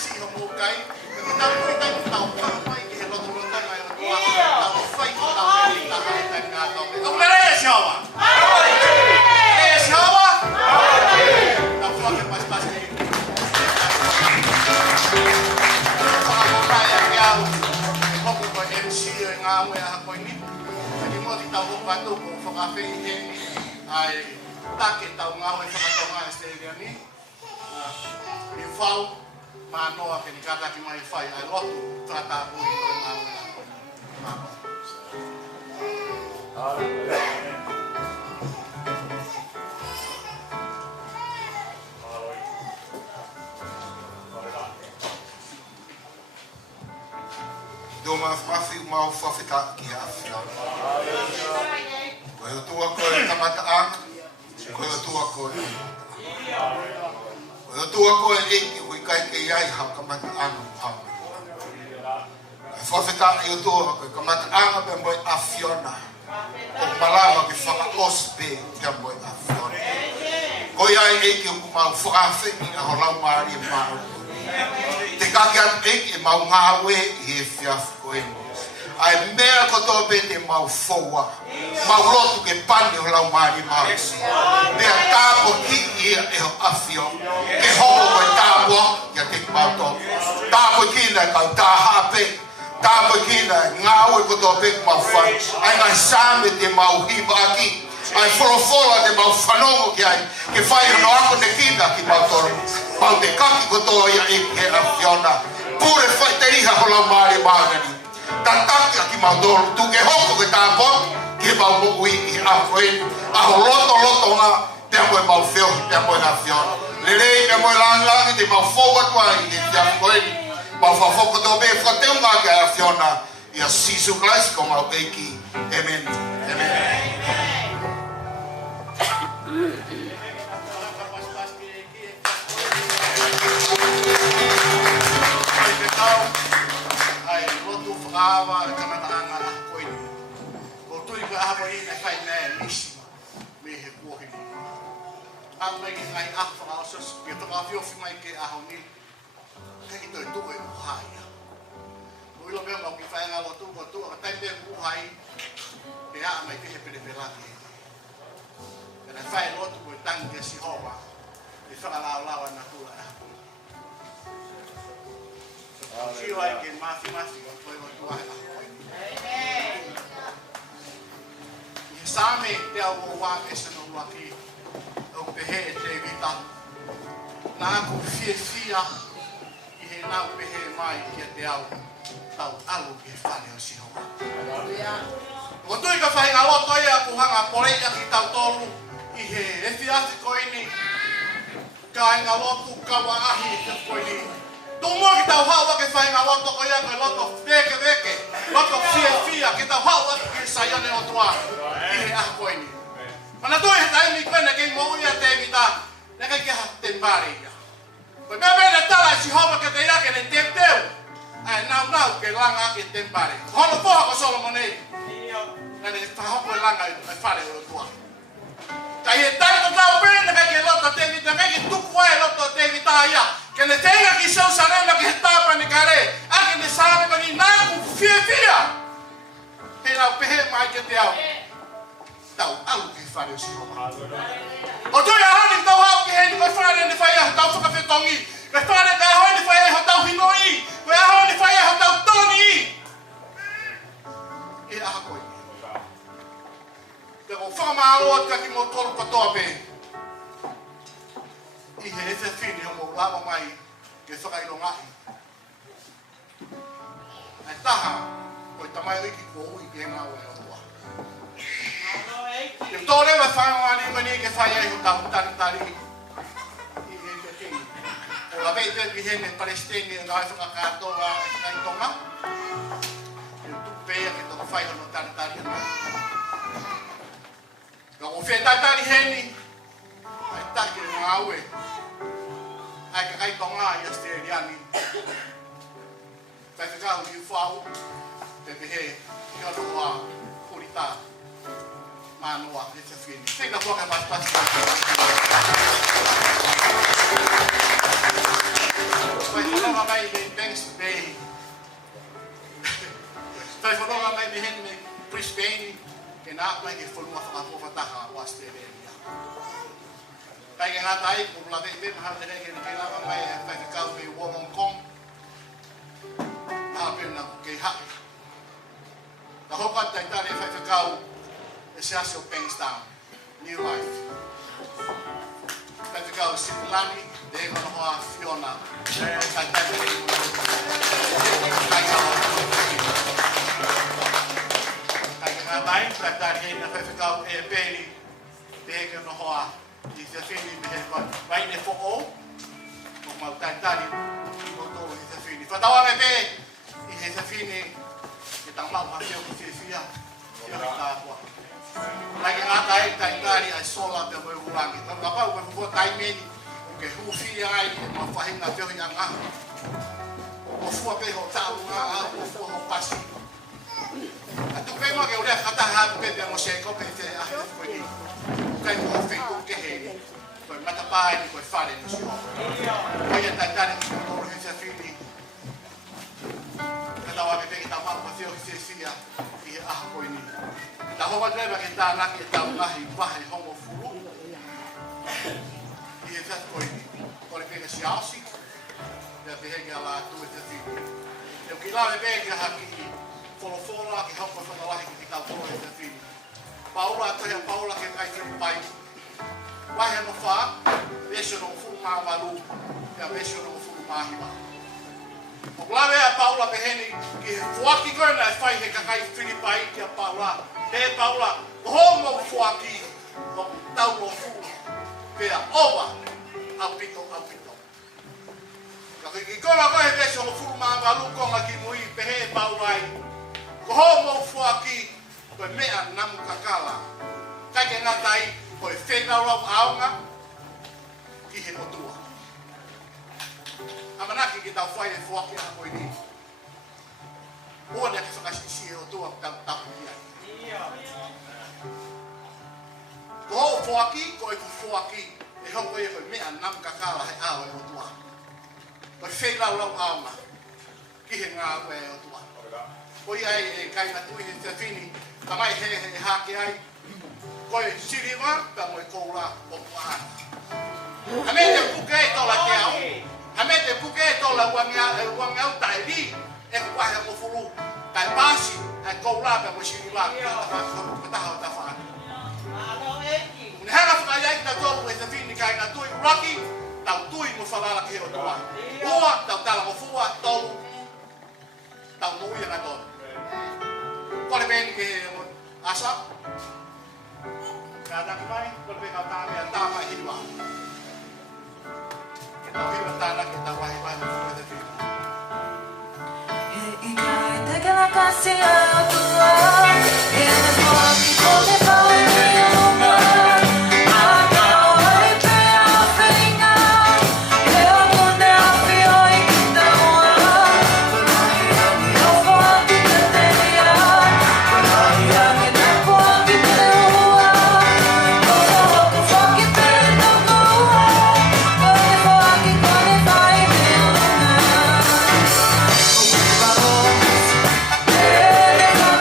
si ho mo kai. Kita ko kai tau pa mai ke lo to ngai lo tua. Tau fai ko tau ni ta kai ta nga to. Ko le re shawa. Le shawa. Tau fa ke pas ni. Pa mo kai ya ho ko MC nga mo ya ko ni. Ni mo ti tau pa to ko fa ka fe he ai take tau nga ho fa ka nga Australia ni. I fau manoa ke ni kata ki mai fai ai lotu trata pui ko nga ma. Do mafi mau fafita ki afia. Ko yo tua ko tamata ak. Ko yo tua ko. Ko tua ko e ki kai ke ai ha kamata anga pa. Fafita yo tua ko kamata anga be mo afiona. O malama ki faka osbe ya mo afiona. Ko ai e ki ku mau fafe ni a hola mari ma. Te kakia e mau ngawe e fiaf ko e. Ai mea ko to be te mau foa. Mau lotu ke pani o lau mari ma. Mea tapo ki e afio. Ke hoko ko tapo ya te mato. Tapo ki na ka tahape. Tapo ki na ngawe ko to be mau fai. Ai ngai same te mau hiba aki. Ai folofola te mau whanongo ki ai. Ke whai no ako te kina ki mau toro. Mau te kaki ko to ia e ke afiona. Pure whai te riha ho lau mari magani. Tataki ki mau toro. Tu ke hoko ke tapo. Ke mau mo ui i ako e. Aho loto nga. Te amo e mau feo. Te amo e na afiona. Lelei te amo e langi te mau foga tua i te ako e. Mau whafoko to be whateu ngā ke afiona. Ia Sisu Christ ko mau eiki. Amen. Amen. Ai lotu whakawa e kamataanga a koe ni. Ko tui ka aha i ne whai nea nisi me he kuohi ni. Ang mai ki ngai aha whakaosos, ki toka whiofi mai ke aho ni. Kei toi tuwe uhaia. Ko ilo pia mau ki whai ngā lotu ko tua, ka taimea uhai, pe haa mai ke he perepelaki. Kena whai lotu ko i tangi ke si hoa, i whakalao na tua e hapu. Siu ai ke mafi o toi o tua e hapu. I same te au o wāke se no waki, o pehe e te vita. Nā ku fia, i he nau pehe mai ki a te au, tau alu ke whane o si hoa. Ko tui ka whahinga loto ia ku hanga poreia ki tau tolu, i he efi ati koini, ka inga lotu kawa ahi te koini. Tumo ki tau haua ke whahinga loto ko ia koe loto veke, loto fia, ki tau haua ki sayane o tua, i he aha koini. Mana tui he taimi koene ki mo uia te vita, neka ki ha te mbari ia. Koe mea mene tala si homa ke te iake ne te teu, ai nau ke langa ki te mbari. Hono poha ko Solomonei. Nane whahoko e langa e whare o tua. Kai he tai ko tau pene kai ke loto te vita, kai ke tuku ai loto te vita ia. Ke ne tenga ki sau sarena ki he tapa ni kare, ake ne sare ko ni nāku fia. He rau pehe mai ke te au. Tau au ki whare o si homa. O tui a honi tau hau ki he ni koe whare ni whai aho tau whakawhetongi. Koe whare kai honi whai aho tau hinoi. Koe a honi whai aho tau toni. E aha koe. Te ko whakamaaloa ka ki mo tolu katoa pe. I he efe whini o mo lama mai ke whakailo ngahi. Ai taha, koe tamai iki ko ui ke ngā ue o tua. Te tōre wa whangawani mani ke whai ai ho tahu tari. I he te kingi. O la vei te ki hene Palestini e ngai whakakatoa e whakaitonga. Te tupea ke toko whai hono tari ana. Ka o whetatari heni, ai taki ngā ue. Ai ka kai tonga i Australiani. Kai ka kau i whau, te pehe, ki ono hoa, kurita, mānoa, e te whini. Tēnā whaka pasi. Vai whanonga mai me Banks Bay. Vai whanonga mai me hen me Brisbane. Ke nā koe ke whanua whakapōwhataha o Australia. Kai ke ngā tai, ko la me maha te rege ni ke lawa mai e whai kau me Wollongong. Nā pēna ke hapi. Na hoka tai tane whai kau e se asio Bankstown. New life. Whai kau Sitilani, te kono hoa Fiona. Tai tane kai kau mai, tai tane hei na whai kau e pēni. Te kono hoa I te whini me he koe. Vai ne whoko. O mau tai tani. I koto I te whini. Whatawa me pē. I he te whini. Ke tang mau hawhio ki te whia. Kia hi tā kua. Nai ke ngā tai tani ai sola te moe urangi. Tau ka pau me fukua tai meni. O ke huwhia ai e ma whahinga whiohi a ngā. O fua pē ho tāu ngā au. O fua ho pasi. Atu pē ma ke urea kataha pē pē mo se kope te ahi o koe ni. Kai mo whengu ke he. Koe matapāi ni koe whare ni si hoko. Koe e tai tane ki koro he te whini. Ka tawa me peki tau mapa whio ki te whia I he aha koe ni. Ta hoa drewa ke tānaki e tau ngahi wahe hongo furu. I he te koe ni. Kore peka si ausi. Pea te hege ala tu e te whini. Teo ki lawe peki haki I wholofora ki hongo whanalahi ki tau koro he te whini. Paula tohe Paula ke kai ke pai. Wai no fa, veso no fu Tapaevalu, ya veso no fu mahiwa. O lawe a Paula beheni ki fuaki koe na fai he kai Filipai ki a Paula. He Paula, ho mo fuaki, o tau no fu. Pea ova, au pito. Ka ki kona koe veso no fu Tapaevalu konga ki mui pehe Paula. Ko ho mo fuaki koe mea namu kakala. Kai ke ngā tai, koe whenau rau aonga, ki he otua. Amanaki ki tau whai e whuaki a koe ni. Ua ne ke whakasisi he otua tau tapu ia. Ko ho whuaki, koe ku whuaki, e hoko e koe mea namu kakala he ao e otua. Koe whenau rau aonga, ki he ngā ue e otua. Koi ai e kai na tui he te whini, ka mai he hake ai, koe siriwa, ka moe koura o kuahana. Ha me te puke e tola te au, ha me te puke e tola uangeau tae li, e kuahe mo furu, kai pasi, e koura ka moe siriwa, ki kataha o ta whaana. Une hana whakai ai ta tolu e te whini kai na tui uraki, tau tui mo whalala ki he o tua. Ua, tau tala mo fua, tolu, tau mo uia na tolu. Kore pēni ke asa. Kaya taki mai, kore pēni kau tāme a tāma hiwa. Ke tau hiwa tāna ke tau wahi wahi mo te whina. He I kai te kena kasi a tua, e ne whaki ko te whai ni unga. A kau ai pe a whenga, he o mune a whio I ki te moa. Whai rangi o whaki te te ria, whai rangi te whaki te ua. Ko te hoko whaki te tokua, ko te whaki ko te whai ni unga. O wipa o, e ne whaki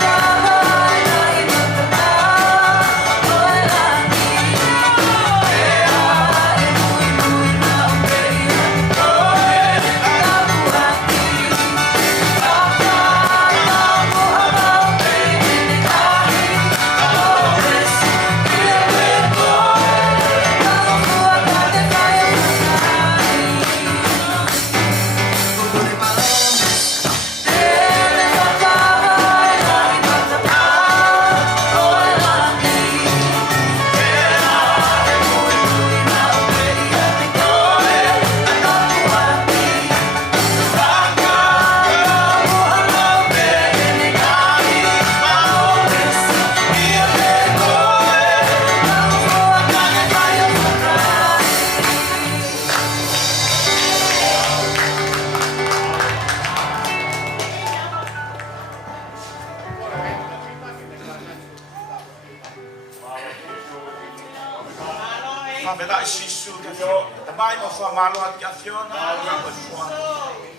Whawera I sisu ke whiona. Ta mai mo whamalo at kia whiona. Nga koe whuaki.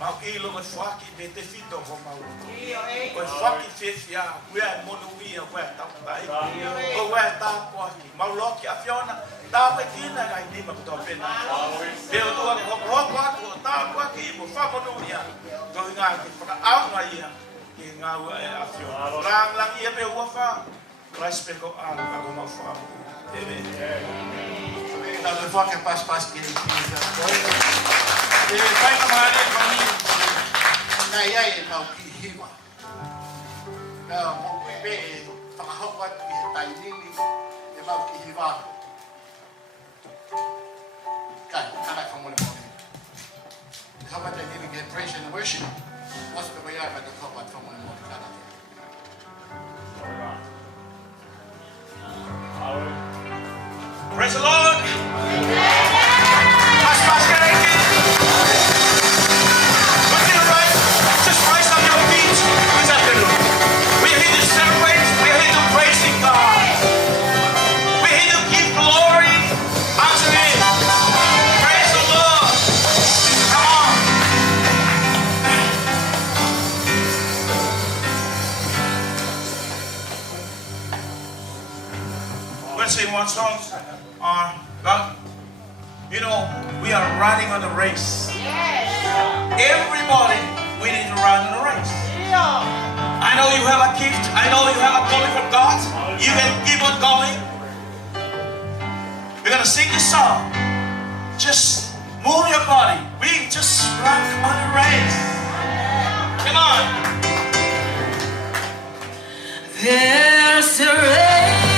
Mau ilo koe whuaki me te whito ho mau. Koe whuaki whiwhia. Wea e monu ia wea tapai. Ko wea tāpuaki. Mau loki a whiona. Tāpai kina ngai nima kutoa pena. Leo tua ke hoko hoko aku o tāpuaki. Mo whamonu ia. Ko ngā ke whakaaunga ia. Ki ngā ua e a whiona. Rang lang ia pe ua wha. Respect ko alu ako mau whamu. Amen. Kita levar que pas que ele precisa. Ele vai tomar ele para mim. Na ia ele mau que hiwa. Não, mau que be para roupa que está aí nele. Ele mau que hiwa. Cara como ele morre. How about they didn't get praise and worship? What's the way I had to come back from one more cara? Praise the Lord. Pas get it. Just rise on your feet this afternoon. We're here to celebrate. We're here to praise God. We're here to give glory unto Him. Praise the Lord. Come on. We're going to sing one song. But, you know, we are running on the race. Everybody, we need to run on the race. I know you have a gift. I know you have a calling from God. You can keep on going. We're going to sing this song. Just move your body. We just run on the race. Come on. There's a race.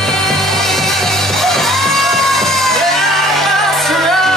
There's a race.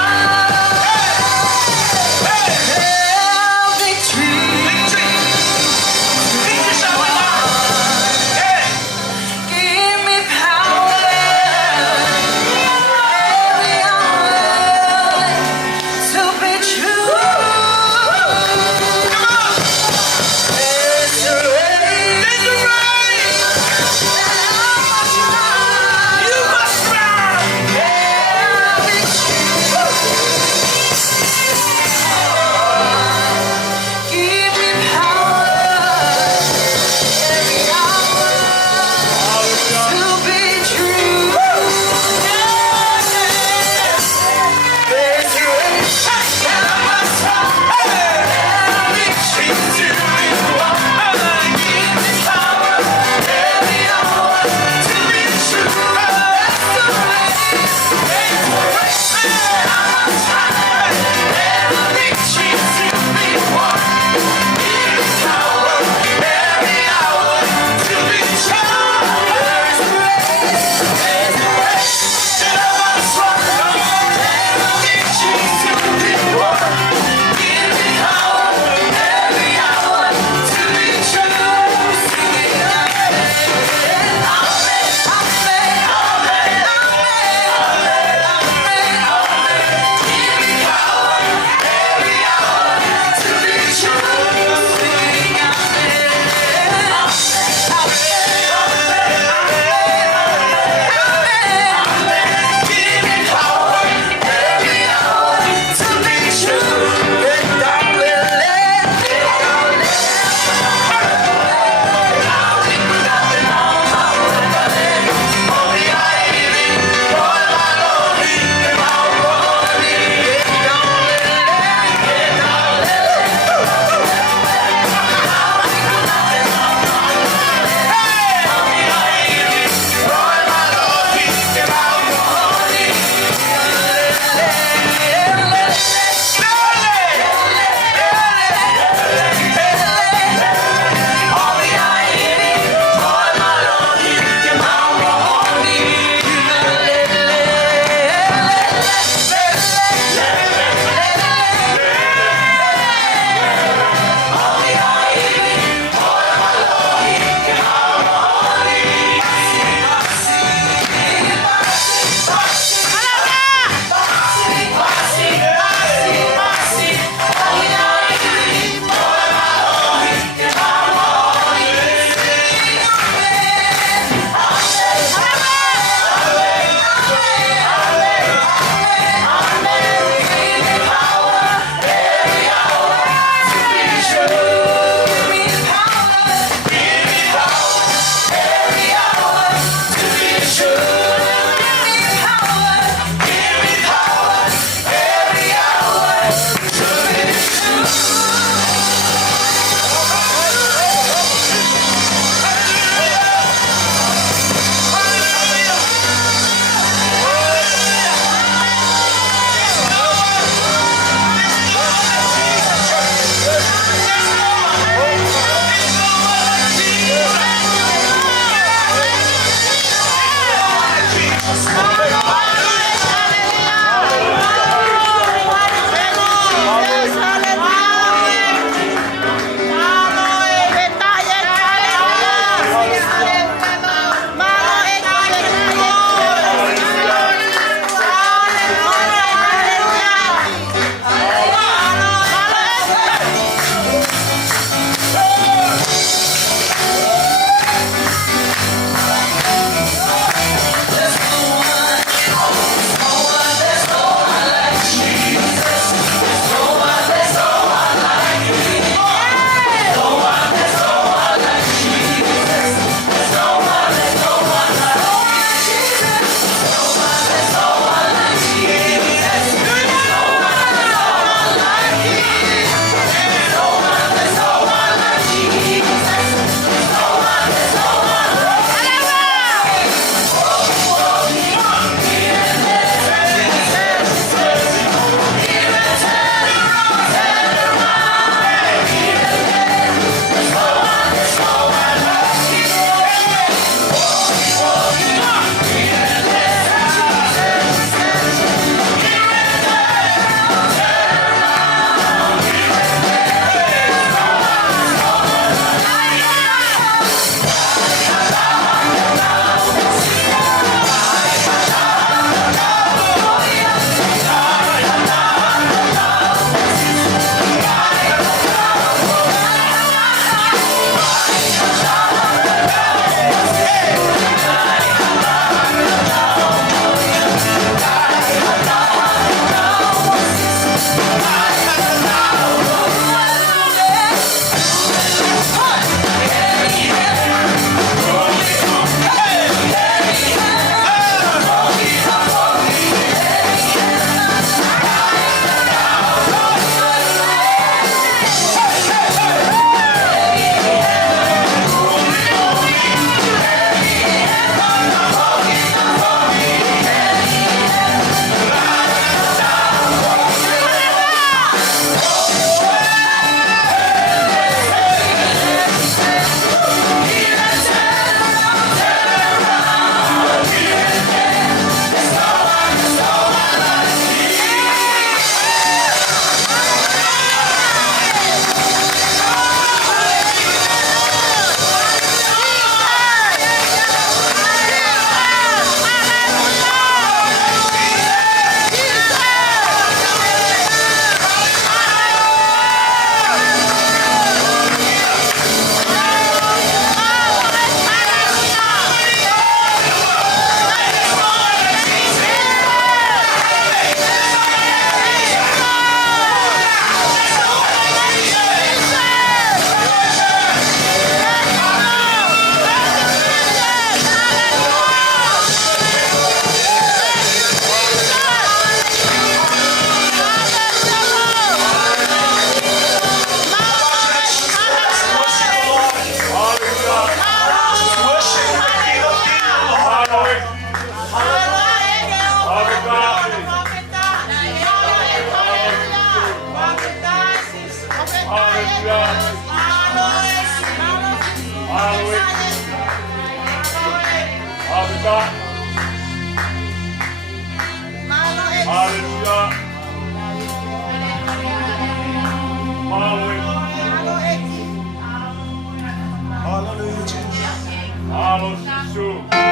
Tapaevalu 16.10.2022.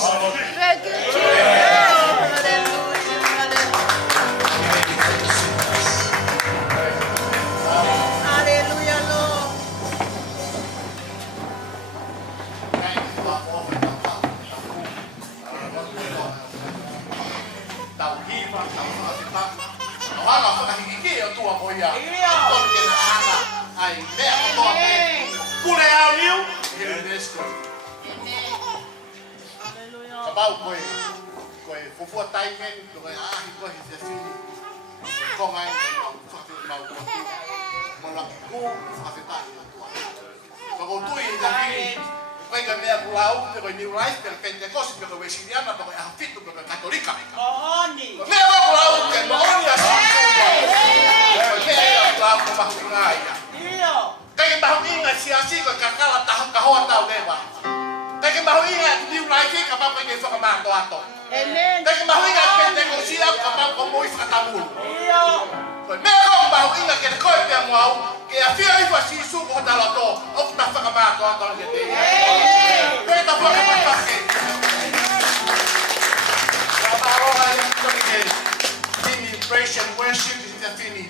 Thank you, Jesus. Hallelujah. Hallelujah, Lord. Tau hiva, tau whakatipaka. Tau hanga whakahikiki o tua ko ia. Tonu ke na ana. Ai, mea ko toa me. Kule au niu. Here it is. Kabau koe. Koe fufua taimen. Koe ahi koe he te whini. Kongai me mau whakatipaka mau kua. Mau laki kū, whakatipaka o tua. Kako tui i te whini. Koe ka mea kulau, te koe New Life, te Pentecost, te koe Wesiliana, te koe Ahafitu, te koe Katolika. Mea koe kulau, te maoni a siasua. Koe mea ia kulau, te mahu inga ia. Kei mahu inga siasi, koe kakala kahoa tau lewa. Kei mahu inga New Life, ka papa kei whakamato ato. Kei mahu inga Pentecost, ka papa moi whakatamuru. Koe mea koe mahu inga ke te koe pia muau, ke a whia iwa sisu ko tala tō, o ku ta whakamato ato ke te ia. Koe ta whakamato. Celebration worship is the fini.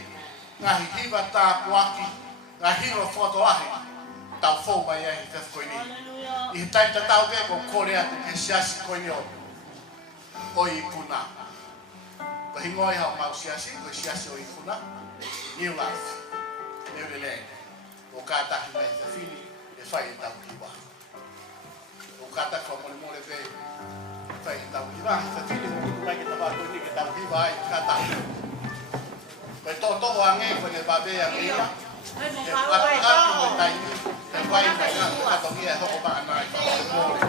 Ngahi hiva tā puaki, ngahi hiva whotoahe, tau whou mai ai te whkoini. I he taita tau ke ko korea te ke siasi koini o. Oi I kuna. Ko hingoi hao mau siasi, ko siasi o I kuna. New Life. New Land. O kātahi mai te fini, e whai e tau kiwa. O kātahi wha mole mole pe, whai e tau kiwa. Te fini o kutu mai ke ta wātoi ni ke tau kiwa ai kātahi. Koe tō tō ange koe ne wawea ke ia. Te whakataki koe taini, te wai koe ngā whakatongi e hoko maa nai whakore mōre.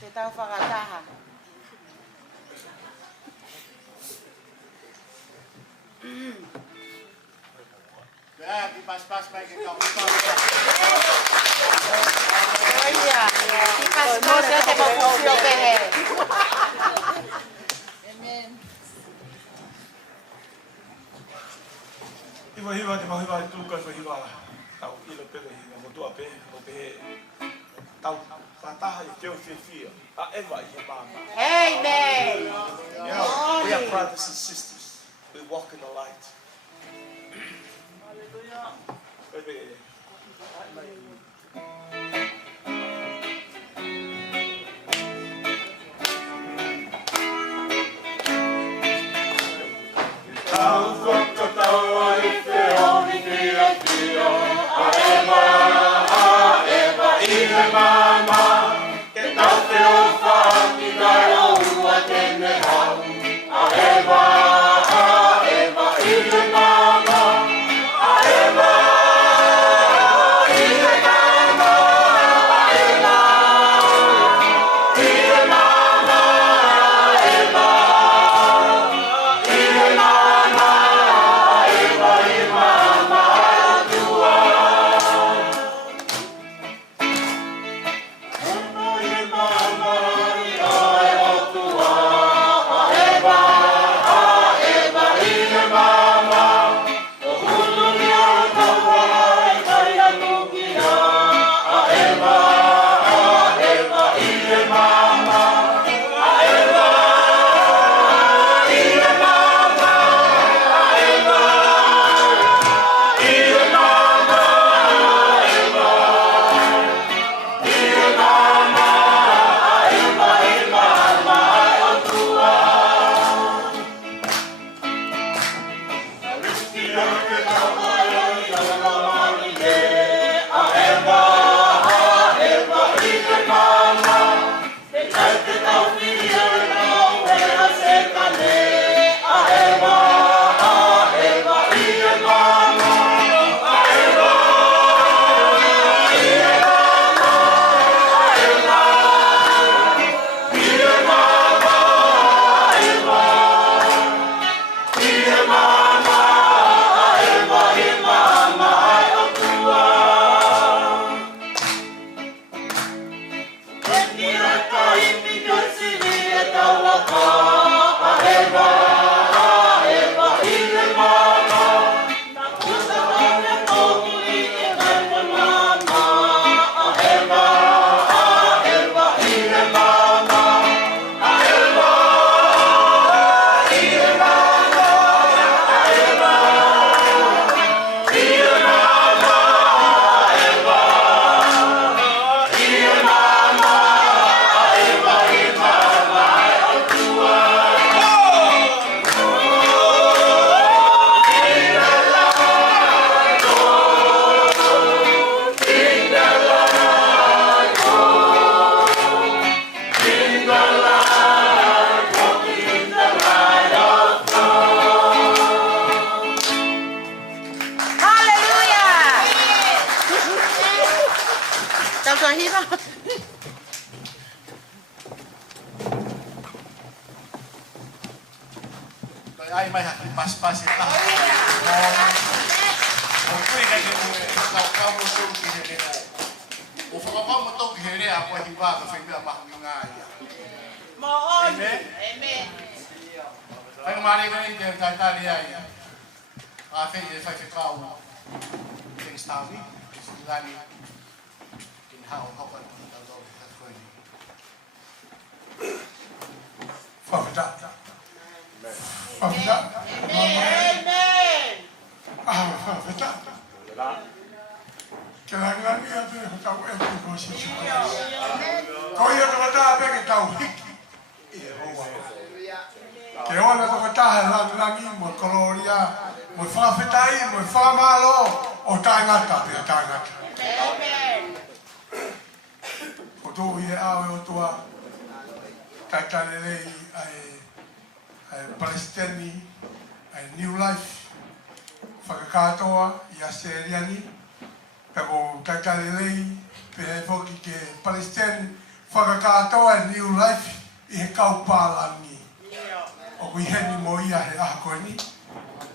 Te tau whakataha. Kaya, di pas-pas mai ke kau. Oia, i pasmose te mokufio pehe. Amen. Hiwa te mahiwa e tūka ko hiwa tau ilo pere hiwa motua pe o pe tau whataha I teo whiawhia a ewa I he māma. Amen. We are brothers and sisters. We walk in the light. Hallelujah. Eva, Tau tua hira. Kai ai mai haki pas e taha. O kui kai ke kau mo tau ki he rea. O whakapau mo tau ki he rea a koe hi wāka whaimea mahu ngā ia. Amen. Amen. Ai mare ngani te taitari ai. A whai e whai whakau. Things tawi. Lani. In hao hapa ni tau tau te koe ni. Whawhita. Whawhita. Amen. Whawhita. Ke langilangi a te tau e ki ko si su. Ko ia te wata pe ke tau hiki. I e hoa. Ke ona te wata he langilangi mo koloria. Mo whawhitai, mo whamalo. O tāngata te tāngata. Amen. O tō i e awe o tua. Taitarelei ai Palestini, ai New Life. Whakakatoa i Aseriani. Peko taitarelei pe he whoki ke Palestini. Whakakatoa i New Life i he kaupālangi. O kui heni mo ia he aha koe ni.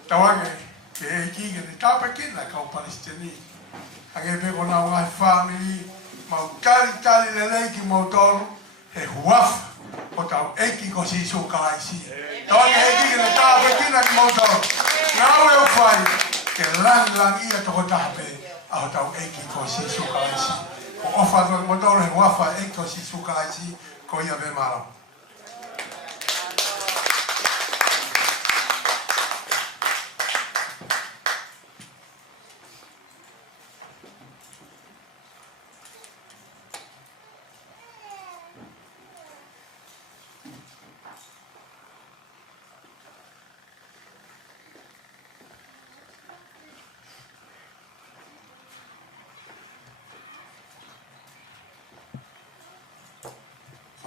Tawange ke e ki ke te tāpakina kau Palestini. Ange peko nā ngai family. Mau tari lelei ki mau tolu. He huafa. O tau eki ko si so kalaisi. Tawange eki ke te tāpakina ki mau tolu. Ngāwe o whai. Ke lang ia toko tāpe. Aho tau eki ko si so kalaisi. O ofa tō mau tolu he huafa eki ko si so kalaisi. Ko ia me marau.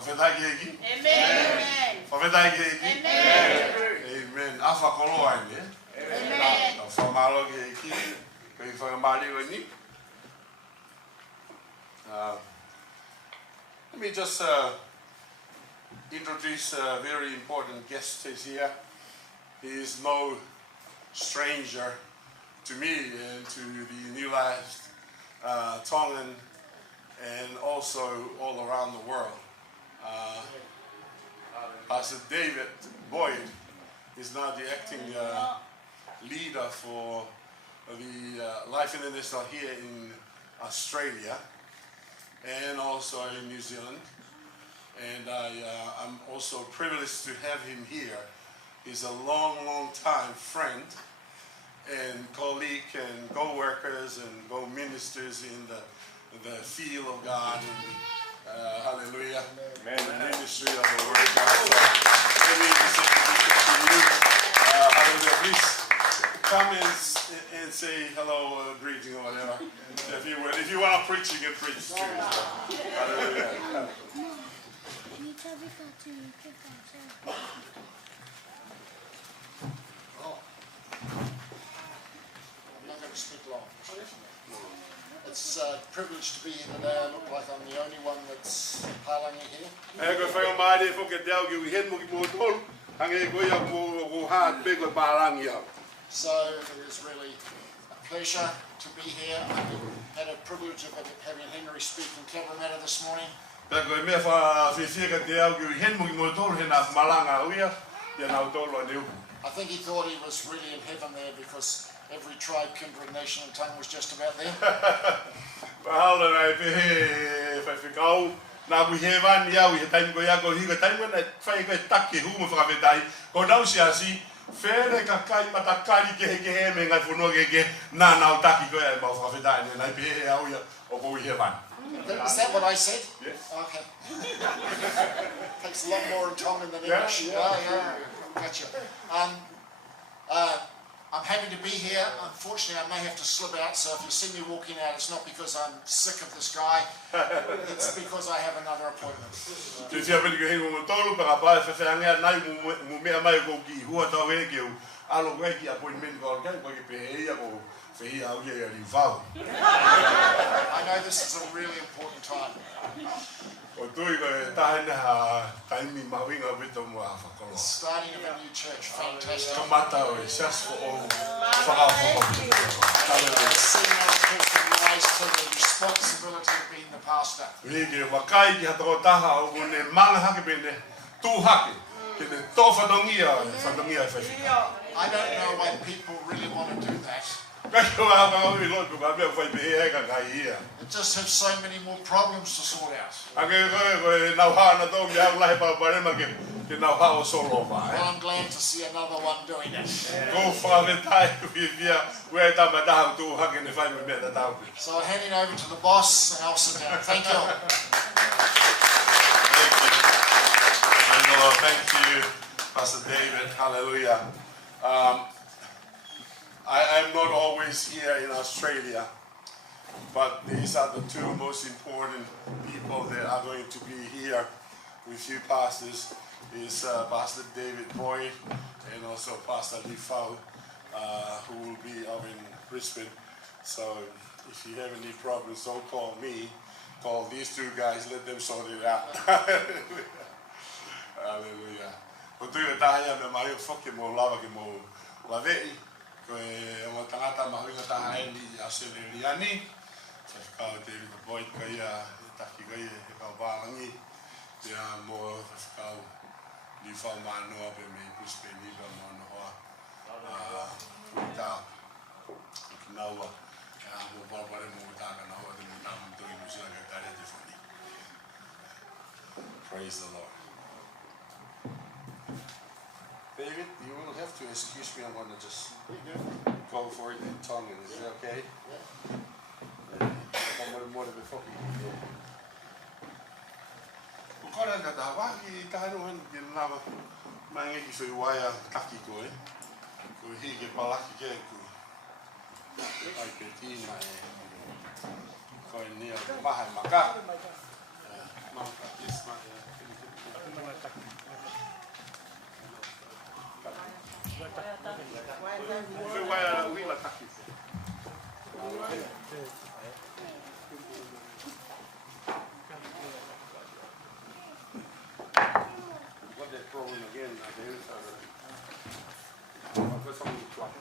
Whawhetai ki eki? Amen. Whawhetai ki eki? Amen. Amen. Awha kolo ai me. Amen. Whamalo ki eki. Kei whakamari o ni. Let me just introduce a very important guest who's here. He is no stranger to me and to the New Life Tongan and also all around the world. Pastor David Boyd is now the acting leader for the Life International here in Australia and also in New Zealand. And I'm also privileged to have him here. He's a long time friend and colleague and co-workers and co-ministers in the field of God. Hallelujah. Amen. The ministry of the Word of God. So, let me just introduce to you. Hallelujah. Please come and say hello or greeting or whatever. If you would. If you want to preach, you can preach too. Hallelujah. I'm not going to speak long. It's a privilege to be here today. I look like I'm the only one that's palangi here. So it is really a pleasure to be here. I had a privilege of having Henry speak in Cabramatta this morning. I think he thought he was really in heaven there because every tribe, kindred, nation and tongue was just about there. Is that what I said? Yes. Okay. Takes a lot more in Tongan than English. Yeah. Gotcha. I'm happy to be here. Unfortunately, I may have to slip out, so if you see me walking out, it's not because I'm sick of this guy. It's because I have another appointment. I know this is a really important time. O tui ko e tahene ha taimi mawinga wito mua whakolo. Starting of a new church, fantastic. Kamata o e sias fo o whakawhako. Seeing other people rise to the responsibility of being the pastor. Rege wakai ki hatoko taha o ne manga hake pene tūhake. Kene tō whanongia e whaiwhika. I don't know why people really want to do that. Kaki wa haka omi lotu ka mea whaipehe eka kai ia. It just has so many more problems to sort out. Ake koe nau hana tō mi hau lahe pa parema ke nau hao solo pa. Well, I'm glad to see another one doing it. Ko whawhetai ui via ue tama tahu tūhake ne whaipe mea ta tau. So I'm handing over to the boss and I'll sit down. Thank you. Thank you, Pastor David. Hallelujah. I'm not always here in Australia, but these are the two most important people that are going to be here with you pastors. Is Pastor David Boyd and also Pastor Lee Fau, who will be up in Brisbane. So if you have any problems, don't call me. Call these two guys, let them sort it out. Hallelujah. Ko tui o tahia me mai o whoke mo lawa ki mo lawei. Ko e o tangata mahuinga taha e ni a Sereriani. Sa whakao David Boyd ka ia e taki ka ia e kau wālangi. Ia mo whakao ni whao mānoa pe me Brisbane ni ka mo noa. Tā. Ki naua. Mo wapare mo tāka naua te mo tāma mtoi mo sila ka tare te whani. Praise the Lord. David, you will have to excuse me. I'm going to just go for it in Tongan. Is it okay? Kora na tawa ki tahano han ki lava mai ki so waya taki ko e. Ko hi ke palaki ke ku. Ai ke ti mai. Ko ni a maha maka. Maka is mai. Waya wila taki. What that problem again? I've got something to talk to.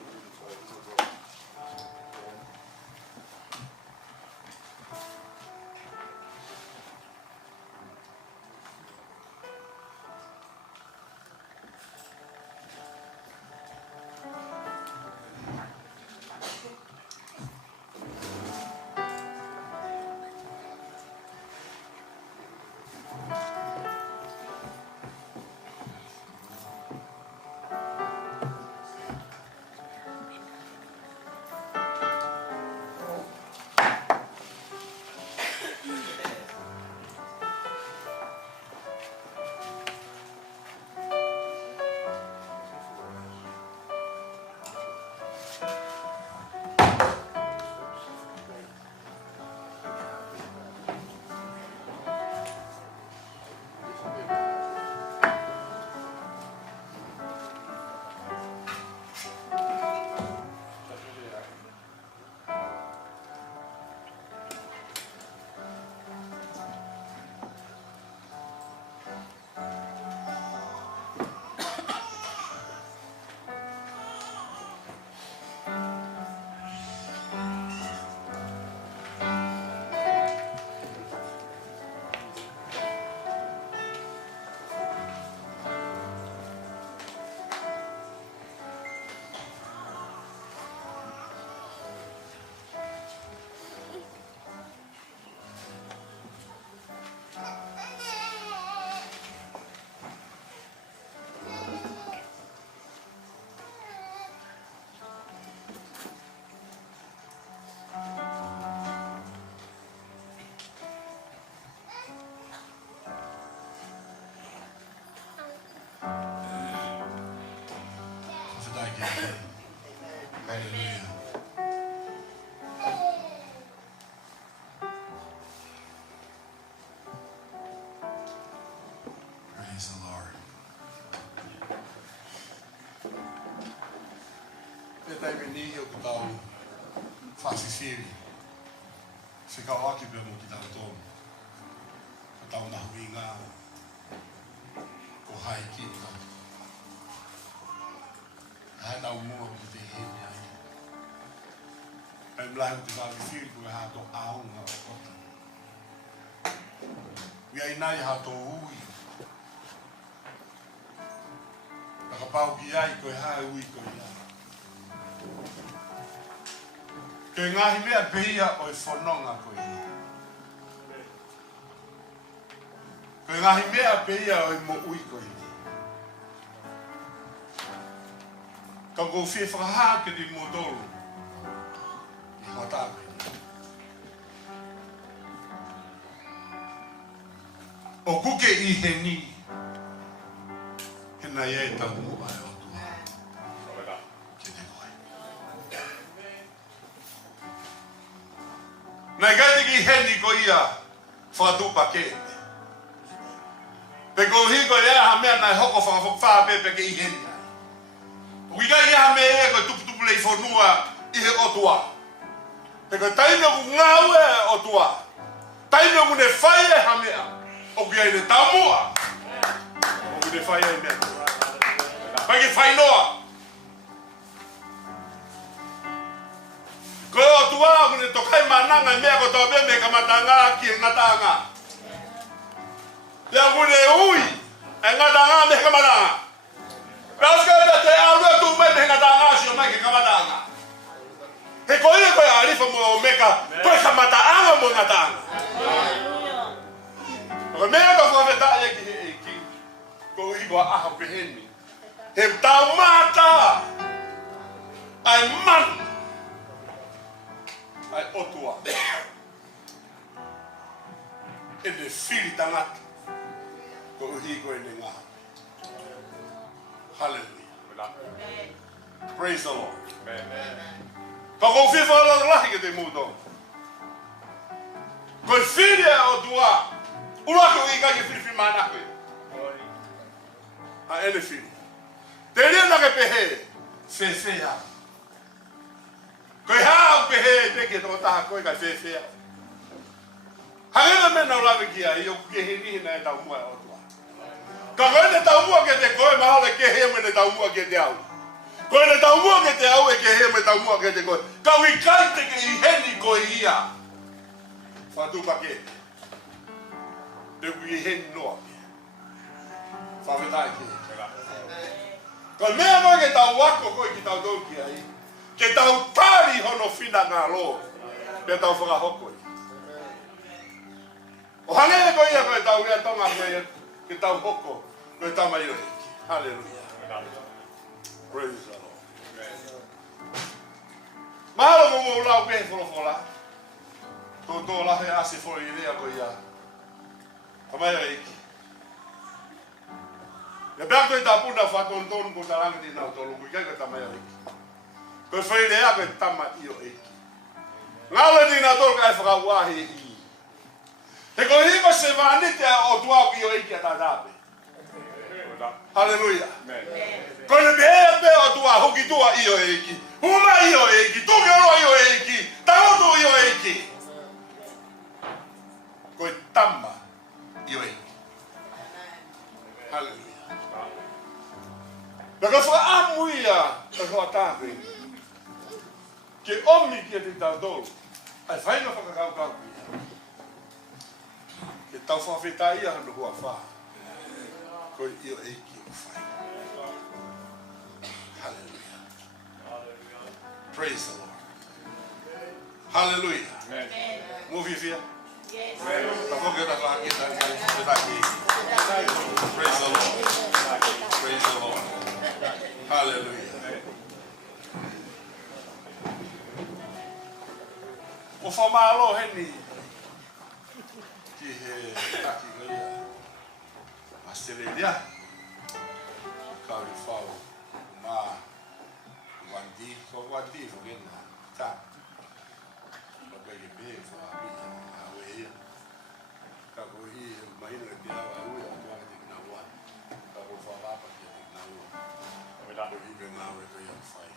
Hallelujah. Praise the Lord. Petai me ni o tau whasifiri. Whikau aki pe mo ki tau tōmu. na o hai kita. Hai na umua mo te hene ai. Ai mlahi te whawe whiri koe hato aunga o kota. Ia inai hato ui. Naka pau ki ai koe hae ui koe ia. Ke ngahi mea peia o e whanonga koe ia. Koe ngahi mea peia o e mo ui koe ia. Ka kou whie whakaha ke di mo dolu. I hota koe ia. O kuke i he ni. Hena ia e tau mua e o tua. Ke te koe. Nai kai te ki he ni ko ia. Whakatupa kete. Pe ko hiko ia ha mea nai hoko whakawhakawha pepe ke i he ni. Wika ia me e ko tupu lei whanua i he otua. Pe ko taime ku ngau e otua. Taime ku ne whai e ha mea. O kia i ne tamua. O ku ne whai e mea. Pai ke whai noa. Ko e otua ku ne tokai mananga mea ko tau me kamatanga ki e ngatanga. Ia ku ne ui. E ngatanga me kamatanga. Peas ka ea te aurua tu mai me ngatanga si o mai ke kamatanga. He ko ia koe arifa mo o meka koe kamatanga mo ngatanga. Ko mea ka whaweta e ki he e ki. Ko i koa aha peheni. He tau mata. Ai man. Ai otua. E ne whiri tangata. Ko uhi koe ne ngā. Hallelujah. Praise the Lord. Ka kou whia whakalala lahi ke te mūto. Koe whiri e otua. Urako i kai ke whiri mana koe. Ha ene whiri. Te rea na ke pehe. Whewhea. Koe hao pehe peke tō taha koe kai whewhea. Hangena mena o lawe kia i o ke he nihi na e tau mua e otua. Ka koe ne tau mua ke te koe mahale ke he me ne tau mua ke te au. Koe ne tau mua ke te au e ke he me tau mua ke te koe. Ka ui kai te ke i heni koe ia. Whatupa ke. Te kui i heni noa ke. Whawhetai ke. Ka mea koe ke tau wako koe ki tau tau ki ai. Ke tau tari hono whina ngā lo. Ke tau whakahoko i. O hangere koe ia koe tau rea tonga koe ke tau hoko. Koe tamai o heki. Hallelujah. Praise the Lord. Mahalo mo mo lau pehe wholofola. Tō lahe ase whoi i rea koe ia. Tamai o heki. Ya beak toi tapuna whatontonu ko tarangati nau tolu. Kui kai koe tamai o heki. Koe whai rea koe tama i o heki. Ngāle ni nā tolu kai whakauahe i. He koe hima se wānite o tuau i o heki a tātāpe. Hallelujah. Koe ne mea pe o tua hoki tua i o heki. Huma i o heki. Tukero i o heki. Taoto i o heki. Koe tama i o heki. Hallelujah. Naka whaamuia e hoa tāpe. Ke omi ki e te tātolu. Ai whainga whakakaukau ki. Ke tau whawhetai ia hanu hua wha. Koe i o eiki o whai. Hallelujah. Praise the Lord. Hallelujah. Move here. Yes. Praise the Lord. Praise the Lord. Hallelujah. O whamalo heni. Ki he taki gaia. Australia. Kauri whau. Ma. Wandi. Ko wandi whugena. Ta. Wakai ke pehe whabi. Awe ia. Ka ko hi mahina ki awa ue. Atua ke tina ua. Ka ko whawapa ki a tina ua. Ko hi ke ngawe ko ia whai.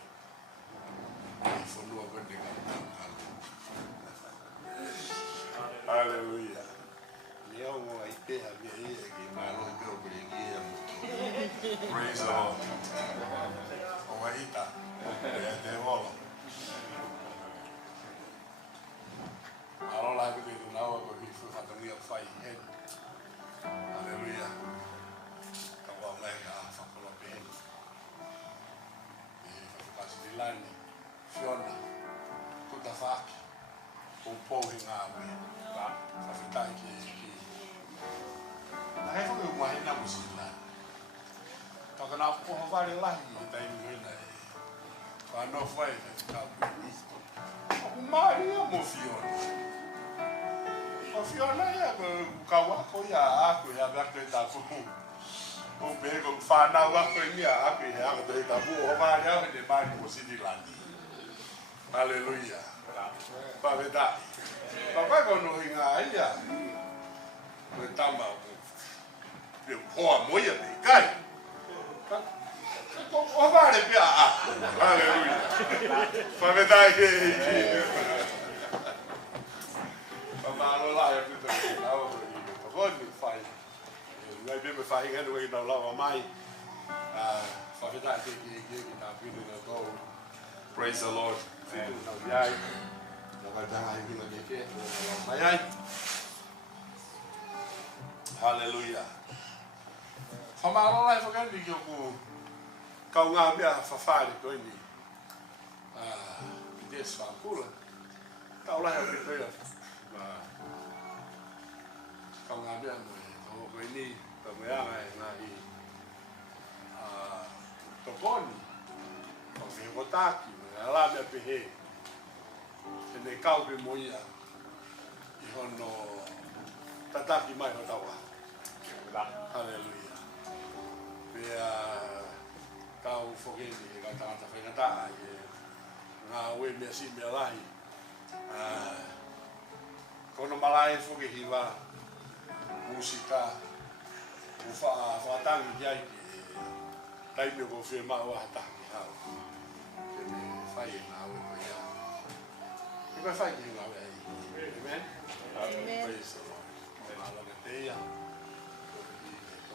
I whanua wende ka tau. Hallelujah. Leo mo ai peha via ia. Praise the Lord. Owaita. Te wolo. Alola ko dito na ako hifu hatangia fai hen. Hallelujah. Kawa mai ka fakolo ben. Kasi dilani. Fiona. Kutafaki. Kumpo hingawe. Fafitai ki. Nai ko mai na musila. Taka na ko havale lahi tai ngena. Fa no foi ka. Maria mo Fiona. O Fiona ya kawako ya aku ya bakte ta fu. O bego fa na wa ko ni aku ya ko ta bu o Maria de ba ni mosidilani. Hallelujah. Pa verdade. Papai ko no hinga ia. Ko tamba ko. Eu ho moia de kai. O vale pia. Hallelujah. Pa verdade. Mamalo la ya pito na o ko ni fai. Ngai be me fai ngene we na la mai. Fa verdade que tá vindo na go. Praise the Lord. Yai. Na vai dar aí na que. Mai. Hallelujah. Famalo la fa ngani que ko kau ngā mea whawhare koe ni. Des whakura. Kau lai au pitoia. Kau ngā mea mo koe ni. Ka mea ngai ngā i. Tokoni. Kau me ngotaki. Ngā la mea pehe. E ne kau pe moia. I hono tataki mai no taua. Hallelujah. Pea kau fogeni ka tangata whaingata ngā ue mea si mea lahi kono malai foge hiwa musika whaatangi kiai ki taimio ko whi maa waha tahi hao ke me whai e ngā ue ko ia ke me whai ki ngā ue ai Amen. Praise the Lord. Mālanga te ia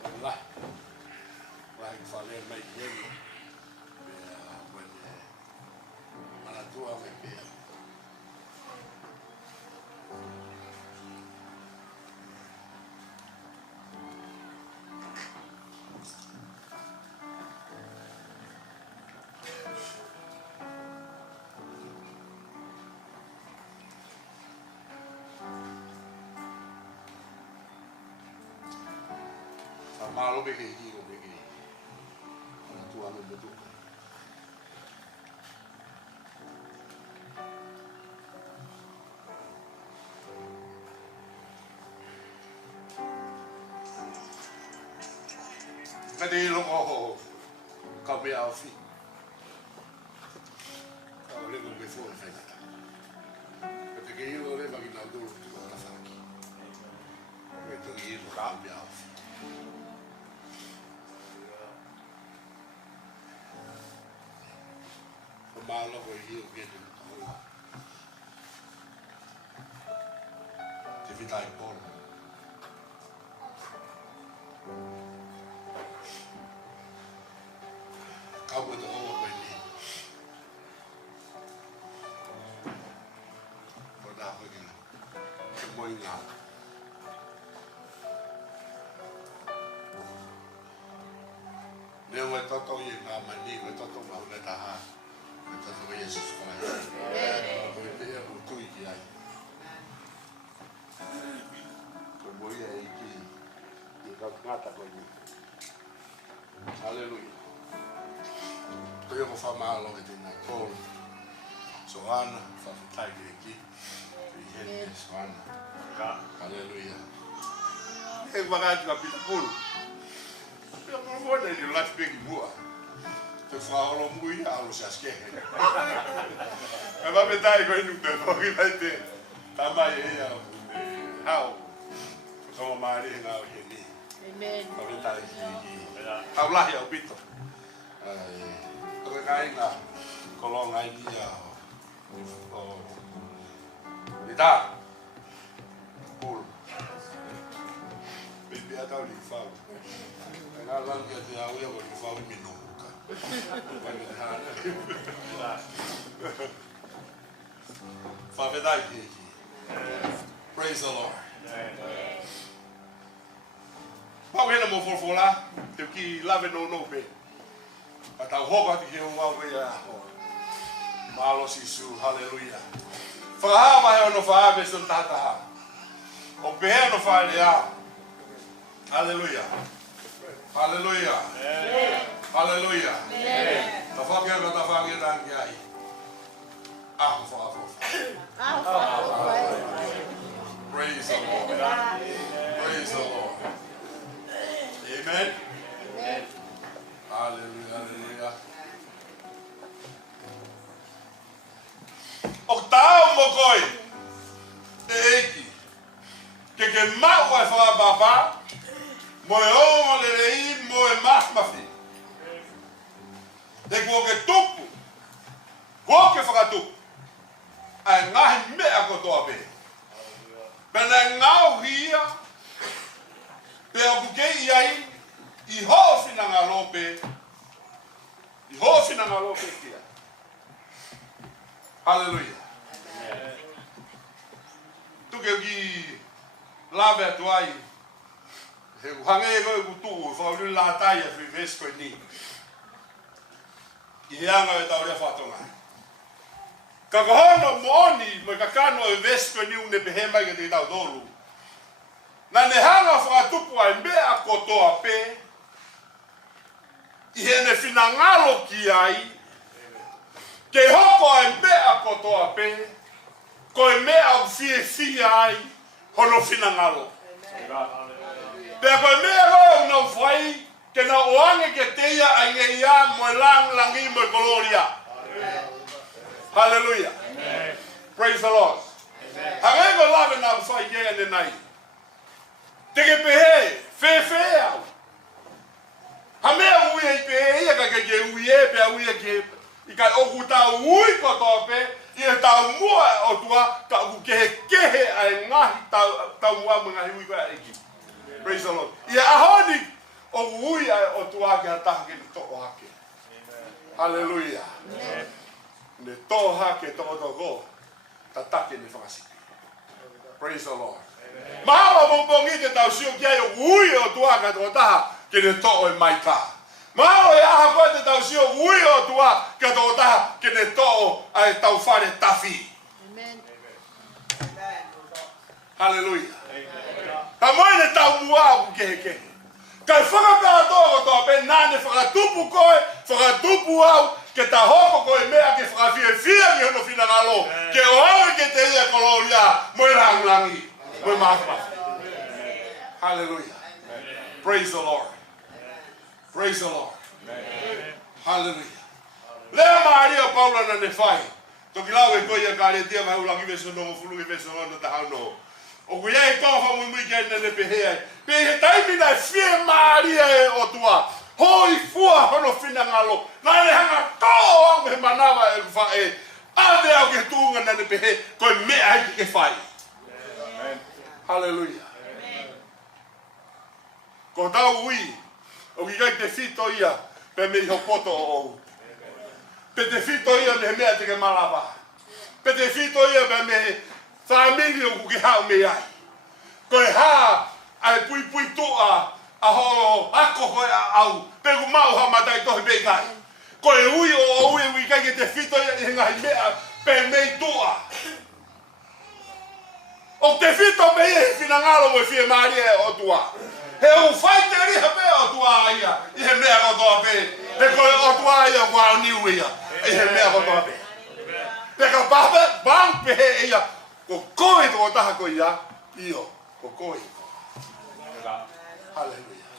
kono lahi lahi whale mai ki emi tua me pia. Malo be ke hiro be ke. Tua me betu. Kadi lo ko ka be au fi. Ka le ko be fo fa ta. Ke ke yo le ba ki na do ko ta fa ki. Ke to yi lo ka be au fi. Ko ma lo ko yi o ke te ko. Te vitai ko. Kau buat apa kau ini? Kau dah apa ni? Semua ingat. Dia buat toto yang nama ni, buat toto mahu nak tahan. Buat toto Yesus Kristus. Buat dia butuh dia. Kau boleh iki. Kau kata kau ini. Hallelujah. Koe ko whamalo e tēnā kōru. So ana, whawhitai ki eki. Tui hene e so ana. Hallelujah. E wakati ka pita kuru. Pia kuru mwana ni life begi mua. Te whaholo mui alo se askehe. E wapetai koe nuk te whakitai te tamai e ia hao. Kama maari he ngāo hene. Amen. Wapetai ki taulahi au pito. Koe kai ngā kolonga i dia o Rita Pul Bibi tau li fau. Nga langi ati au ia ko li fau i mino muka. Wani te hana. Whawedai ki eki. Praise the Lord. Pau hena mo forfola, te ki lave no pe. A tau hoka ti ke unga wea aho. Malo sisu, hallelujah. Whakaha mahe ono whaha beso tataha. O pehe no whaelea. Hallelujah. Hallelujah. Hallelujah. Ta whakea ka ta whakea tangi ai. Aho whaafofa. Praise the Lord. Praise the Lord. Amen. Hallelujah. Hallelujah. O tau mo koi. E eki. Ke mau e whaababa. Mo e o le rei mo e mahmafi. Te kua ke tupu. Kua ke whakatupu. Ai ngahi mea kotoa pe. Pena ngau hia. Pe o kukei iai. I hofi na ngā lope. I hofi na ngā lope kia. Hallelujah. Tuke ki lawe atu ai. He uhange e koe kutu. Whauru la tai e whi vesko e ni. I heanga e tau rea whatonga. Ka kahono mooni mo ka kano e vesko e ni une pehema i te tau dolu. Na ne hanga whakatupu ai mea kotoa pe. I hene whina ngalo ki ai. Ke hoko ai mea kotoa pe. Ko e mea au fie ai. Hono whina ngalo. Pea ko e mea roe unau whai. Ke na oange ke teia ai nge ia mo e langi mo e koloria. Hallelujah. Praise the Lord. Hangego lave na whai ke ane nai. Teke pehe, fe au. Ha mea ui e pehe ia ka ke ui e pe ui e ke i ka oku tau ui kotoa pe i e tau mua o tua ka oku kehe ai ngahi tau mua mo ngahi ui koe eki. Praise the Lord. I e ahoni o ui ai o tua ke hataha ke ni toko hake. Hallelujah. Ne tō hake toko toko ta take ni whakasiki. Praise the Lord. Mahawa mongpongi te tau sio kia o ui o tua ka toko taha ke ne tō e mai ka. Mahawa e aha koe te tau sio ui o tua ka toko taha ke ne tō ai tau whare tafi. Hallelujah. Ka moe ne tau mua au kehe. Kai whakapea tōko tō pe nane whakatupu koe, whakatupu au, ke ta hoko koe mea ke whakawhia ki hono whina ngalo, ke oawe ke te ia koloria, moe rangulangi, moe mahmafi. Hallelujah. Praise the Lord. Praise the Lord. Hallelujah. Lea maari o Paula na ne whai. Toki lau e koe ia kāre tia mai ulangi veso no fulu i veso no ta hau no. O kui e koha mui kia nene pehea. Pe he taimina e fie maaria e o tua. Hoi fua hono whina ngalo. Nane hanga tō au he manawa e kuwha e. Ave au ke tūnga nene pehe. Koe mea hiki ke whai. Hallelujah. Ko tau ui. O ki kai te whito ia. Pe me iho poto o ou. Pe te whito ia me he mea te ke malawa. Pe te whito ia pe me whamiri o kuke hao me ai. Koe haa ai pui toa aho ako koe au. Pegu mau ha matai tohi pei kai. Koe ui o ui kai ke te whito i ngahi mea pe mei toa. O te whito me i whina ngalo mo i whie maari e o tua. He u whai te riha pe o tua aia. I he mea ko toa pe. He koe o tua aia kua o niu ia. I he mea ko toa pe. Peka pape bang pe he ia. Ko koe tō taha ko ia, io, ko koe. Hallelujah.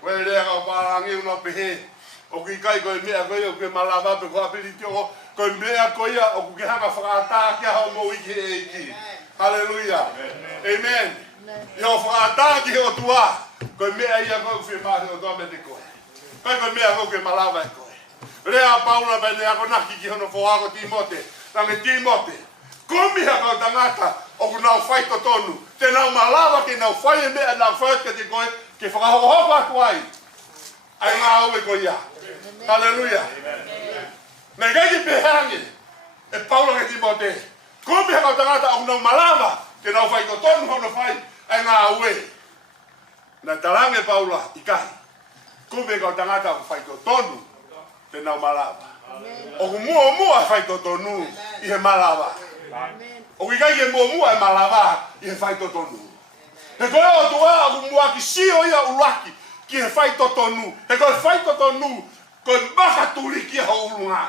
Koe rea ka pārangi una pehe, o ki kai koe mea koe, o ke malawa pe koe apiri tio, koe mea koe ia, o ke hanga whakata kia hao mo iki e iki. Hallelujah. Amen. Io whakata ki o tua, koe mea ia koe uwhi mahi o tua me te koe. Koe mea koe ke malawa e koe. Rea Paula bene ako naki ki hono whoako Timote, tange Timote. Komi haka o tangata, O ku nau whai to tonu. Te nau malawa ki nau whai e mea nau whai ke te koe. Ke whakahoko atu ai. Ai ngā ue ko ia. Hallelujah. Nei kai ki pehangi. E Paula ke Timote. Kumi haka tangata o nau malawa. Ke nau whai to tonu hono whai. Ai ngā ue. Nai tarange Paula i kai. Kumi haka tangata o whai to tonu. Te nau malawa. O ku mua whai to tonu. I he malawa. O ki kai ke mua e malawa. I he whai to tonu. He koe o tua o ku mua ki sio ia uraki. Ki he whai to tonu. He koe whai to tonu. Koe maka turi ki ho urunga.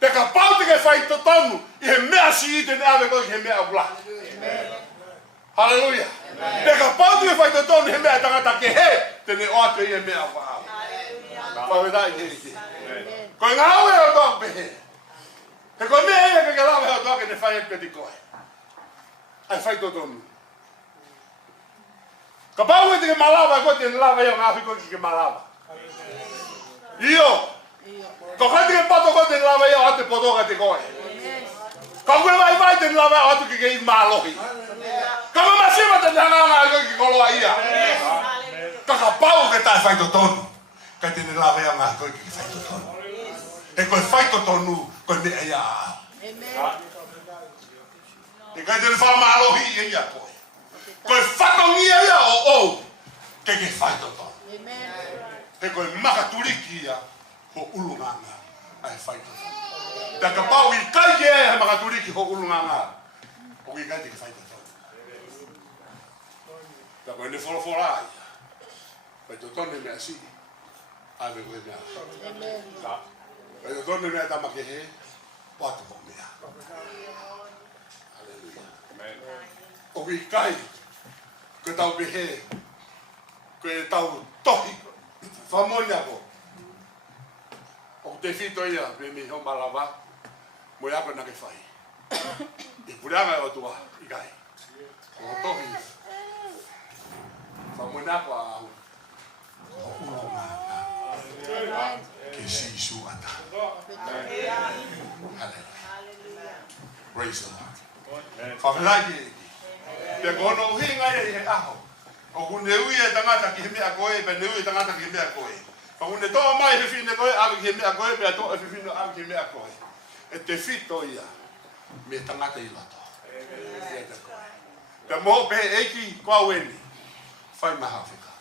Te ka pau te ke whai to tonu. I he mea si i te neawe koe ki he mea uraki. Hallelujah. Te ka pau te ke whai to tonu. He mea tangata ke he. Te ne o atu i he mea whao. Whawedai ke ike. Koe ngā ue o tō pehe. He koe mea ea ke lawe o tō ke ne whai e peti koe. Ai whai tō tonu. Ka pau e te ke malawa e koe te lawe eo ngā whiko ki ke malawa. Io. Ko kai te ke pato koe te lawe eo ate potoka te koe. Ka ue vai te lawe eo atu ki ke i mālohi. Ka mamasiwa te nanganga e koe ki koloa ia. Ka pau ke tai whai tō tonu. Kai te ne lawe eo ngā koe ki whai tō tonu. E koe whai tō tonu koe mea ia ao. E kai te ne whamalohi i ia koe. Koe whatongia ia o ke whai tō tonu. E koe makaturiki ia ho ulunganga ai whai tō tonu. Te ka pau i kai ke e makaturiki ho ulunganga. O i kai te whai tō tonu. Te koe ne wholofora ia. Whai tō tonu mea si. Ave koe mea. Whai tō tonu mea tamake he. Watu ho mea. O ki kai, koe tau pehe, koe tau tohi, whamonia ko. O te whito ia, me mi hau malawa, mo ia koe nake whai. I pureanga o tua, i kai. O tohi, whamonia ko a au. O uronga. Ke sisu ata. Hallelujah. Praise the Lord. Whawhelai ki eki. Te kono uhinga ia i he aho. O kune ui e tangata ki he mea koe, pe ne ui e tangata ki he mea koe. O kune toa mai he whine koe, awe ki he mea koe, pe a toa he whine awe ki he mea koe. E te whito ia, me tangata i lato. Te moho pe eki kua weni, whai maha whika.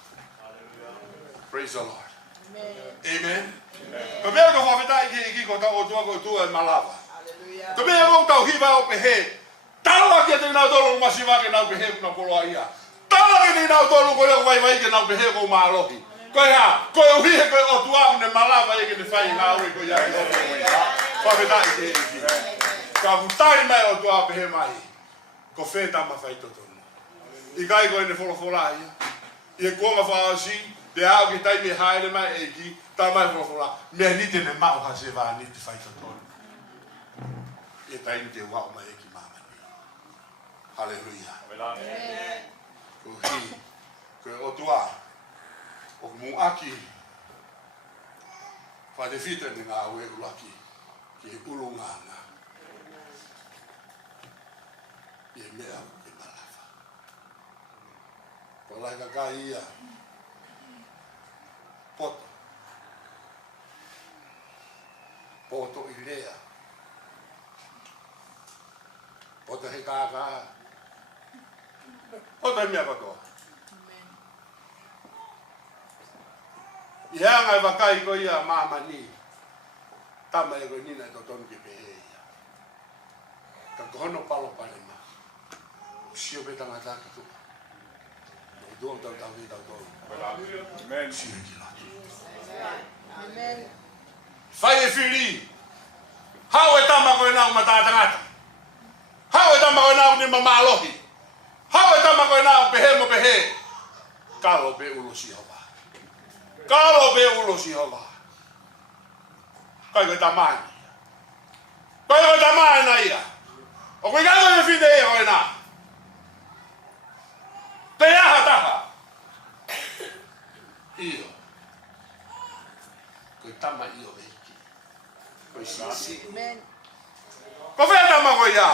Praise the Lord. Amen. Ka mea ka whawhetai ki eki ko tau o tua ko tua e malawa. Ka mea ko tau hiwa o pe he, Tala ki te nau tolu masiwa ke nau pehe kuna koloa ia. Tala ki te nau tolu koe vai vai ke nau pehe ko mālohi. Koe ha, koe uhihe koe o tuamu ne malawa e ke te whai ngā uri koe ia ki oto koe. Whawhetai te eki. Ka hutai mai o tua pehe mai. Ko whetama whai totonu. I kai koe ne wholofora ia. I e kuonga whaasi, te hao ki tai me haere mai eki, tai mai wholofora. Mea ni te ne mau hase wā ni te whai totonu. I tai ni te wau mai eki. Hallelujah. Ko hi, ko o tua, o mu aki, wha te whita ni ngā ue ulaki, ki he ulunganga. I e mea e malawa. Ko lai ka ia, poto, poto i lea, poto he kāka, Ota mea katoa. I hea ngai wakai ko ia mamani. Tama e koe nina e totonu ki pehe ia. Ka kohono palo pale ma. Sio pe tangata ki tuka. O duo tau tau hi tau tolu. Amen. Sio ki lati. Amen. Whai e whiri. Hau e tama koe nau mata tangata. Hau e tama koe nau ni mamalohi. Hau e tama koe nau pehe mo pehe. Kalo pe ulosi hova. Kalo pe ulosi hova. Kai koe tamai. Kai koe tamai na ia. O koe kai koe white e koe nā. Te aha taha. Io. Koe tama io veiki. Koe sisi. Ko whena mako ia.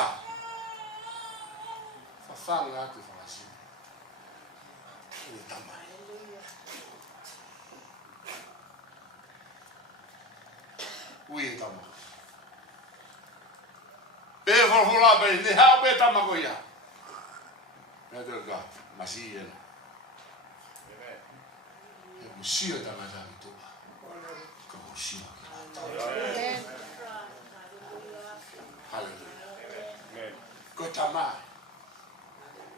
Whawhanga atu whakasi. Ui tamai. Ui tamai. Pe whawhula pe ne hao pe tamako ia. Nā tō ka masi ena. E mo Siu Tapaevalu toa. Ka mo Siu. Hallelujah. Ko tamai.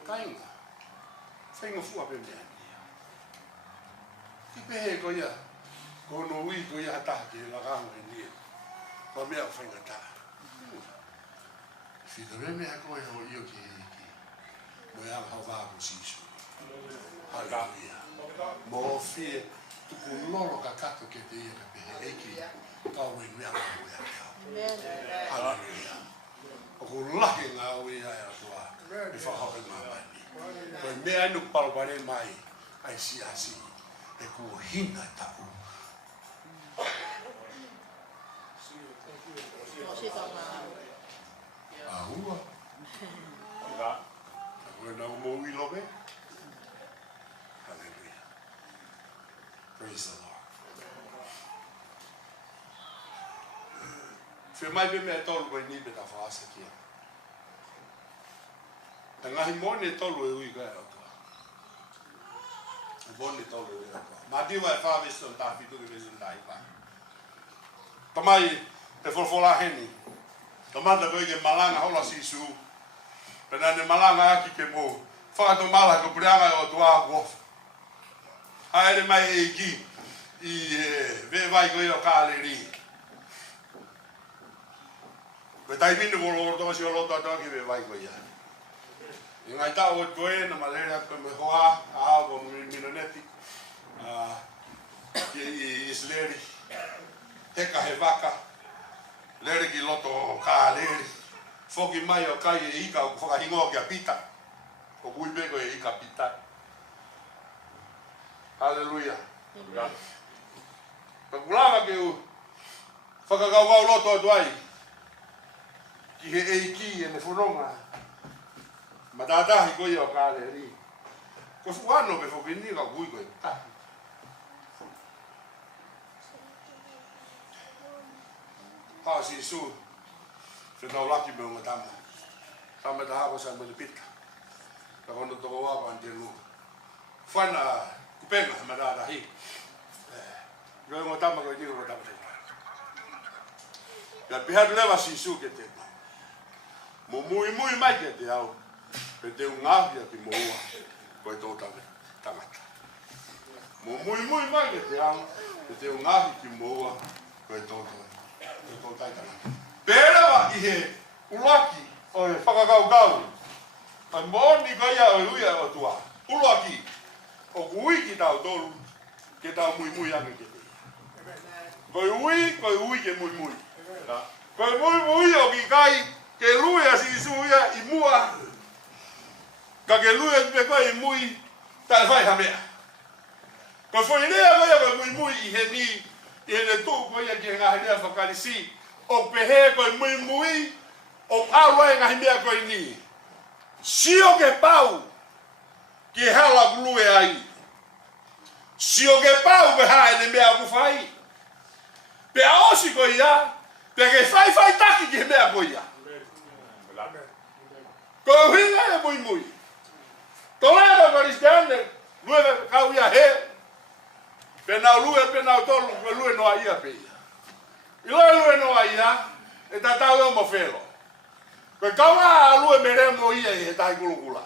Kainga. Whainga fua pe mea. Ki pehe ko ia. Ko no ui ko ia taha ki la kama e nia. Ko mea whainga taha. Whika me mea ko e ho iyo ki mo ia hau vāku sisu. Hallelujah. Mo fie tuku lolo ka kato ke te ia ka pehe eiki. Kau e mea ko ia kau. Hallelujah. O ko lahi ngā ui ai atua. I whahape ngā mani. Koe mea inu palpare mai. Ai si asi. E ko hina taku. Ahua. Koe nau mo ui lobe. Hallelujah. Praise the Lord. Whia mai pe mea tolu koe ni pe ta whaasa kia. Ta ngahi mone tolu e ui kai atua. Mone tolu e ui atua. Matiwa e whaawesto ta whitu ke wesu nai pa. Tamai te wholwhola heni. Tamata koe ke malanga hola sisu. Pena ne malanga aki ke mo. Whakato mala ko prianga o tua wofa. Haere mai e ki. I vevai koe o kāleri. Koe taimini ko loro tonga si o loto atoa ki vevai koe ia. I ngai tau o koe na malere ako me hoa. Aao ko minoneti. Ki isleri. Teka he waka. Lere ki loto kāleri. Foki mai o kai e ika o whakahingoa ki a pita. O kui peko e ika pita. Hallelujah. Pakulanga ke u whakakau loto atu ai. Ki he eiki e ne whanonga. Matatahi koe o kāleri. Ko fuano pe whapini ka kui koe tahi. Pao si su. Whenau laki me unga tama. Tama ta hako sa mwere pita. Ka kono toko wapa ante lu. Whana kupenga matata hi. Roi unga tama koe niro tama te. Ka pihatu lewa si su ke te. Mo mui mai ke te au. Pe te ungahia ki mo ua. Koe tō tangata. Mo mui mai ke te au. Pe te ungahi ki mo ua. Koe tō tangata. Pērawa i he ulaki o he whakakau. Ai mōni ko ia o uia o tua. Ulaki o kui ki tau tolu. Ke tau mui ake ke te. Koe ui ke mui. Koe mui o ki kai ke luia si suia i mua. Ka ke luia pe koe i mui tai whai hamea. Koe whainea koe mui i he ni i he ne tū koe ia ki he ngahi rea whakarisi. O pehe koe mui, o aroe ngahi mea koe ni. Sio ke pau, ki hala glue ai. Sio ke pau pe hae ne mea kufai. Pe aosi koe ia, pe ke whai taki ki mea koe ia. Koe hinga e mui. Tolera koristiane, lue kau ia he. Pe nau lue, pe nau tolu, pe lue noa ia pe ia. I lue no ia, e tatau e mo whelo. Koe kaunga a lue mere mo ia i he tai kulukula.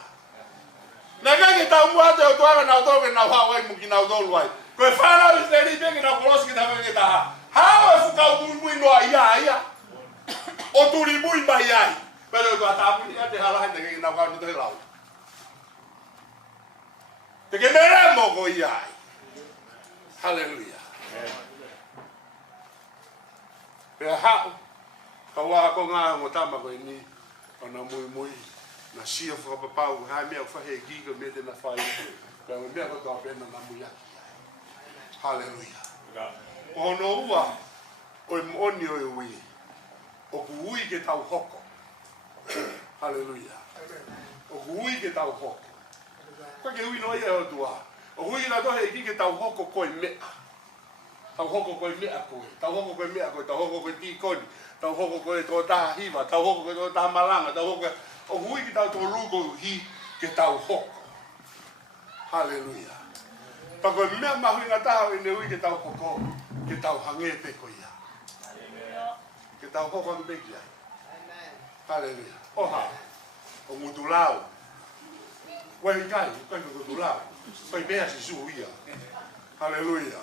Nā kai ke tau mua te o tuanga nau toke nau hawai muki nau tolu ai. Koe whanau i te ripe ki nau kolosi ki tawe ke taha. Hao e fukau mui noa ia. O turi mui mai ai. Pero tua tāpuni ka te halahi te ke nau kau te lau. Te ke mere mo ko ia ai. Hallelujah. Pea hao, ka waa ko ngā mo tama koe ni, o na mui, na sia whakapapau, hae mea whahe giga me te na whai, pea me mea koe pena na mui aki. Hallelujah. O no ua, o i moni o i ui, o ku ui ke tau hoko, Hallelujah. O hui ke tau hoko. Ko ke hui no ia o tua. O hui na to he ke tau hoko koi mea. Tau hoko koi mea koe. Tau hoko koi mea koe. Tau hoko koi tikoni. Tau hoko koi tō taha hiva. Tau hoko koi tō taha malanga. Tau hoko o hui ke tau tō ruko hi ke tau hoko. Hallelujah. Pa koe mea mahui ngā taha ine hui ke tau hoko. Ke tau hange pe koe ia. Ke tau hoko ang peki ai. Hallelujah. Oha. O mutulau. Wai kai, kai mutulau. Kai bea si su ia. Hallelujah.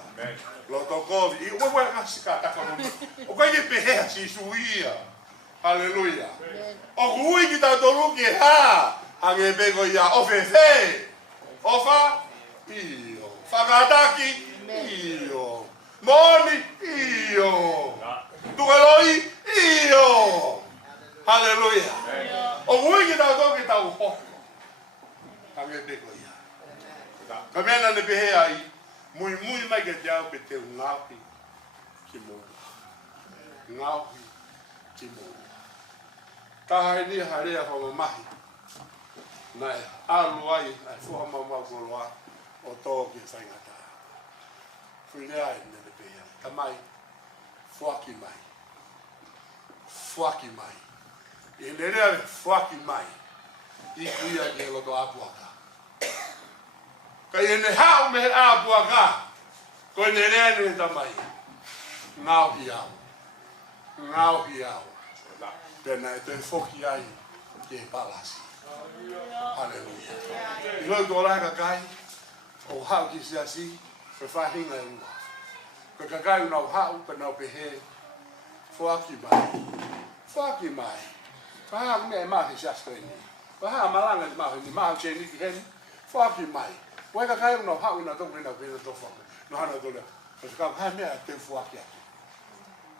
Lo to kovi. I wa kasi ka ta kono. O kai ke bea si su ia. Hallelujah. O hui ki ta tolu ki ha. Hange be ko ia ofefe. Ofa. Io. Fagadaki. Io. Moni. Io. Tueloi. Io. Hallelujah. O hui ki ta tolu ki ta ho. Hange be ko ia. Kamena ne behe ai. Mui mai ke te au pe te ngāpi ki mō. Ngāpi ki mō. Tahai ni harea whama mahi. Nai alu ai, ai fuha mau koloa o tō ki whaingata. Whine ai nene behe. Tamai, fuaki mai. Fuaki mai. I nerea fuaki mai. I kuia ke loto apuaka. Ka ene hao me apuaka. Ko ene rea ne tamai. Ngau hi au. Ngau hi au. Pena e te foki ai ke palasi. Hallelujah. I lau tō raka kai. O hao ki siasi. Pe whahinga e ua. Ko kakai unau hao pe nau pehe. Fuaki mai. Fuaki mai. Paha me mahi siastreni. Paha malanga ni mahi ni mahi cheni ki heni. Fuaki mai. Wai kakai unau hao ina tōku ina pena tō whaka. No hana tō lea. Ko kau hai mea te fuaki atu.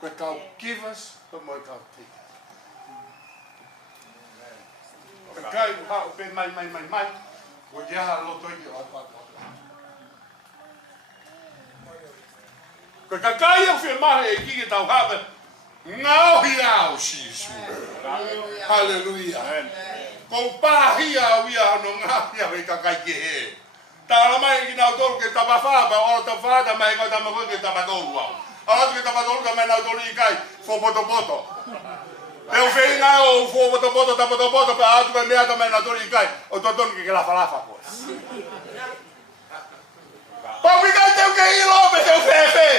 Ko kau give us, ko mo kau take us. Ko kai hao pe mai. Ko jaha loto i o atu. Ko kakai au whi mahi e kike tau hape. Ngau hi au sisu. Hallelujah. Ko pahi au ia no ngau ia e kakai ke he. Tāra mai ki nau tolu ke tapawhapa, o ta whata mai ko tamako ke tapatolu au. Aatu ke tapatolu ka mai nau tolu i kai, fōpoto. Te u whei ngai o fōpoto, tapato, pa aatu ke mea ka mai nau tolu i kai, o totonu ke lafa koe. Pa wikai teu ke ilo me teu whewe.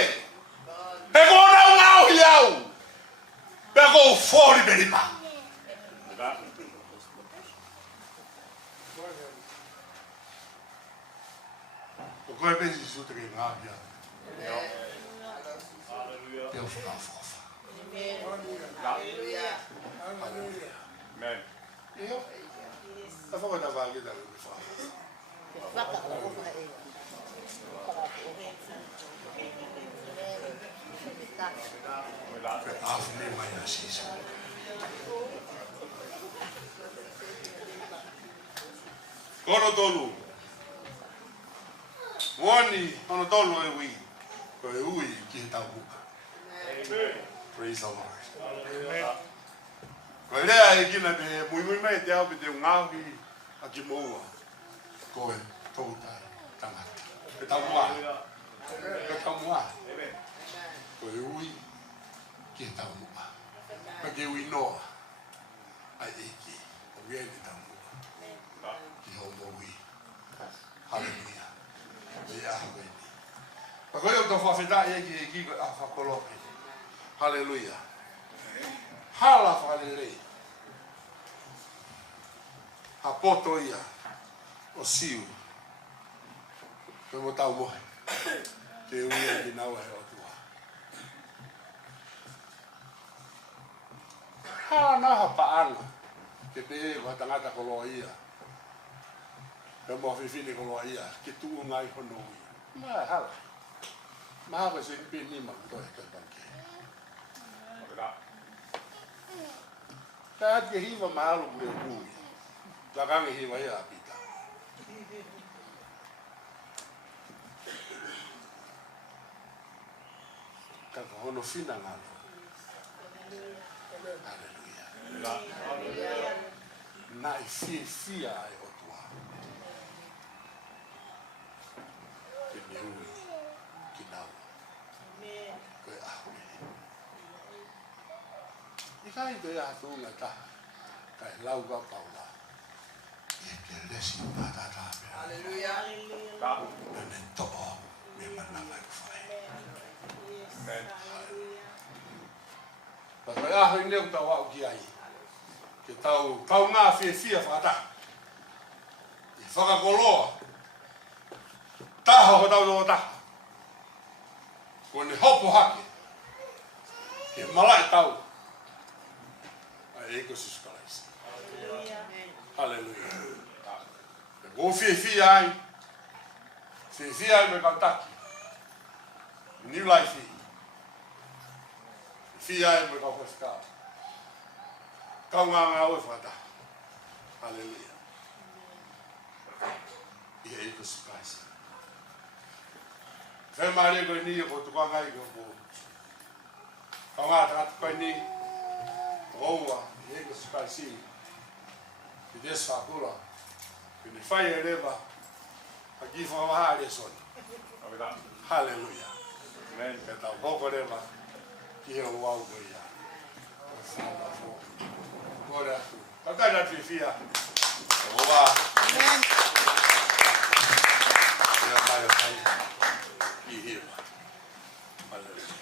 He kona u ngau hi au. Pe ko fōri beripa. Koe pesi su te kei ngā pia. Te o whakawhawha. Hallelujah. Amen. Iyo. Ta whakata wāke ta rūpe whawha. Pe awhine mai na sisa. Kono tolu. Wani, ono tolu e ui. Ko e ui ki he tau huka. Praise the Lord. Ko e rea e kina te mui mai te au pe te ngāwi a ki moua. Ko e tautai tangata. Pe tau mua. Pe tau mua. Ko e ui ki he tau mua. Pe ke ui noa. Ai eki. O wia ni tau mua. Ki hau mo ui. Hallelujah. Pa koe o tō whawheta e ki a whakolope. Hallelujah. Hala whalelei. Ha poto ia o siu. Pe mo tau mohe. Te uia ki naua he o tua. Hala naha paanga. Ke pe e ko tangata koloa ia. Pe mo whiwhine koloa ia. Ke tuu ngai hono ia. Mai hala. Maha se pe ni ma to e tanke. Ta ke hiva malu me ku. La gange hiva ia pita. Ka hono fina ngalo. Hallelujah. Na I fia ai o tua. Ke ni hui, ki nau. Koe ahu e. I kai te a tūnga ta. Kai lau ka paula. E ke lesi patata mea. Hallelujah. Me me to'o. Me mananga i whai. Pa kai ahu i neu tau au ki ai. Ke tau ngā fia whata. I whakakoloa. Taha ho tau tō taha. Ko ne hopo hake. Ke malai tau. Ai eko siskalaisi. Hallelujah. Ke mō fia ai. Fia ai me kautaki. New life. Fia ai me kaukaskaa. Kau ngā oe whata. Hallelujah. I he eko siskalaisi. Whai maare koe ni ko tukanga i ko. Kau ngā tātu koe ni. Oua, i eko siskalaisi. I te whakura. I ne whai e rewa. A ki whakawaha e soni. Hallelujah. Amen. Ke tau hoko rewa. Ki he o wau koe ia. O whanga fō. Kore atu. Kakai na fia. Oua. Amen. Ia mai o kai. I hewa. Hallelujah.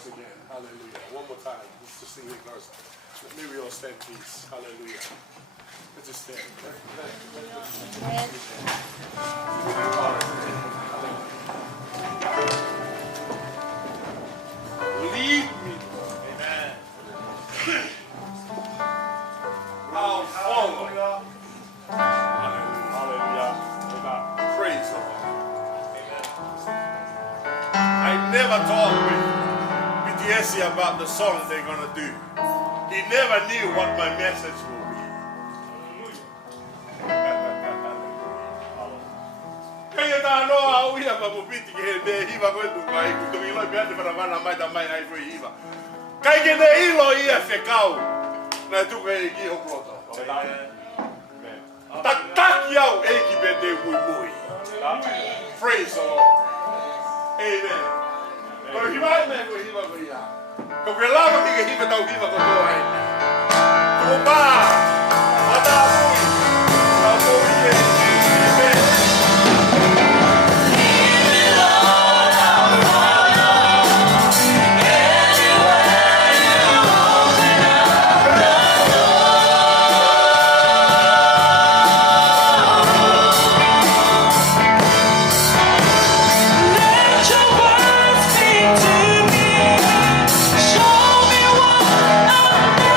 once again. Hallelujah. One more time. Let's just sing the verse. May we all stand, please. Hallelujah. Let's just stand. Lead me. Amen. I'll follow. Hallelujah. Hallelujah. Praise the Lord. Amen. I never talked with BTS about the song they're going to do. He never knew what my message will be. Kaya tano au ia mabubiti ke me hiva ko tu kai ku tu ilo biate para mana mai da mai ai foi hiva. Kai ke ne ilo ia fekau. Na tu kai ki o proto. Tak tak yau e ki bete mui mui. Praise the Lord. Amen. Ko hiva me ko hiva ko ia. Ko ke lava ki ke hiva tau hiva ko to ai. Ko ba. Mata mui. Na mui e. Amen. Show me what I'm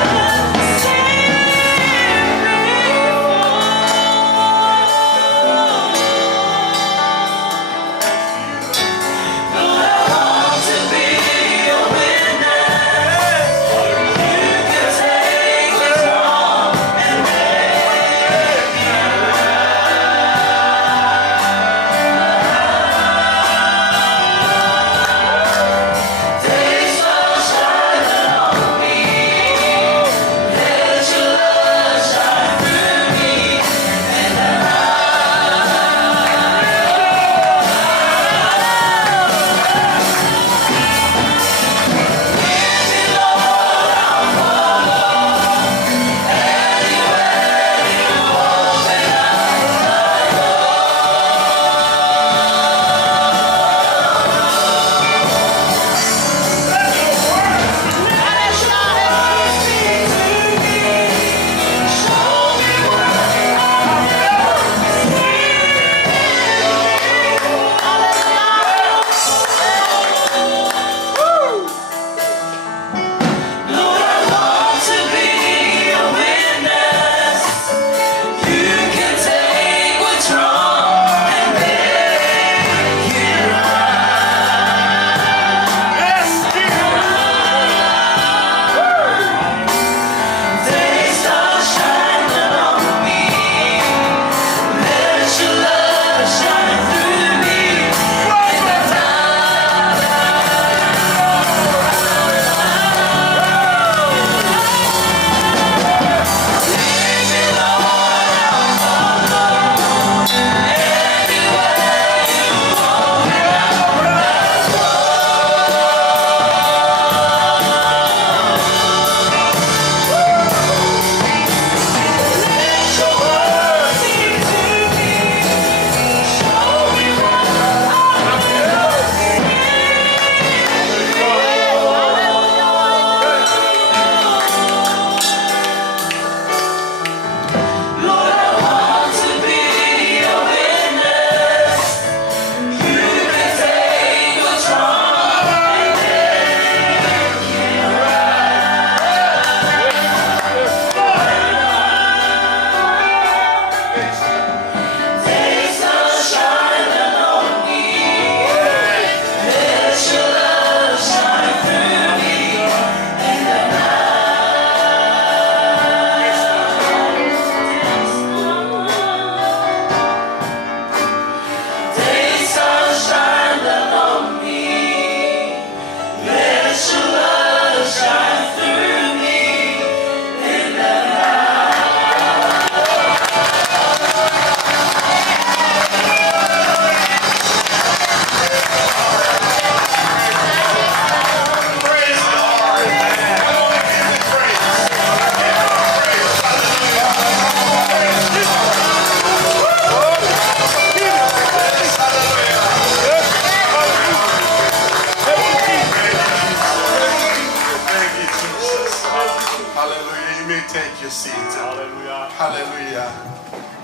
Hallelujah. You may take your seat. Hallelujah. Hallelujah.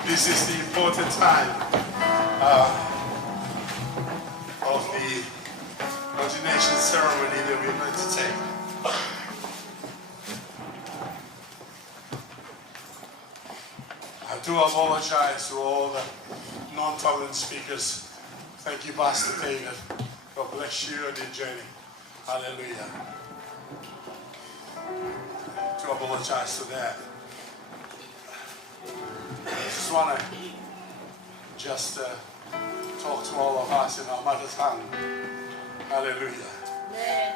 This is the important time of the ordination ceremony that we're going to take. I do apologize to all the non-tongue speakers. Thank you, Pastor David. God bless you on your journey. Hallelujah. I do apologize for that. I just want to talk to all of us in our mother tongue. Hallelujah. Amen.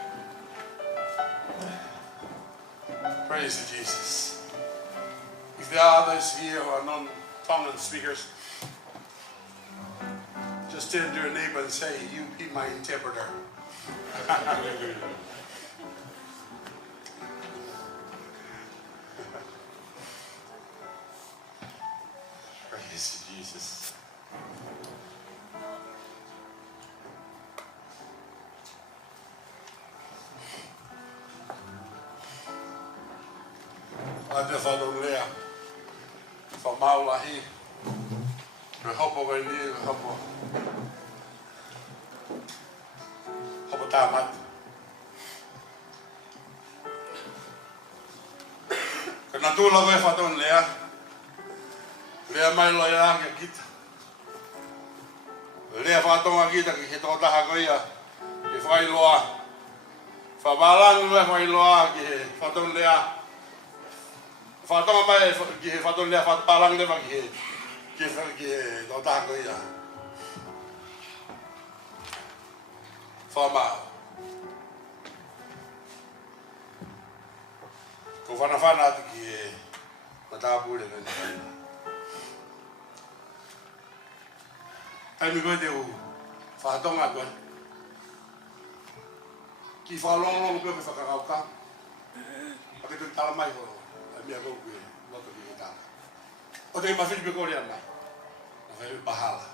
Praise you, Jesus. If there are others here who are non-tongue speakers, just turn to your neighbor and say, you be my interpreter. Hallelujah. Praise you, Jesus. Ate whanonglea, whamaulahi, me hopo wai ni, me hopo tāmata. Ka nā tūla koe whanonglea, lea mai loia kia kita. Lea whatonga kita ki he tōtaha koia, ki whailoa. Whabalangu me whailoa ki he whatonglea. Whatonga mai ki he whatonglea whapalang lewa ki he tōtaha koia. Whamau. Ko whanawhana atu ki he matāpūre kani. Taimi koe te u whatonga koe. Ki whalonglong koe me whakakauka. Pake tui tala mai horo. Ai mea kou koe loto ki he tala. O te mawhiri pe kore anai. Na whai pahala.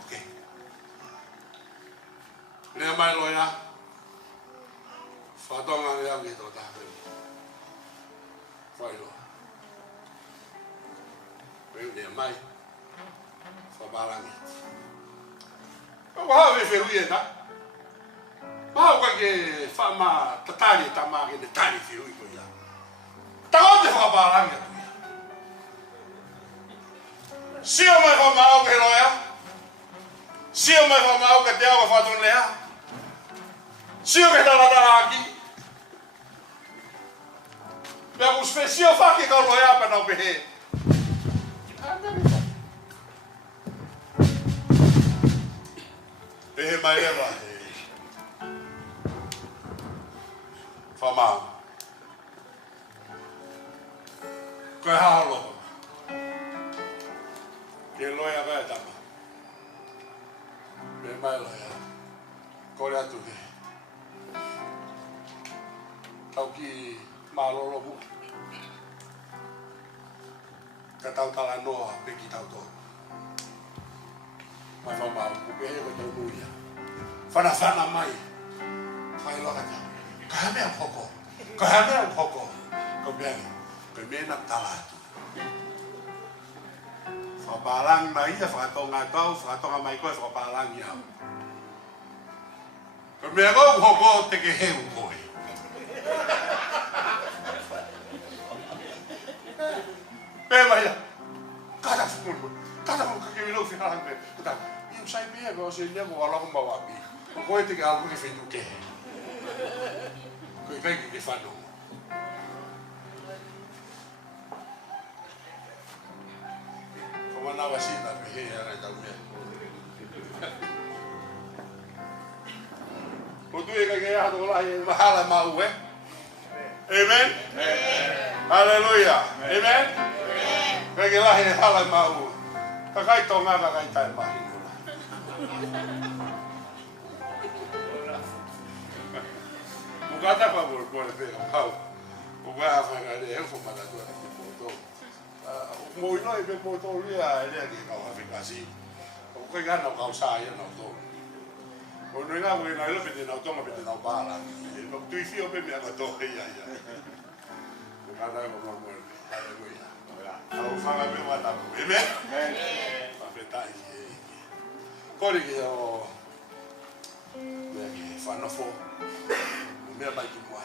Okay. Lea mai loia. Whatonga lea me tō taha koe. Whailoa. Koe lea mai. Whabarangi. Waha we whirui e ta. Maha koe ke whama tatari tama ke ne tari whirui koe ia. Tao te whabarangi atu ia. Sio mai whamau ke loia. Sio mai whamau ke te awa whaton lea. Sio ke taratara aki. Pea ku spesio whake kau loia pa nau pehe. Pehe mai ewa he whamau. Koe haholo. Ke loia kai tama. Pehe mai loia. Kore atu he. Tau ki malolo mu. Ka tau tala noa peki tau tō. Mai whamau, kupehe ko tau nuia. Whanawhana mai. Whai loa kata. Ka hamea poko. Ka hamea poko. Ko meani. Ko mena tala atu. Whapalangi mai ia, whakatonga tau, whakatonga mai koe, whapalangi au. Ko mea kou hoko te ke heu koe. Pema ia. Kata fukuru. Kata mo kakiri lau whiharang me. Kata, iu sai mea ko se nia mo alako mawapi. Ko koe te ke alku ke whendu ke. Ko i pengi ke whanu. Ko manawa sina me he arai tau mea. Ko tue ka ke ato lahi mahala mau e. Amen? Hallelujah. Amen? Kaya lahi hala mau. Kakai tō ngā kakai tai mahi nula. Mukata pa mura kore pēra pau. Mukata pa ngā re elfo mana tua ki pōtō. Moi noi pe pōtō ria e rea ki kau hawhi kasi. Kai ngana kau sā ia nau tō. O no nga we na lo pe na toma pe na bala. No tu fio pe me na to ia ia. Ko kana mo mo. Aleluia. Au fanga me mata. Amen. Amen. Pa tai. Ko ri o me ki fa no fo. Me ba ki mo.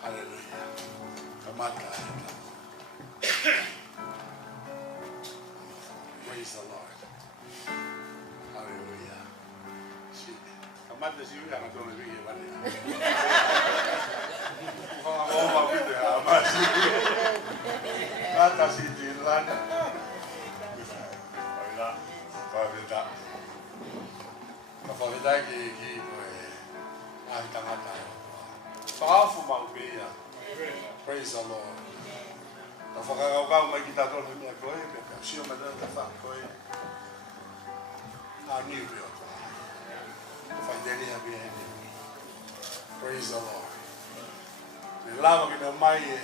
Aleluia. Kamata. Praise the Lord. Hallelujah. Kamata siu ya ngato le vi vale. Oh, vite ama. Kata si dilana. Oila. Faveta. Faveta ki ai kamata. Powerful maubia. Praise the Lord. Ta whakakau mai ki tātou ni mea koe, me ka sio mai nana ta wha koe. A niu pio koe. Ta whaideni a bia hene. Praise the Lord. Me lawa ki na mai e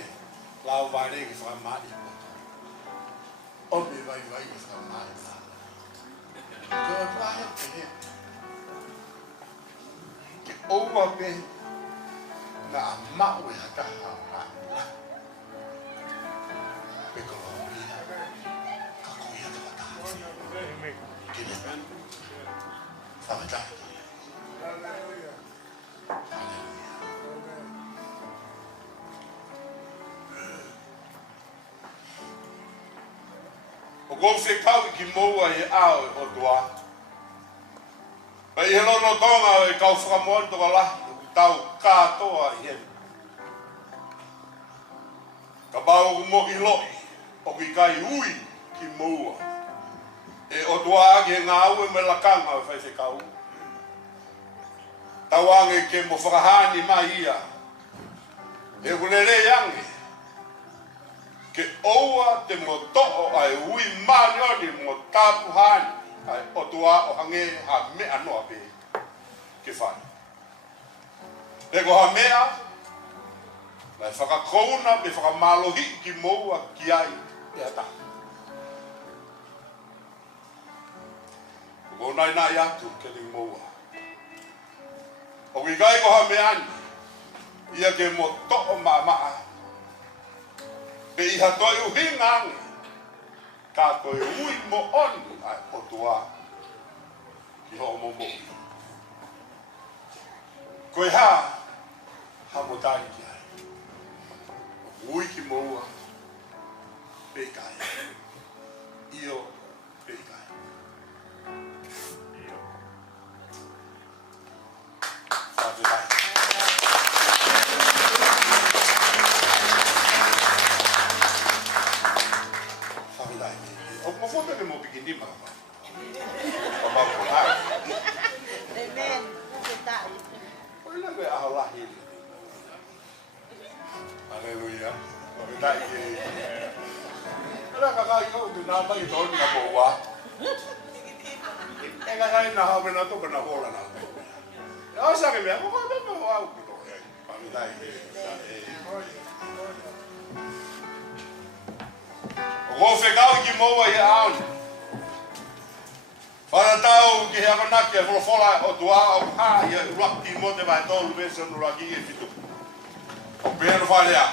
lawa vare ki whakamai koto. Omi vai ki whakamai wha. Koe praia te he. Ke oua pe na a mau e hakaha o hana. O go fe kau ki moa e ao o toa. Pa i helo no tonga e kau whakamoan toka la, tau kātoa i hen. Ka bau mo i loki, o ki kai ui ki moa. E o toa agi e ngā ue me lakanga o whai kau. Tau ange ke mo whakahani mai ia. E kulere ange. Ke oua te mo to'o ai ui marioni mo tāpu hani. Ai o toa o hange ha mea noa pe ke whani. E ko ha mea, lai whakakouna me whakamalohi ki moua ki ai e ata. Ko nai nai atu ke ni moua. O ki kai ko ha mea ani, ia ke mo to'o maa. Pe iha toi uhinga ange, ka toi ui mo onu ai o toa ki ho mo mo. Koe ha mo tari ki ai. Ui ki moua, pe kai. Io pe kai. Io. Whāte mai. O mo foto ke mo pikini ma. O ma ko ha. Amen. O ila me ala hi. Hallelujah. O ta ke. Ala ka ka ko tu na ba ki to ni ko wa. E ka ka na ha na to na hola na. O sa ke me ko ko me wa ku to. Pa mi dai ke. O fe kau ki moa i aun. Whana tau ki hea manaki a wholofola o tua o ha i a uraki mo te vai tolu vese no raki e fitu. O pēra whalea.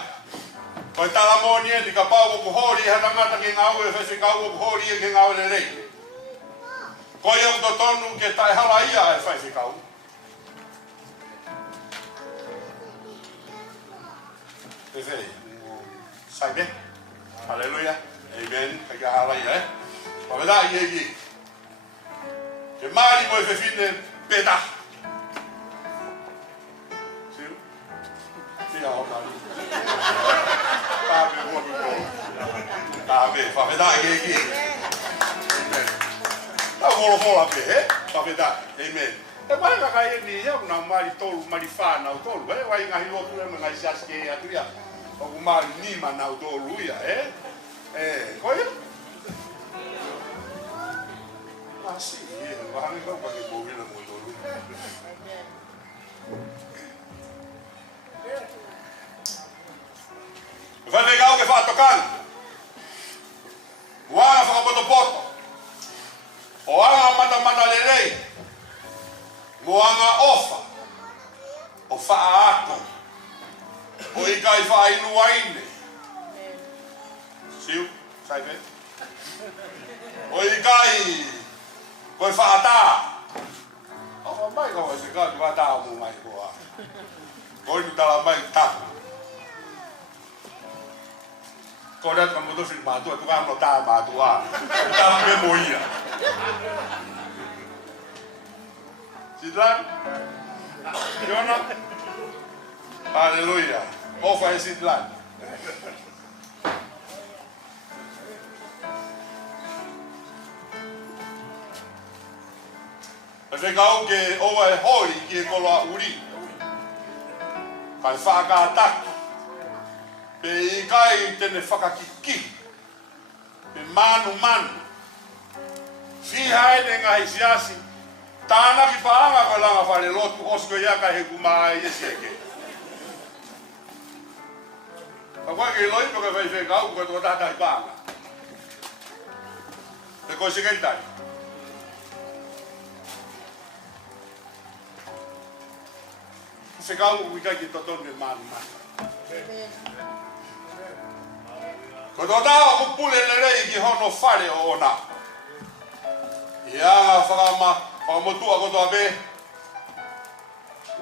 Koi tala mōni e ni ka pau o kuhori e hatangata ki ngau e whese kau o kuhori e ki ngau e rei. Koi au to tonu ke tai hala ia e whese kau. Te whei. Saibe. Hallelujah. Amen. Kaya hala ia, eh? Paweda i egi. Ke mari mo e whewhine peta. Siu? Tia o mari. Tāpe mua piko. Tāpe, paweda i egi. Amen. Tau holo pe, eh? Paweda. Amen. E mai ka kai ni ia na mari tolu, mari whānau tolu, eh? Wai ngahi lotu e mga isaske e atu ia. O kumari ni manau tolu ia, eh? Koe? Asi, wahangi kau pakai mobil na motor. Whane kau ke whātokan. Wanga whakapoto-poto. O anga mata lelei. Moanga ofa. O whaako. O i kai whainua ine. Siu, saipe. O i kai koe whaata. O mai koe se kai whaata mo mai koa. Koe ni tala mai taku. Koe rea tuka motosi mātua, tuka no tā mātua. Tala me moia. Sidlan? Yona? Hallelujah. Ofa e Sidlan. Se kau ke oa e hoi ki e koloa uri. Kai whakataki. Pe i kai tene whakakiki. Pe manu. Whiha ene ngai siasi. Tāna ki paanga ko langa whare lotu osko iaka he kumaa i eseke. Ka koe ke loi poke whai whekau koe tō tātai paanga. Pe koe se kentai. Whekau wika ki totone manu. Ko tō tāwa kupule le rei ki hono whare o ona. Ia whakamotua ko tō abe.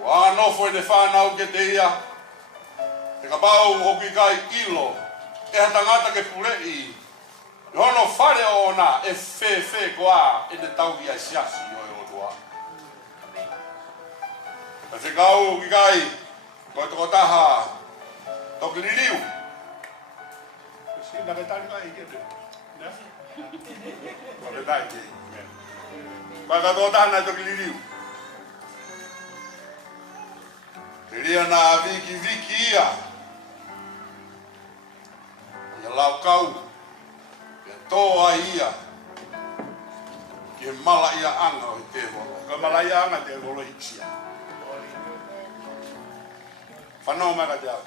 Wā nofo e ne whānau ke te ia. Te ka pau hoki kai ilo. E ha tangata ke pulei. Hono whare o ona e whē koa e ne tau ki a siasi o e o tua. Ka whekau ki kai, koe toko taha, toki ni liu. Sina ke tani kai ke te. Ka te tai ke. Ka toko taha nai toki ni liu. Te ria nā viki ia. Ia lau kau. Ia toa ia. Ke mala ia anga o te volo. Ka mala ia anga te volo hiksia. Whanau mai ka te au.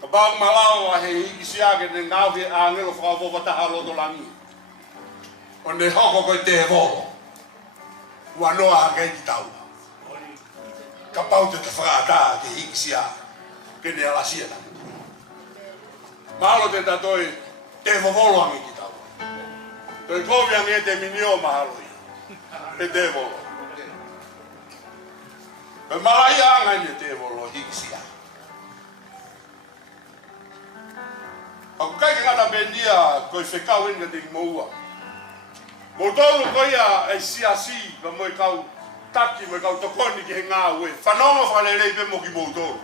Ka pāu malao a he hiki siake ne ngāwhi a ngelo whakawhopa taha loto langi. O ne hoko koe te volo. Ua noa hake ki tau. Ka pāu te whakata ke hiki siake. Ke ne ala siena. Mahalo te tatoi te volo angi ki tau. Toi kovi angi e te minio mahaloi. Pe te volo. Pe malai anga ni te volo hiksia. Ako kai ke ngata bendia koe whekau inga te moua. Mo tolu koe ia e siasi ka moe kau taki moe kau tokoni ki he ngā ue. Whanonga whalelei pe mo ki mo tolu.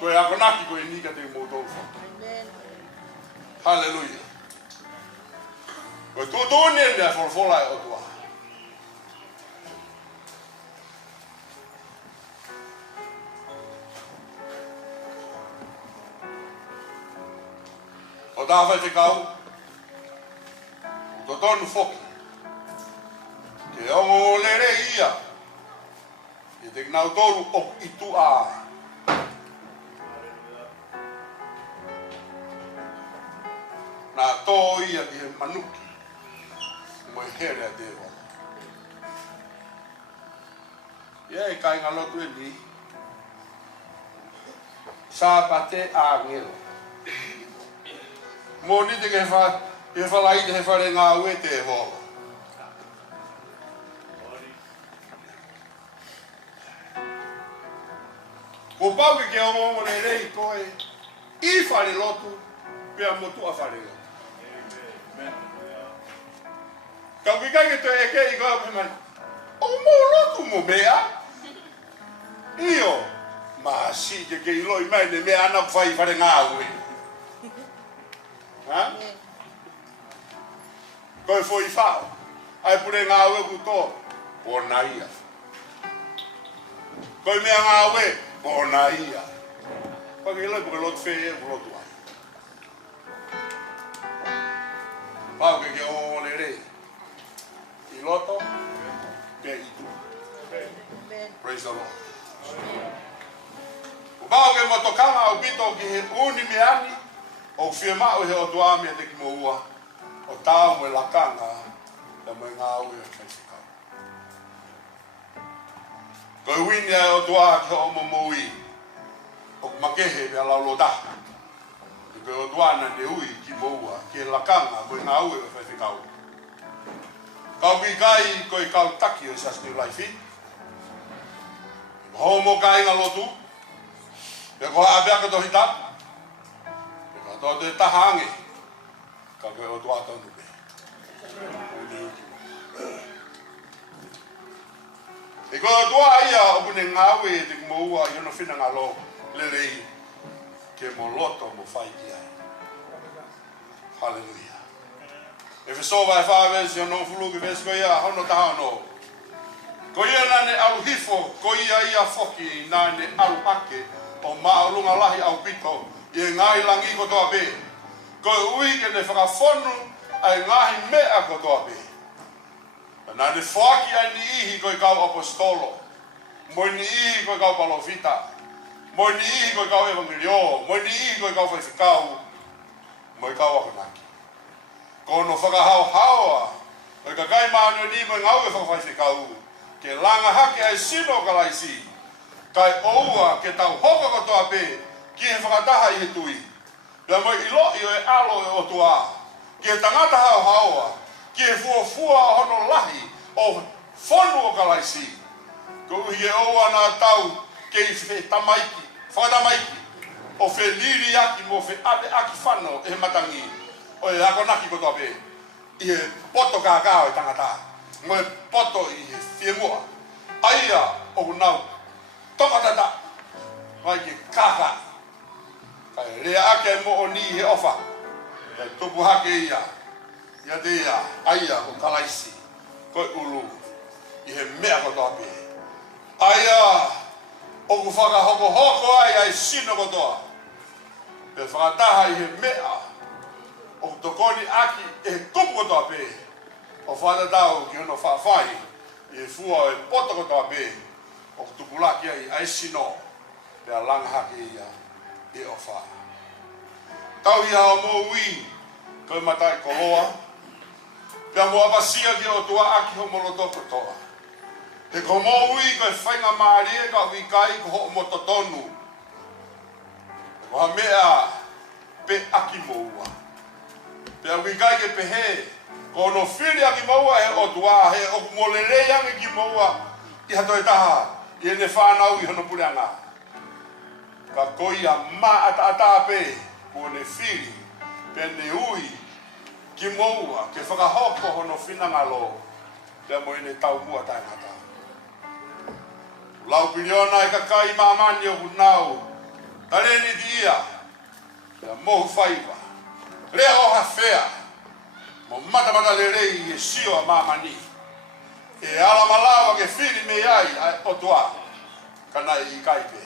Koe ako naki koe nika te mo tolu. Hallelujah. Koe tōtōne nea wholwhola e o tua. O tāwhai te kau, to tonu whoki, ke ongo o lere ia, e te nau toru o i tu āe. Nā tō ia ki he manuki, mo e here a te roa. Ia e kai ngā lotu e ni, sāpate a ngero. Mo ni te ke whalai te he whare ngā ue te holo. Ko pau ke ongo ne rei koe, i whare lotu, pia motua whare lotu. Kau ki kai ke te eke i kau pe mai, o mo lotu mo mea. Io, ma si ke i loi mai ne mea anak whai whare ngā ue. Ha? Koe fo i whao. Ai pure ngā ue ku tō. Pōna ia. Koe mea ngā ue. Pōna ia. Koe ke loi puke lotu whee ku lotu ai. Pau ke o le rei. I loto. Pea i tu. Praise the Lord. Pau ke motokanga au pito ki he uni me ani. O whia mao he o tua mea te ki mo ua, o tāu e lakanga, e mo ngā ue o kai whikau. Ko wini ai o tua ki o momoi. O makehe me ala lo da. Ko o tua na ne ui ki moua ki lakanga ko nga ue e fa kau. Kau ki kai ko i kau taki o sas ni life. Homo kai nga lotu. Pe ko abia ka to hitap. Pe ko to te tahange. Ka ko o tua tonu pe. E ko tua ia o bune ngawe te moua i no fina ngalo lelei ke mo loto mo fai ki ai. Hallelujah. E fe so vai fa ves yo no fulu ke ves ko ia hono ta no. Ko ia na ne alu hifo ko ia foki na ne alu ake o maulunga lahi au pito i ngai langi ko toa be. Ko ui ke ne whakafonu ai ngahi mea ko toa be. Na ne foki ai ni ihi ko i kau apostolo. Mo ni ihi ko i kau palofita. Mo ni ihi ko i kau evangelio. Mo ni ihi ko i kau whaifikau. Mo i kau akonaki. Ko no whakahau haua. O i ka kai maano ni mo i ngau e whakawhaifikau. Ke langa hake ai sino kalaisi. Kai oua ke tau hoka ko toa pe. Ki he whakataha i he tui. Pea mo i lo i o e alo e o tua. Ki he tangata hau haua. Ki he fua hono lahi o whonu o kalaisi. Ko uhi e oua nā tau ke i whe tamaiki, whakatamaiki. O whe liri aki mo whe ate aki whano e he matangi. O e akonaki ko toa pe. I he poto kākao e tangata. Mo e poto i he whiemua. Aia o nau tokatata. Mai ke kaka. Kai rea ake mo o ni he ofa. Kai tupu hake ia. Ia te ia. Aia o kalaisi. Koi ulu. I he mea ko toa pe. Aia o ku whakahoko hoko ai ai sino ko toa. Pe whakataha i he mea. O tokoni aki e he kupu ko toa pe. O whatatau ki hono whawhai. I he fua e poto ko toa pe. O tupulaki ai ai sino. Pea langa hake ia. E o wha. Tau ia o mo ui. Koe matai koloa. Pea mo apasia ki o tua aki ho molotoko toa. Te ko mo ui koe whainga maarie ka ui kai ko ho mototonu. Te ko ha mea pe aki moua. Pea ui kai ke pehe. Ko no whiri aki moua he o tua. He o molere yangi ki moua. I hato e taha. I ene whanau i hono pureanga. Ka koia ma ata pe. Ko ne whiri. Pe ne ui. Ki moua. Ke whakahoko hono whinangalo. Pea mo ene tau mua tai ngata. Lau piliona e ka kai mamani o kunau. Tareni di ia. Pea mohu whaiva. Rea o hawhea. Mo matamata le rei e sio a mamani. E ala malawa ke whiri me ai o tua. Kana i kaipe.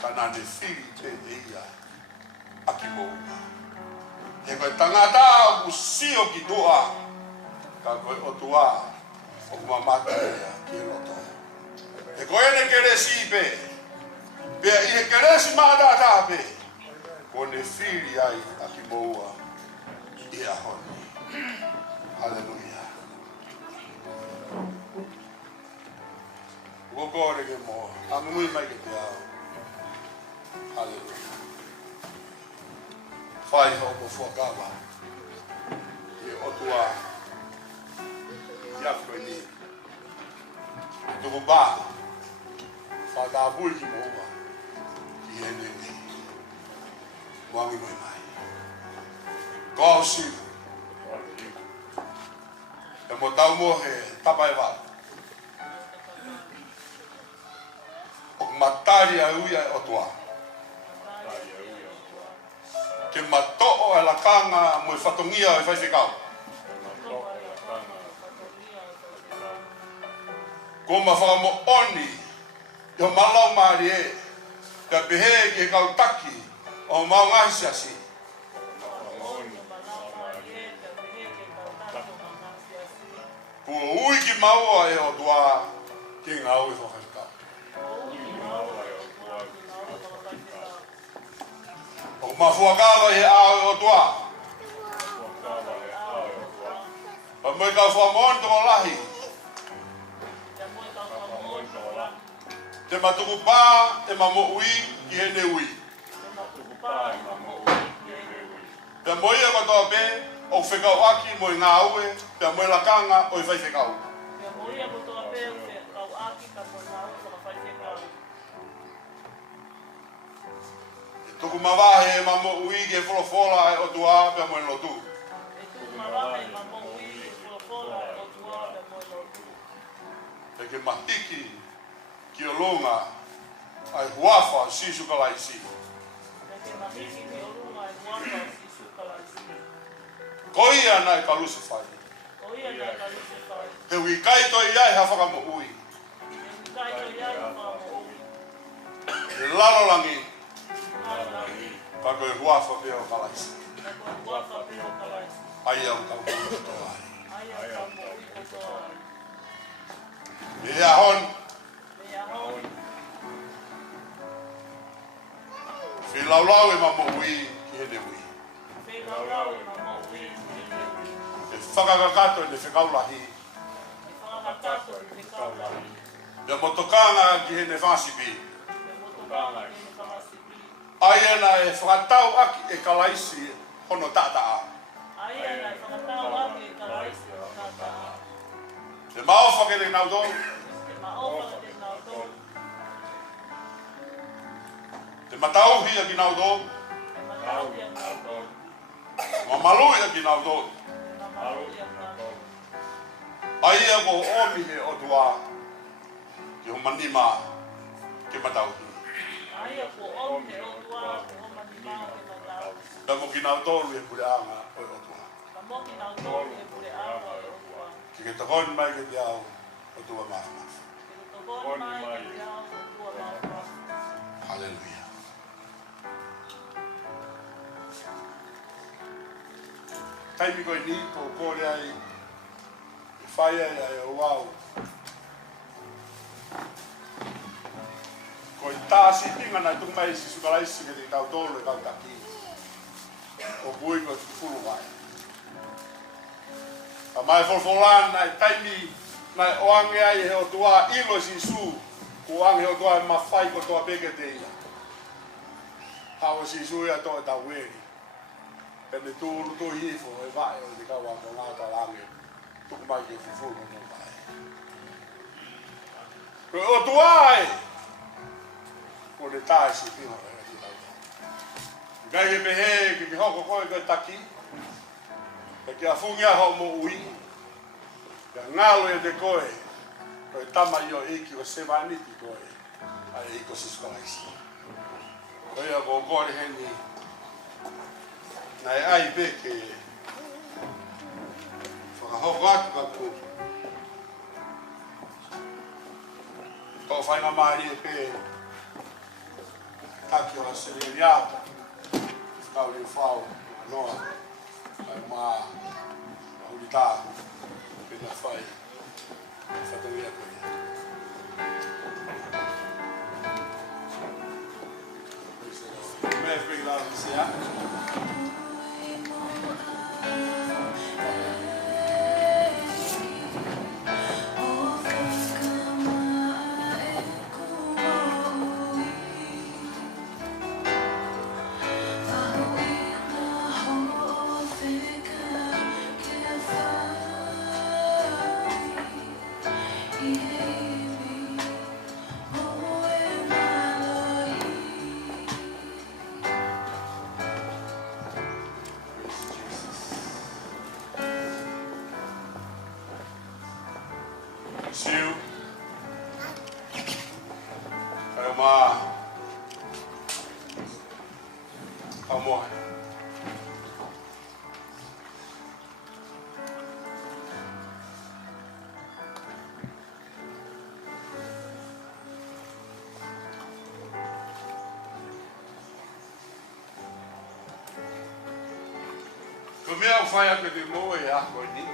Kana ne whiri pe e ia. Aki mohu. E koe tangata o ku sio ki tua. Ka koe o tua. O kumamata ea ki roto. E koe ne keresi pe. Pea i he keresi maata pe. Ko ne whiri ai aki moua. I a honi. Hallelujah. Ukokore ke mo. Amui mai ke te au. Hallelujah. Whai hoko whakawa. I otua. Ia koe ni. Tuku bā. Whakabui ki moua. Ki hene ni. Wangi mai mai. Kau siu. E mo tau mo he Tapaevalu. O matari a uia e otua. Ke mato'o e lakanga mo e whatongia e whaiwhikau. Ko ma whakamo oni i o malau maari e. Ka pehe ki he kau taki o mau ngahisiasi. Kua ui ki maua e o tua ki ngau e whakawhikau. O mafuakawa he ao e o tua. Pa moi kau whamon toko lahi. Te matuku pā e mamo ui ki he ne ui. Pea moe e katoa pē o whekau aki mo i ngā ue, pea moe lakanga o i whai whekau. E tuku mawahe e mamo ui ki he wholofola e o tua pea moe lotu. E ke mahiki ki o longa ai huafa sisu kalaisi. Koia nai kalusi whai. Te ui kaito i ai hawhaka mo ui. E lalolangi ka koe huafa peo kalaisi. Ai au tau kuto ai. E ahon. Whilaulau e mamo ui ki he ne ui. E whakakakato e ne whekaulahi. E motokanga ki he ne whasipi. Ai ana e whakatau aki e kalaisi hono tataa. Te maofa ke te naudou. Te matauhi a ki naudou. Mamalui a ki naudou. Ai a ko omihe o tua ki ho manima ke matauhi. Ta mo ki naudou e pure anga o tua. Ki ke takon mai ke te au o tua mafu. Hallelujah. Taimi koe ni ko kore ai e whaia ai o wau. Ko i tāsi tinga nai tung mai si sukalaisi ke te tau tolu e tau taki. O bui ko te fulu mai. A mai folfolan nai taimi nai oange ai he o tua ilo si su. Ko ange o tua e mawhai ko toa peke te ia. Hawa si su ia toa e tau weri. Pene tūru tō hifo e vae o te kaua ko ngāta lange. Tuku mai ke fufuru no vae. Koe o tuai! Ko ne tāi si pino e ti lau. Gai he pehe ki mi hoko koe koe taki. E ki a fungi aho mo ui. Ka ngalo e te koe. Koe tama i o iki o sevaniti koe. Ai iko siskolaisi. Koe a ko kore heni. Nai ai peke whakahoko atu ka ku. Tō whainga maari e pē taki o la sere riata. Whakau ni whao noa. Ai maa auri tā. Pena whai. Whatau ia koe. Mea whai la sea. Siu Tapaevalu 16.10.2022. Ko mea whai ake te moe e ako ni.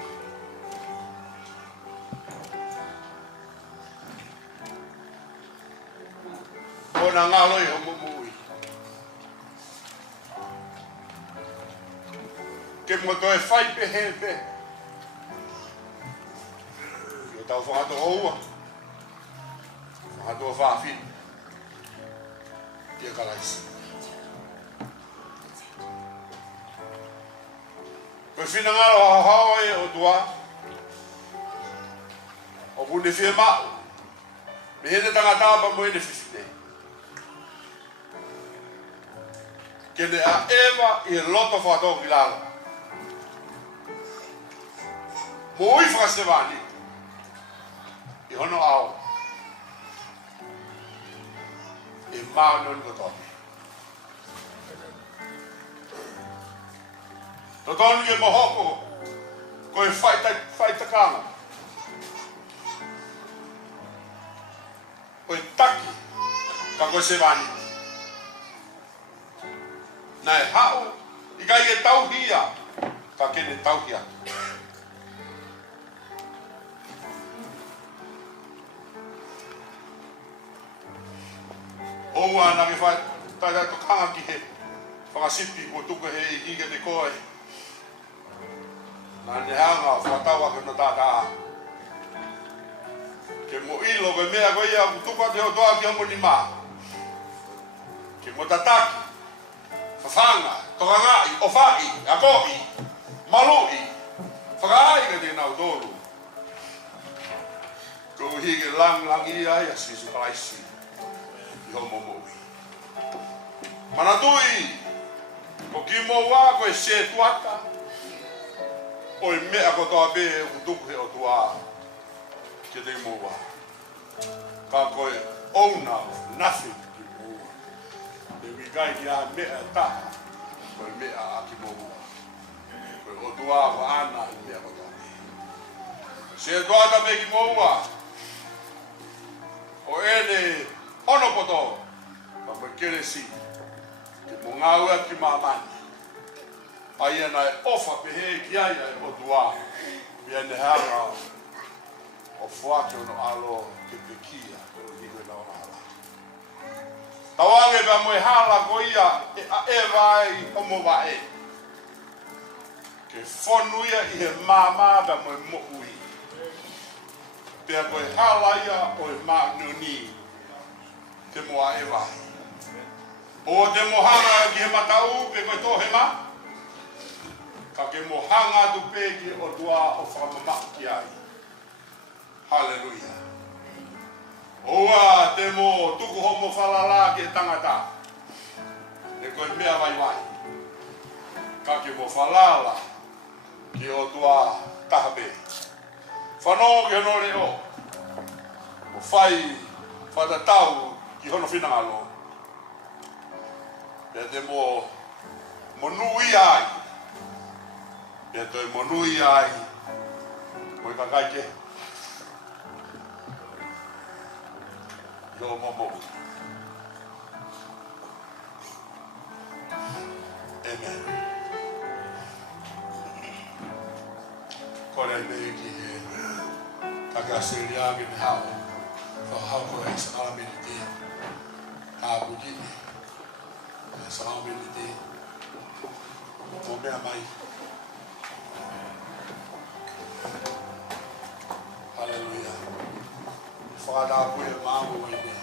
Ona ngalo i homo mui. Ke moto e whai pehe pe. Yo tau whakato oua. Matua whawhin. Kia kalaisi. Koe whina ngaro hao e o tua. O pune whia mao. Me hene tangata pa mo hene whiwhine. Kene a ewa i loto whātō ki lalo. Mo ui whakasewani. I hono ao. E mao non ko toki. Totonu ke mohoko. Koe whaita kama. Koe taki. Ka koe sewani. Nai hau. I kai e tauhia. Ka kene tauhia. Oua na ke whai. Tai to kanga ki he. Whakasipi ko tuka he i hige te koe. Nā ne hanga whatawa ke no tātaa. Ke mo ilo ke mea koe ia kutuka te o toa ki homo ni mā. Ke mo tataki. Whawhanga, tokangai, owhai, akoi, malui. Whakaai ka te nau tōru. Ko hige lang ia ia sisu kalaisi. I homo moui. Manatui. Ko ki mo wā koe se tuata. O i mea ko toa be utuku he o tua ke te mua. Ka koe owner of nothing ki mua. Te wikai ki a mea taha, koe mea a ki mua. Koe o tua wa ana i mea ko toa be. Se tuata me ki mua. O ene ono poto, ka koe kere si. Ke mo ngaua ki mamani. Ai ana e ofa pehe ki ai e o tua. Ia ne hara o fuake no alo ke pekia o hiwe na ora. Tawange ba mo hala ko ia e a e vai o mo vai. Ke fonu ia i he mama ba mo mo ui. Pe ko hala ia o e ma nuni. Te mo a e vai. O te mo hanga ki he matau pe ko to he ma. Ka ke mo hanga tu peki o tua o whakamamaki ki ai. Hallelujah. Oa te mo tuku homo whalala ki e tangata. Ne koe mea vai vai. Ka ke mo whalala ki o tua tahabe. Whanau ki hono reo. O whai whatatau ki hono whinangalo. Pea te mo nui ai. Pea toi monui ai, koe kakaike. Yo momo. Amen. Kore mei ki he kakasiri agi ni hao. Whahau koe e sa alamini te. Hapu kini. E sa alamini te. Mo mea mai. Hallelujah. Father, we are now with you.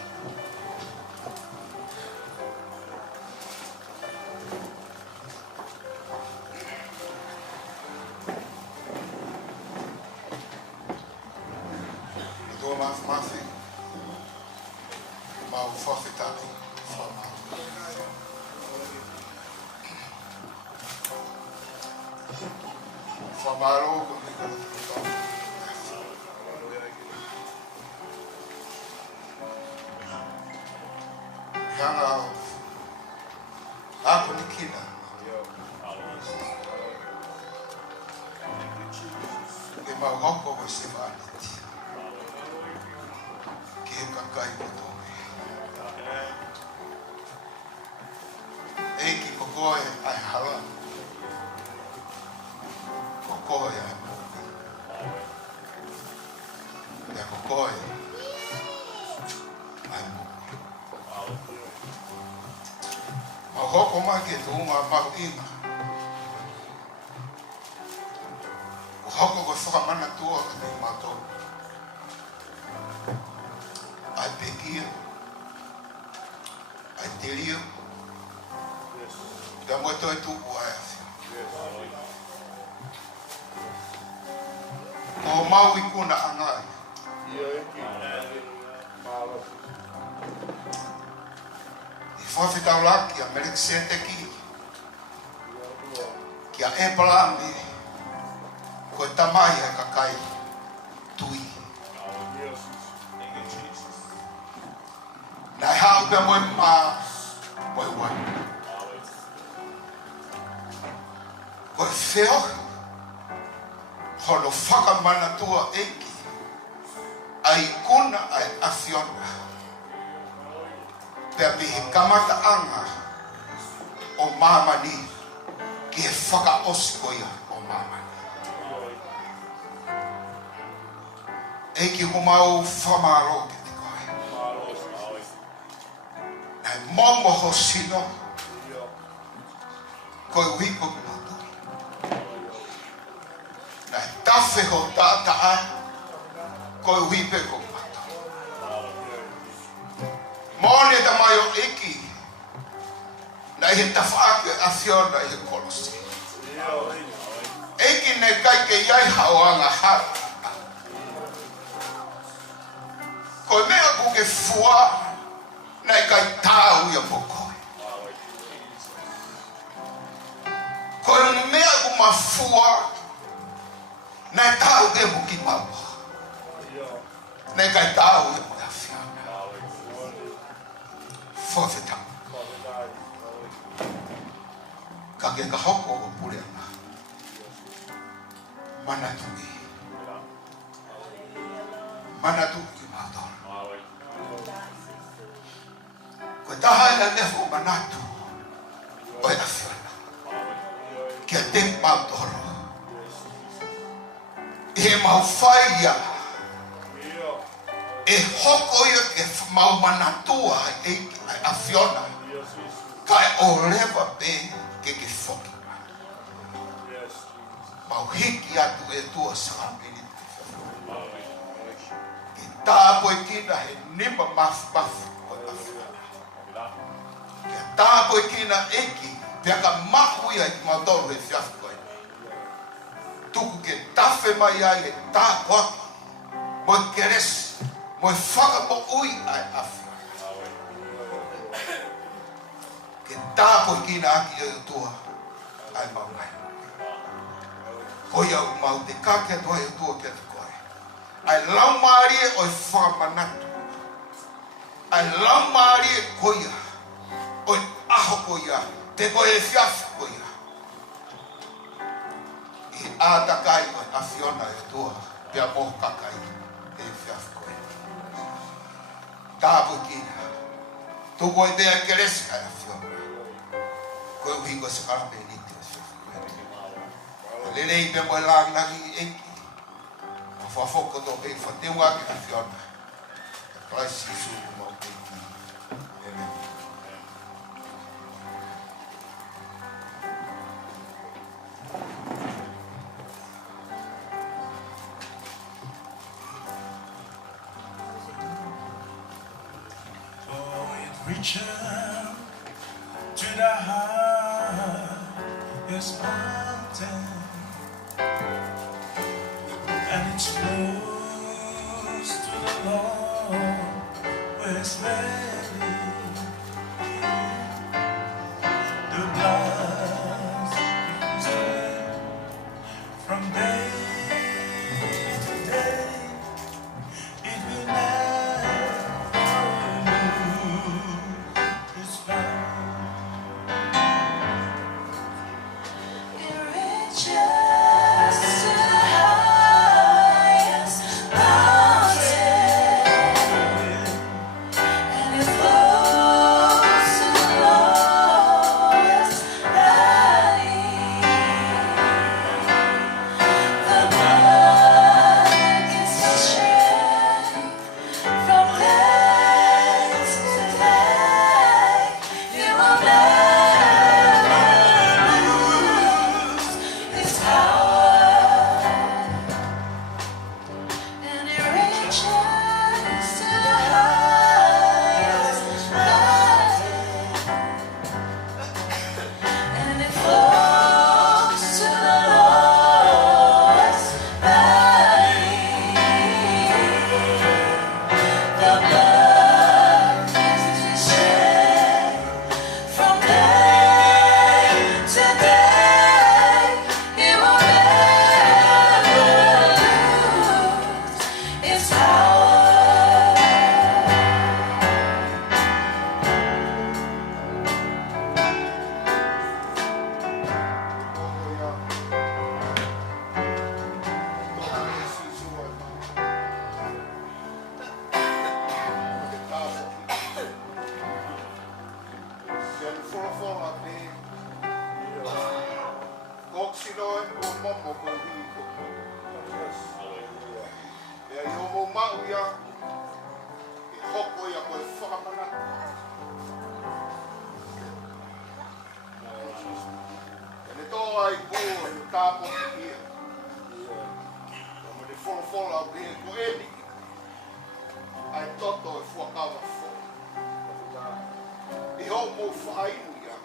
Door maar voor Matthew. Maar hoe vacht ik dat niet? Van waar ook, ik wil het ook. Hanga hapo ni kina. Ke mahoko ko se vaniti. Ke kakai ko to. Eki kokoe ai hala. Kokoe ai mo. Ya kokoe. Ai mo. Mahoko ma ke tu ma ina. Hoko ko whakamana tua ka te mato. Ai pekia. Ai te rio. Ka mo toi tu ai. O mau I kuna angai. I whawhitau laki a merik sete ki. Kia e palami. Ko tamai a kakai tui. Nai hau pe moi ma moi wai. Ko wheo hono whakamana tua eki ai kuna ai awhiona. Pea mihi kamata anga o mamani ki e whakaosikoia o mamani. Eki humau whamaro ke te koe. Nai momo ho sino koe wiko kutu. Nai tawhi ho tātaa koe wipe ko mata. Mone ta mai o eki nai he tawhaake a whiona I he kolosi. Eki ne kai ke iai hauanga hara. Koe mea ku ke fua nai kai tāu ia pokoe. Koe mea ku ma fua nai tāu e muki maua. Nai kai tāu ia mo ia whiana. Whawhetau. Ka ke ka hoko o pureana. Manatu I. Manatu I mātou. Koe taha ila nefo manatu o e awhiona. Kia te mātoro. I he mau whaia. E hoko ia ke mau manatua ai awhiona. Kai o lewa pe ke whoki. Mau hiki atu e tua sahamini. Ke tāpo I kina he nima mafu o awhiona. Ke tāpo I kina eki pia ka mahu ia I mautoro he whiafu koe. Tuku ke tawhe mai ai e tāpo aki. Mo keresi. Mo whakamo ui ai awhiona. Ke tāpo I kina aki e tua ai mau ngai. Koi au mau te kake atua e tua ke atu koe. Ai lau maari e oi whamanatu. Ai lau maari e koia. Oi aho koia. Te koe e whiafu koia. I ātakai oi awhiona e tua. Pia moho kakai e whiafu koia. Tāpo kina. Tuko I mea keresi kai awhiona. Koe uhingo se karame ni te whiafu koia. Lele I pia moe langi eki. A whawhoko to pe whatewa ke awhiona. Christ Jesus mo te ki. Amen. Reach out to the highest mountain, and it's close to the lowest valley. The blind stray from day to day. It will never lose its power. It reaches to the highest mountain, and it eli. Ai toto e fuakawa fo. I ho mo whaiu ia.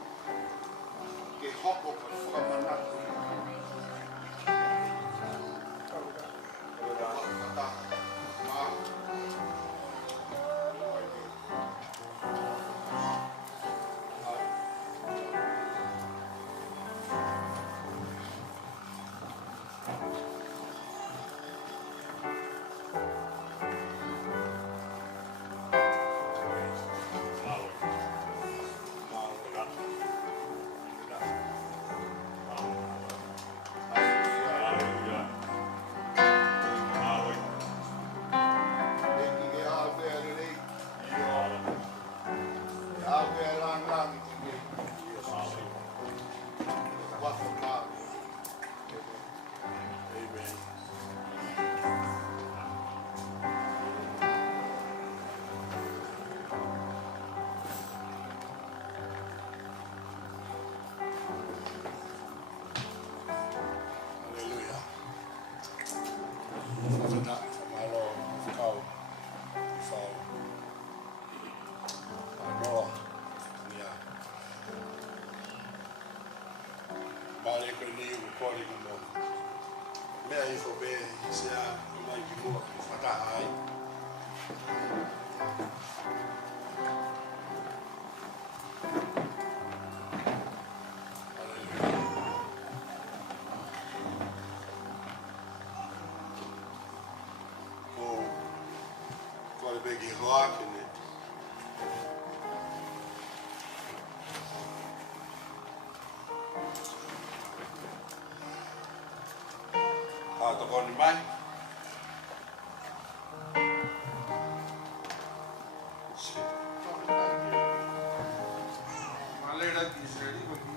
Ke hoko pa whakamanatu. Big rock in it. Hato ko ni Mai. Malera di seri ko di.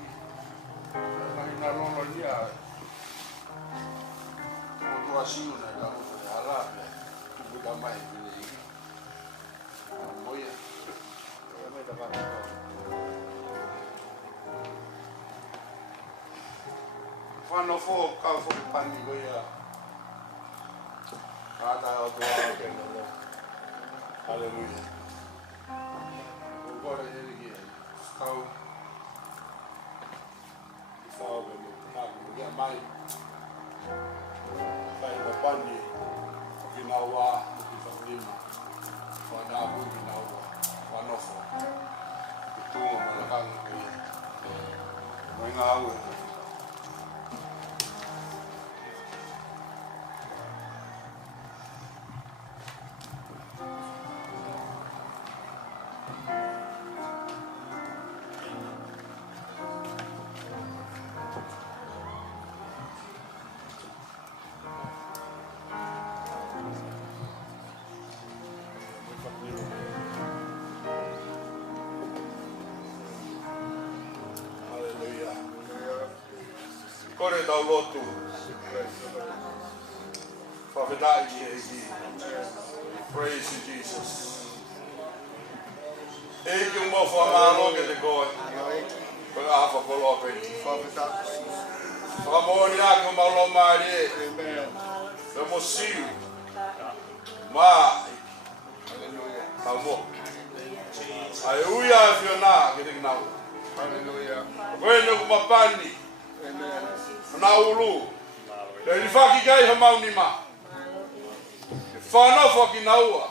Mai na lolo niya. Mo asiu na da ko ala. Tu da mai. Moya. May dapat ito. Paano po ka po panigo ya? Kada o tuwa ko no. Hallelujah. Ugora ele que está o na mai. Sai na pani. Ginawa di lima. Wana budi na wanofo kutunga malakang kuya mga awe Kore tau lotu. Whawhetai ki e ki. Praise you, Jesus. E ki umbo whamaro ke te koe. Panga hawha kolo pe. Whamoni a ki umalo maari e. Pe mo siu. Maa. Tau mo. Ai uia e whiona ke te kinau. Koe ne kumapani. Na ulu. Le rifaki kai ha mauni ma. Whana whaki naua.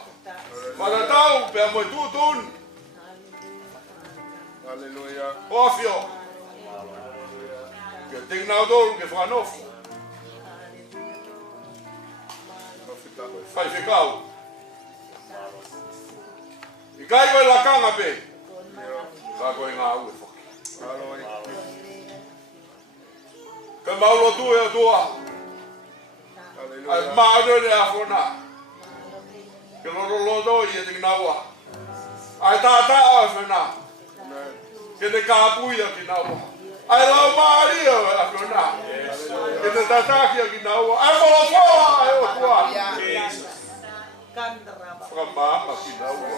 Maratau pe mo tutun. Hallelujah. Ofio. Ke ting nau dolu ke whanof. Whai whikau. I kai koe la kanga pe. Ka koe ngā ue whaki. Ka maulo tu e tua. Ai maado le afona. Ke lolo do i e te naua. Ai tata a fena. Ke te kāpui a ki naua. Ai lau maari a fena. Ke te tataki a ki naua. Ai molo foa e o tua. Whakamama ki naua.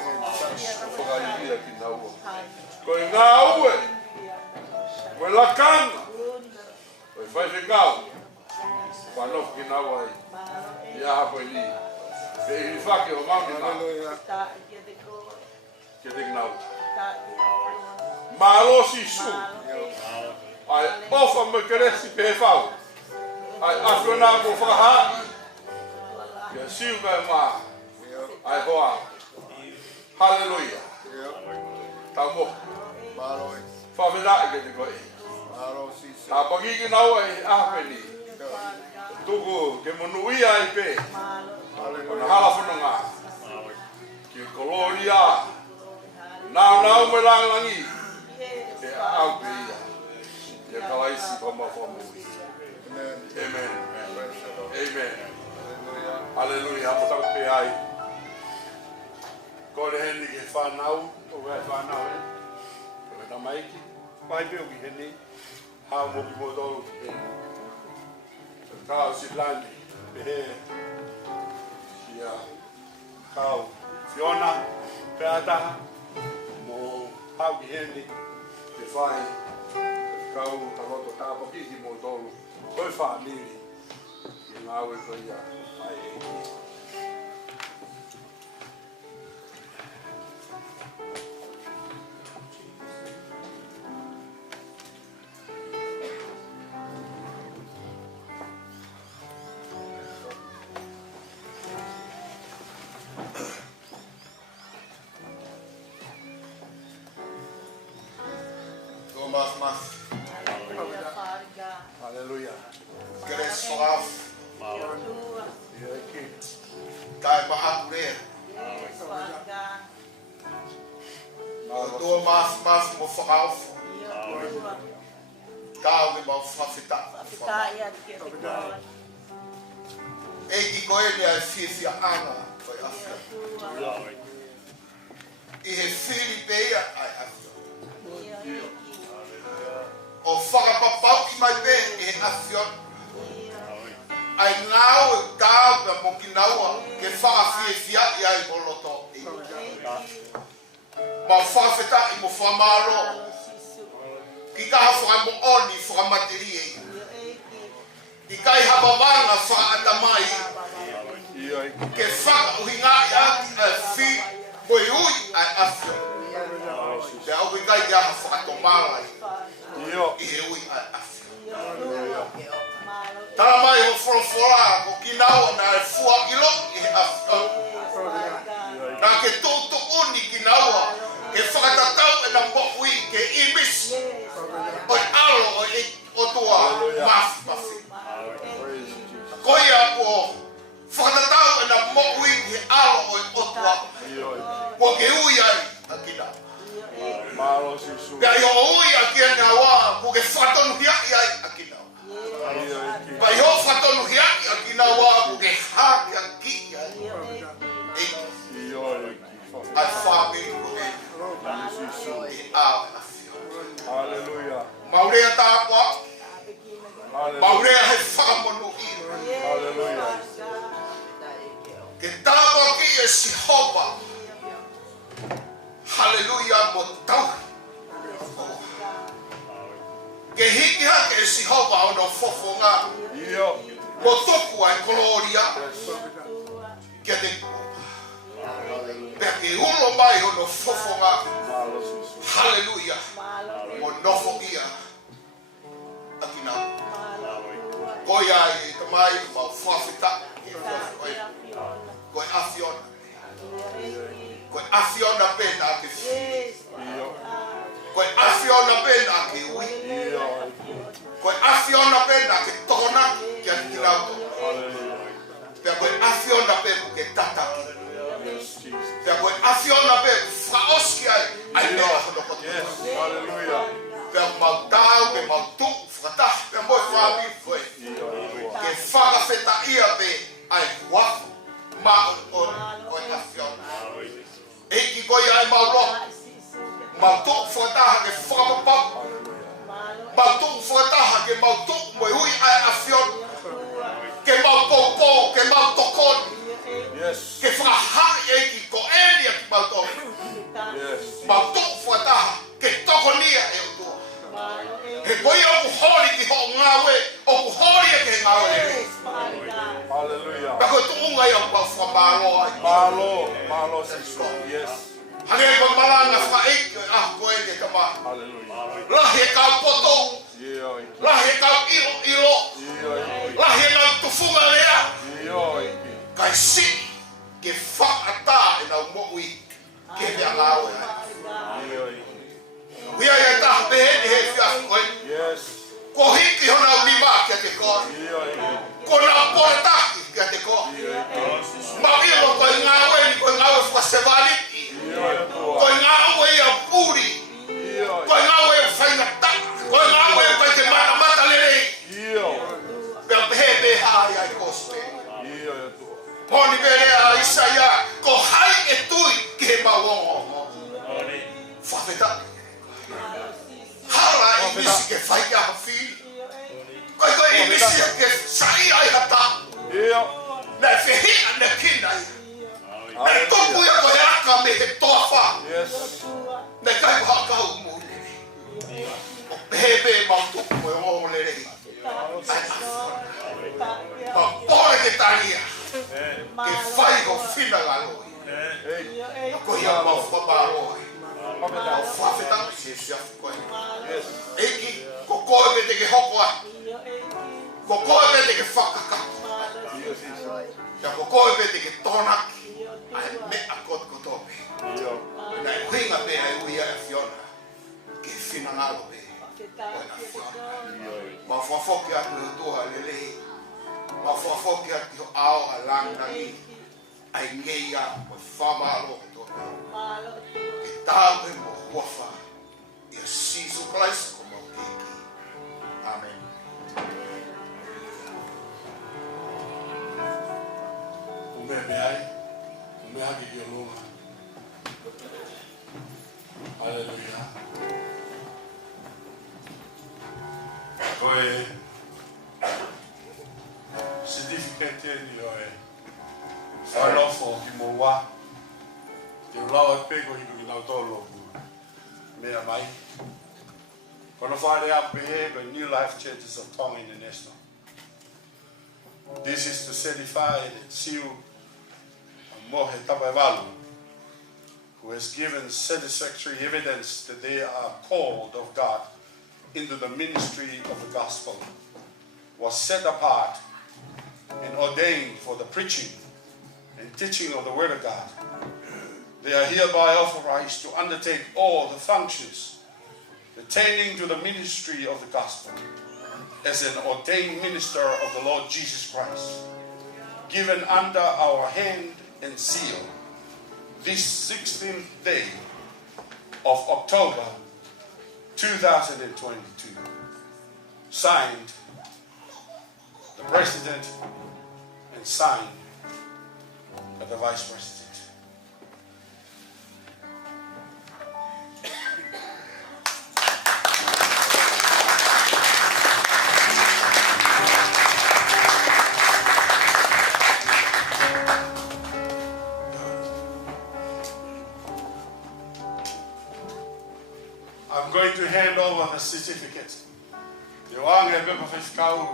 Whakairi a ki naua. Koe ngā ue. Koe lakanga. Koe whai whikau. Whanof ki naua i. Ia hapo i ni. Ke whake o mauni ngā. Hallelujah. Ke te nau. Malo si su. Ai ofa me keresi pe whau. Ai awhina ko whakaha. Ke siu ma. Ai hoa. Hallelujah. Tau mo. Malo. Whawhina ke te koe. Malo si su. Ta pagiki nau ai ahpeni. Tuku ke monuia ai pe. Ona hala whanonga. Ke koloria. Nau me langangi. Ke au pe ia. Ke kalaisi whamawhamui. Amen. Amen. Hallelujah. Hapa taku pe ai. Kore heni ke whanau. O gai whanau e. Kore ta maiki. Pai peo ki heni. Hao moki mo tolu ki heni. Kau si lani. Pehe. Ia. Kau. Fiona. Peataha. Mo hau ki heni. Te whai. Kau karoto tāpa kihi mo tolu. Koi whamiri. I ngā ue koe ia. Ai e. Hallelujah. Keres whakaf. Ia ki. Kai maha kure. Dua mas mo whakaf. Kau me mau whawhita. Eki koe ni ai whiwhia anga. Koe awhia. I he whiri peia ai awhia. O whakapapau ki mai pe e awhia. Ai ngāo e kāu pe mo ki naua ke whakawhiwhia i ai holoto. Ma whawhita i mo whamaro. Ki kaha whakamo oni whakamatiri e. I kai hapawanga whakatamai. Ke whakauhinga i ati a whi koe ui ai awhia. Te au i kai i aha whakatomara i. I he ui ai awhia. Tara mai o whorofora ko ki naua na e fua ilo i he awhia. Nā ke tōto uni ki naua ke whakatatau e na mokui ke ibis. O i alo o tua mafi. Koe a ko whakatatau e na mokui ke alo o i otua. Ko ke ui ai a kina. Pea i o ui a kia ngā wā ko ke whatonu hia i ai a kina. Pai ho whatonu hia i a kina wā ko ke hāki a ki i ai. Ai whāpiri ko e. I au a whio. Hallelujah. Maurea tāpua. Hallelujah. Maurea he whakamonu i. Hallelujah. Ke tāpua ki e si hopa. Hallelujah mo tau. Ke hiki hake e si hopa o no fofonga. Mo toku ai koloria. Ke te pea ke ulo mai o no fofonga. Hallelujah. Mo nofo ia. Akina. Koia e tamai ma whawhita. Koe awhiona. Koe awhiona pēnā ke whio. Koe awhiona pēnā ke ui. Koe awhiona pēnā ke tokona ki ati ki rauto. Pea koe awhiona pēnā ke tataki. Pea koe awhiona pēnā whaoski ai. Ai mea honokotu. Hallelujah. Pea mau tau, pe mau tu, whakatah, pea moi whaami whoi. Ke whakawheta ia pe ai wafu. Ma o e awhiona. Eiki koi ai mau roha. Mau tu whakataha ke whakapapau. Mau tu whakataha ke mau tu moi hui ai awhiona. Ke mau poupou, ke mau tokoni. Ke whakahai eiki ko enia ki mau tokoni. Mau tu whakataha ke tokonia e utua. He koi oku hori ki ho ngāwe, oku hori e ke ngāwe. Hallelujah. Pako tu unga mai ang pagpamalo ay. Malo Siso. Yes. Hanggang pagmalanga faik ko ay kama. Hallelujah. Lahi ka poto. Yoi. Lahi ka ilo. Yoi. Lahi na tufunga lea. Yoi. Kai si ke whaata ina moui ke bia ngau. Yoi. Wia ia ta pe he fia koi. Yes. Ko hiki hona lima ke te ko. Yoi. Ko na porta ke te ko. Ma ilo ko ngau ni ko ngau fa sevali. Ko ngau ia puri. Ko ngau ia faina ta. Ko ngau ia pa te mata mata lele. Pe pe ha ia koste. Poni bere a Isaia ko hai e tui ke mawongo. Fafeta. Hala i misi ke fai ka hafi. Ko i misi ke sai ai hata. Na fehi na kinai. Na topu ya ko ya ka me te tofa. Na kai ha ka umu. Bebe ma topu mo mo lere. Pa pore ke tania. Que fai go fina la loi. Ko ia ma fa ba loi. Ma fa feta se se ko. Eki ko ko be te hoko. Ko ko be te fakaka. Ya ko ko be te tona. Ai me akot ko tope. Na kuinga be ai uia fiona. Que fina la loi. Ma fa foki atu to halele. Ma fofoki ati ho ao alanga ni ai ngeia o famalo to e tau e mo wafa e sisu Christ como teki. Amen. Umebe ai, umehagi yoloma. Hallelujah. Koe certificate ni oe. Whanofo ki mo wa. Te ulawa pego hiku ki nau tolo. Mea mai. Kono whare a pehe by New Life Churches of Tonga International. This is to certify that Siu Tapaevalu, who has given satisfactory evidence that they are called of God into the ministry of the gospel, was set apart and ordained for the preaching and teaching of the Word of God. They are hereby authorized to undertake all the functions pertaining to the ministry of the gospel as an ordained minister of the Lord Jesus Christ, given under our hand and seal this 16th day of October 2022. Signed, the President, and signed by the Vice President. I'm going to hand over the certificate. Te wange pepa whewhikau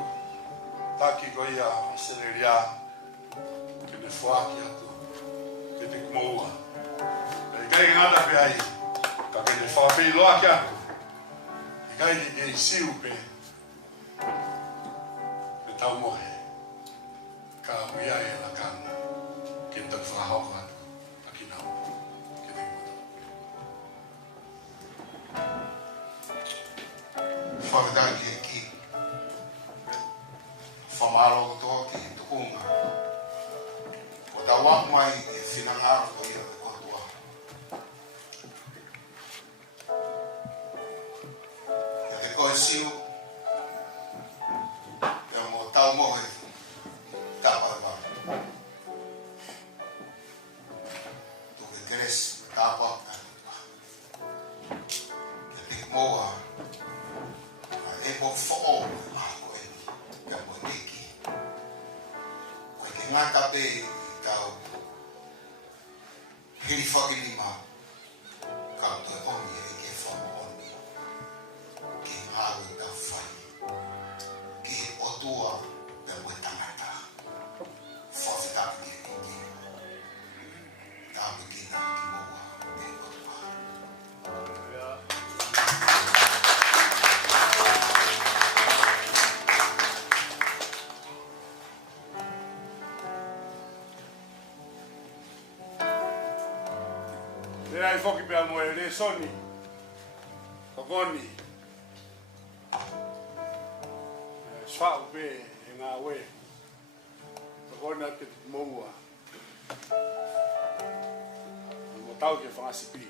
taki ko ia sereria ke ne whaaki atu ke te kumoua. E kai ngata pe ai ka ke ne whawhi loa ki atu. E kai ki kei siu pe te tau mohe ka wia e la kanga ke te whahoko atu a ki nau ke te kumoua. Whakataki e ki whamaro toa ki tukunga. O ta wak mai e whinangaro ko ia ko tua. Ia te koe siu ia mo tau mohe Tapaevalu. Tuke keres tapa ia te moa e mo fo'o a koe ia mo neki. Koe ke ngata pe tau hiri whakilima kau toi oni e ke whamoni ke ngāwe ka whai ke otua pe mo tangata whawhitaki e foki pe mo le soni. Ogoni. Sfau pe nga we. Ogona te moua. Mo tau ke fasipi.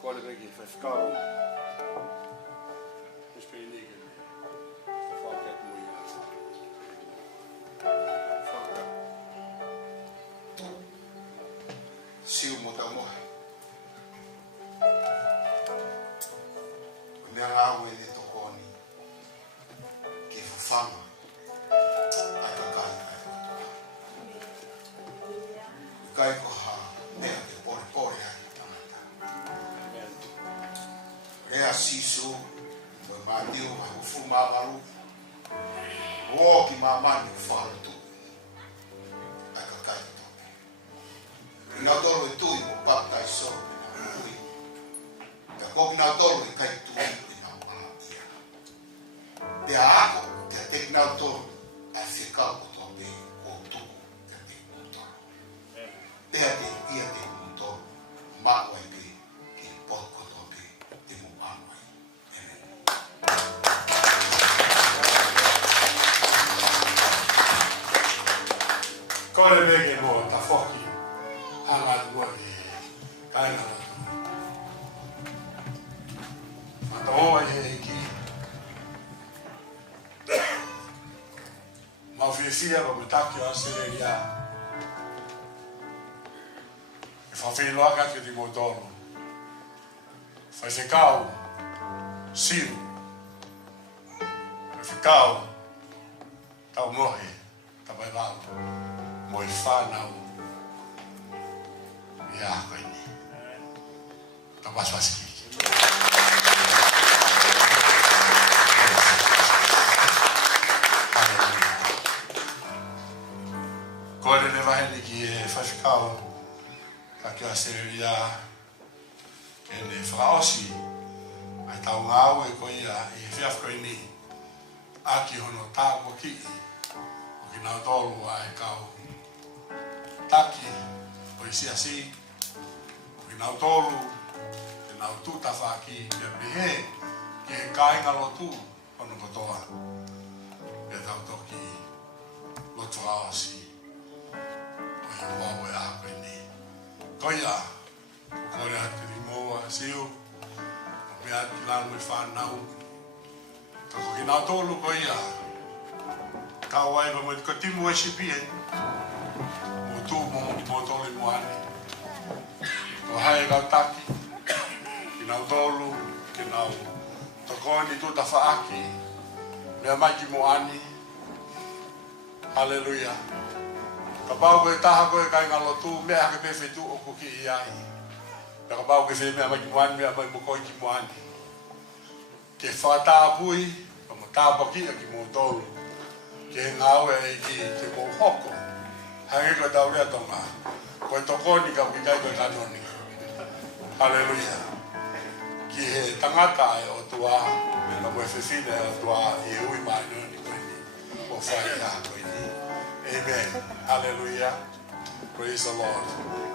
Kole be ke feskau. Espelike. Foket moia. Siu Tapaevalu. Nea ngāwe ne tokoni. Ke whawhanga. Ai kakai ai katoa. Kai ko ha mea te pore ai tamata. Rea sisu. Moi mātiu mai ufu māwaru. Oki māmani whāru tu. Ai kakai toki. Ina toro e tui mo papai so. Ka koki nā toro e kai tui. Te ako, te teki nau toro, a whikau o tō me o tuku te te mutoro. Te a te ia te mutoro, māua i pe, ki poko tō me te mu anwai. Kore mege mo ta foki, hanga tua ki kaina ratu. Mata hoa i he ki, Mawhiwhia wa mataki o Australia. E whawhiloa kake di motoro. Whawhikau, Siu. Whawhikau, Tau Mohe, Tapaevalu. Moi whanau. Ia koini. Tapaswaski. Kore le wahene ki e whawhikau ka kia sereria e ne whakaosi ai tau ngāu e ko ia i whiaf koe ni aki hono tākua ki o ki nau tolu a e kau taki o i siasi o ki nau tolu e nau tūta whaki kia pehe ki e kāinga lotu hono kotoa e tau toki lotu whakaosi Mau e ako ni. Koia, kore ate ni moa siu, me ati lanu i whanau. Kako ki nau tolu koia, kau wai pa mo ko timu e sipien, mo tū mo tolu i moani. Ko hae kau taki, ki nau tolu, ki nau tokoni tuta whaaki, mea mai ki moani. Hallelujah. Ka pau koe taha koe kai ngalotu, mea hake pewhitu o kuki i ai. Ka pau koe whi mea mai ki moani, mea mai mo koi ki moani. Ke whātāpui, ka mo tāpaki a ki mo tolu. Ke ngāue e ki te mo hoko. Hange koe tau rea tonga. Koe tokoni ka ki kai koe kanoni. Hallelujah. Ki he tangata e o tua, ka mo e whiwhine e o tua i e ui mai noni koe ni. O whai a koe ni. Amen. Hallelujah. Praise the Lord.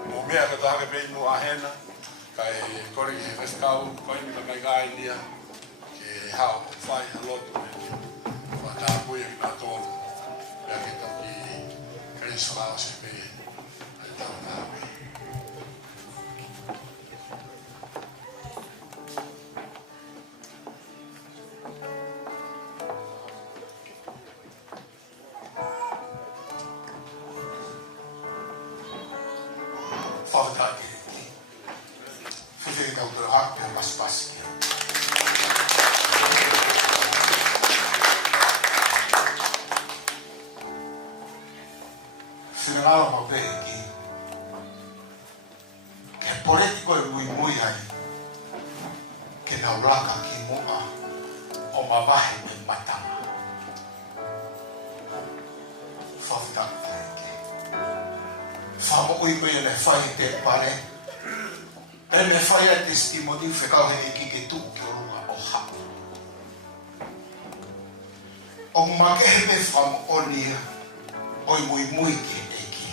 Mo mea ka tahake pei mo ahena. Kai kore ki he wheskau, koe ni ka mai gai nia. Ke hao, whai halotu. Whatapui e ki nā tōru. Pea ki toki Chris whao se pei. Ai tau nāwe. Whawatake ki. Whiwhiri tau tō hake o maspaskia. Whingaro mo pe ki. Ke politiko e mui ai. Ke nau raka ki moa o mamahe me matanga. Whawatake ki. Whamo ui koe ne whai te pare. E me whai a testimoni whekau he ki ke tū ki o runga o hapu. O make he me whamo o nia. Oi mui ki e ki.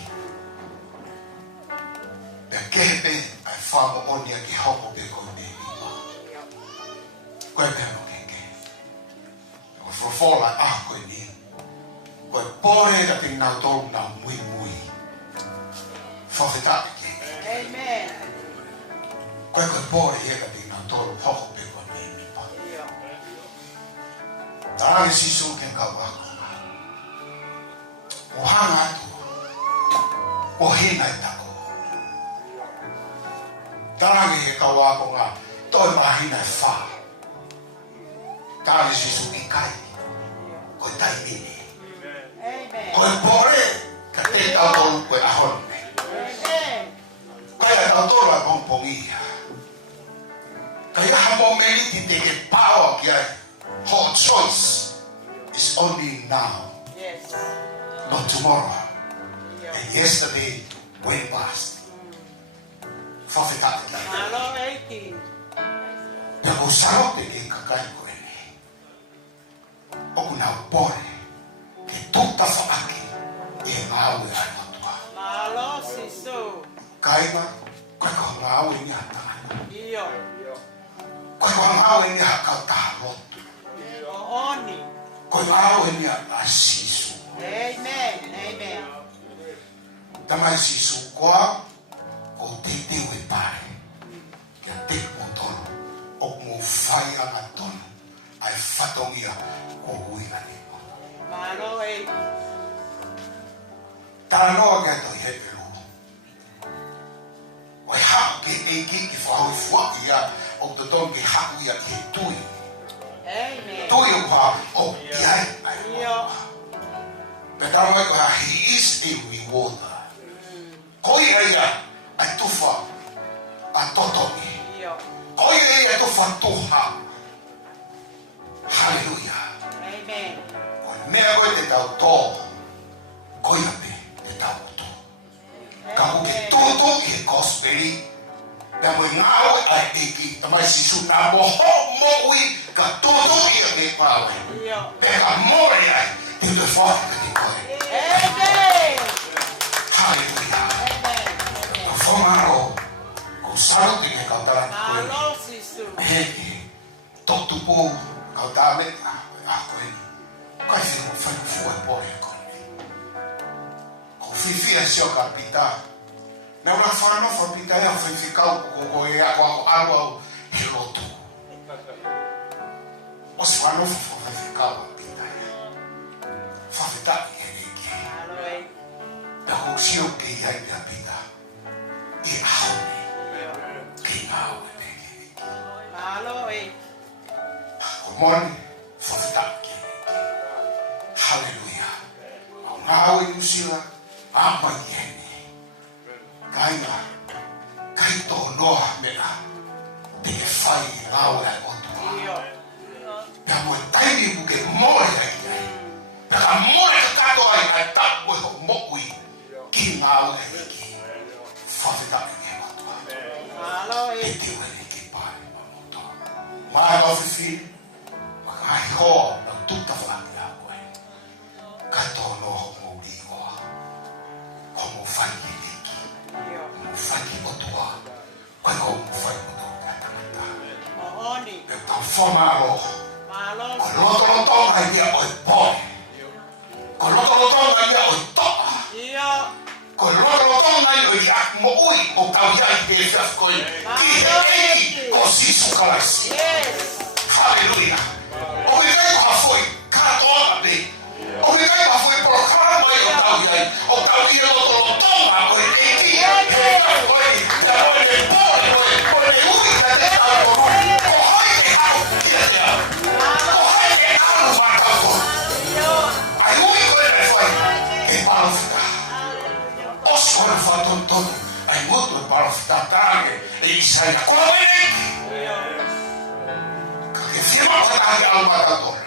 E kepe ai whamo onia ki hoko pe ko me iwa. Koe pēno keke. Koe whawhola koe ni. Koe pōre ka te nau tōru na mui mui. Whawhetake keke. Amen. Koe pōre ka te nau tōru hoko pe ko me iwa. Tarare sisu ke kau ako. O hanga atu. O hina e tako. Tarare he kau ako ngā. Toi mahina e wha. Tarare sisu ki kai. Koe tai mini. Amen. Koe pōre ka te tau tōru koe ahone. Amen. Koe a tau tōru a pongpongia. Ka iaha mō meni ti te ke pāua ki ai. Hot choice is only now, Yes. not tomorrow. And yesterday went past. Whawhetake ki. Malo 18. Pea ko sarote ke kakai koe ni. Oku nā pōre ke tūta whaaki e ngāwe ai motua. Malo sisu. Kaima, koe ko ngāwe ni a tāna. Iyo. Koe ko ngāwe ni a kau taha rotu. Oni. Koe ngāwe ni a sisu. Amen. Amen. Tamai sisu koa o te tewe pare. Kia te motono o mo whai anga tono. Ai whatongia ko huinga ni. Malo 8. Tāna noa kia toi he peru. Wai hao ke eiki ki whahui fuaki ia o te tono ke haku ia ke tui. Amen. Tui o kwa o iai ai Iyo. Pe tāna mai koha, he is a rewarder. Koi ia ai tuwha a totongi. Iyo. Koi ia tuwha tuha. Hallelujah. Amen. O mea koe te tau tō. Koi ape te tau tō. Ka ko ke tōtō i he kosperi. Pea moe ngāwe ai eki. Tamai sisu nā moho moui ka tōtō i a te pāwe. Iyo. Pea ka more ai te te whaka ka te koe. Amen. Hallelujah. Amen. Ka whangaro. Ko saro te ke kautara ni koe. Malo sisu. Heke. Totu pō kautame. Koe ni. Koe whiro whaifua e pōre koe ni. Ko whiwhia sio ka pita. Nā ura whanawha pita ea whiwhikau ko koe ea ko ako aru au he lotu. O si whanawha whiwhikau a pita ea. Whawhetaki he reke. Malo 8. Pea ko sio ke iai te pita. I ahone. Iyo. Ke ngāo e peke. Malo 8. Ko moni, whawhetaki he reke. Hallelujah. Au ngāo i usila, ama i hene. Kainga, kai tō noa mea, te ke whai i ngāo e otua. Iyo. Pea moe taimi ku ke moe ai ai. Pea ka moe ka kato ai ai tapu e ho mokui ki ngāo e reki. Whawhetaki ke matua. Malo E 8. te wele ke pāre ma moto. Mai au whiwhi, makai hoa na tuta whaki a koe. Kai tō noho mō rīgoa. Ko mō whai ki reki. Iyo. Mō whai ki otua. Koe ko mō whai otua ka tamata. Oni. Pe tau whamaro. Malo Ko lotolotonga ia o e pōre. Ko lotolotonga ia o e toa. Iyo. Ko lotolotonga ia o i ak mo ui o tau iai te whiaf koe. Ki he eki ko sisu kalasi. Yes. Hallelujah. O me kai ko hafoi katoa me. O me kai ko hafoi poro karama i o tau iai. O tau ia lotolotonga o e eki. He whiaf koe. Te aroe te pōre koe. Koe me ui ka te tau o rui. Ko hai te hau kia te au. Ko hai te au whakau koe. Iyo. Ai ui koe me whai. Ke parofita. Osko e whatontonu. Ai mutu e parofita tāne. E isaia. Koe wene. Iyo. Ka ke whima katahi au matatora.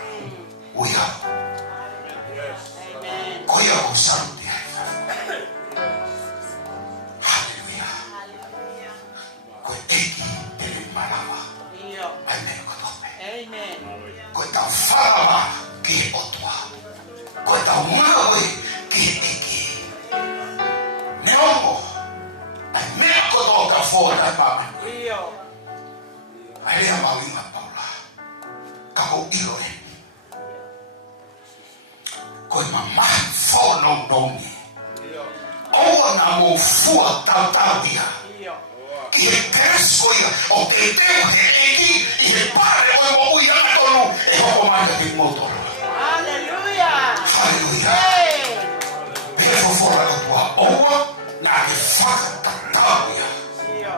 Ui au. Amen. Koe au saruti ai. Hallelujah. Koe eki te me manawa. Iyo. Ai me kotope. Amen. Koe tau wharawa ki he otua. Koe tau mawe ki he eki. Ne ongo. Ai mea koto foda mama. Iyo. Ai a mawinga paula. Ka o ilo e. Ko mama fo no ni. O na mo fua tau ia. Iyo. Ki e kresko ia. O ke te he eki i he pare o mo uia tonu e hoko manga ki motor. Hallelujah. Hallelujah. Hey. Pe fofora ko tua oa na ke whakatatau ia. Iyo.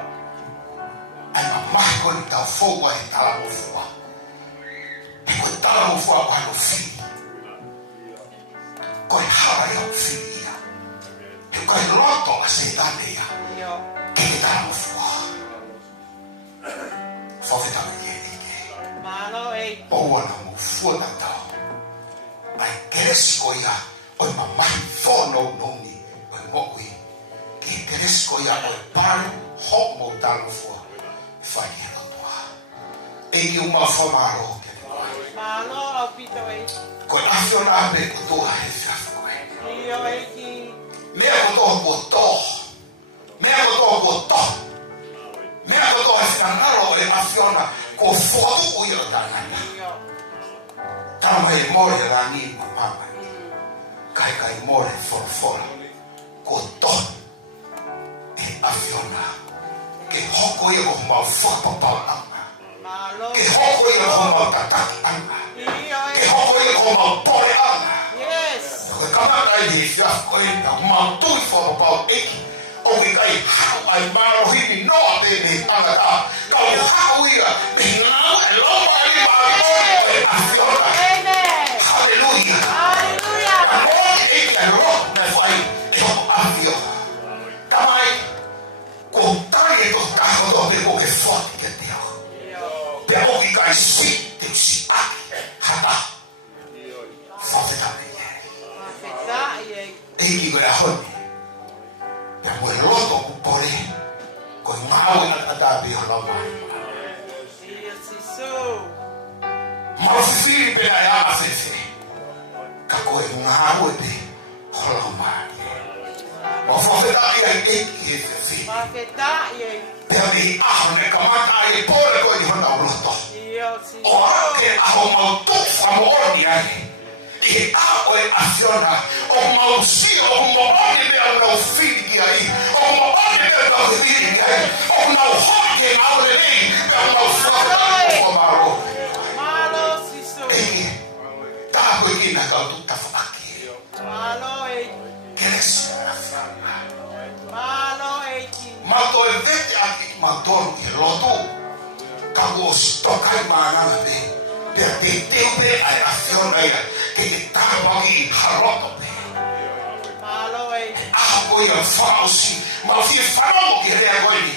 Ai mama ko ni tau foua e tala mo fua. E ko tala mo fua kwa no fi. Ko e hawa ia o fi ia. E ko e loto a se tane ia. Iyo. Ke ke tala mo fua. Fofeta me ke ike. Malo e. Oa na mo fua na tau. Ai keresko ia. Oi mama fono noni. Oi mokui. Ki keresko ia oi paru hok mo talo fua. Fai e lotoa. Egi uma fomaro ke loa. Malo au pito e. Ko e afiona ape kutoa he fiafoe. Iyo e ki. Mea kutoa kua to. Mea kutoa kua to. Mea kutoa e whanaro e afiona ko fotu ko ia tanana. Iyo. Tama e more rani ma mama. Kai more fora. Ko to. E afiona. Ke hoko ia ko mau whakapapau anga. Malo. Ke hoko ia ko mau tataki anga. Iyo Ke e. hoko ia ko mau pore anga. Yes. Ko kamata i he fiafo e na mau tui whakapapau eki. O ke kai hau ai maro hini noa tēne tangata. Kau hau ia me ngau e loa i maro e afiona. Amen. Hallelujah. Hallelujah. Oi eki e roa me whai e hoko afiona. Tamai, ko tai e to tako to pe ko ke whati ke te au. Iyo. Te au ki kai si te si aki hata. Whawheta me ye. Mafeta e. Eiki koe a honi. Te moe loto ku pore. Koe ngau e atabi hola mai. Iyo sisu. Mawhiri pena e ama whewhe. Ka koe ngau e te hola mai. O whawheta i ai eiki e whewhe. Mafeta e. Pea mi aho ne kamata e pore koe i hona o loto. Iyo sisu. O ake aho mau tufa mo oni ai. I a oe afiona. O mau si o mau oni mea unau whiri ki ai. O mau oni mea unau whiri ki ai. O mau hoke ngau le nei. Mea unau whakata o maro. Malo sisu. Eki, tā koe ki na kau tuta whaki. Malo e. Keresi a afiona. Malo e ki. Mau to e vete aki mau toru i loto. Ka o stokai maananga te. Pea te teupe ai afiona ia. Ke te tāwaki haroto pe. Malo e. Aho koe a whaosi. Mau fie whanongo ki rea koe ni.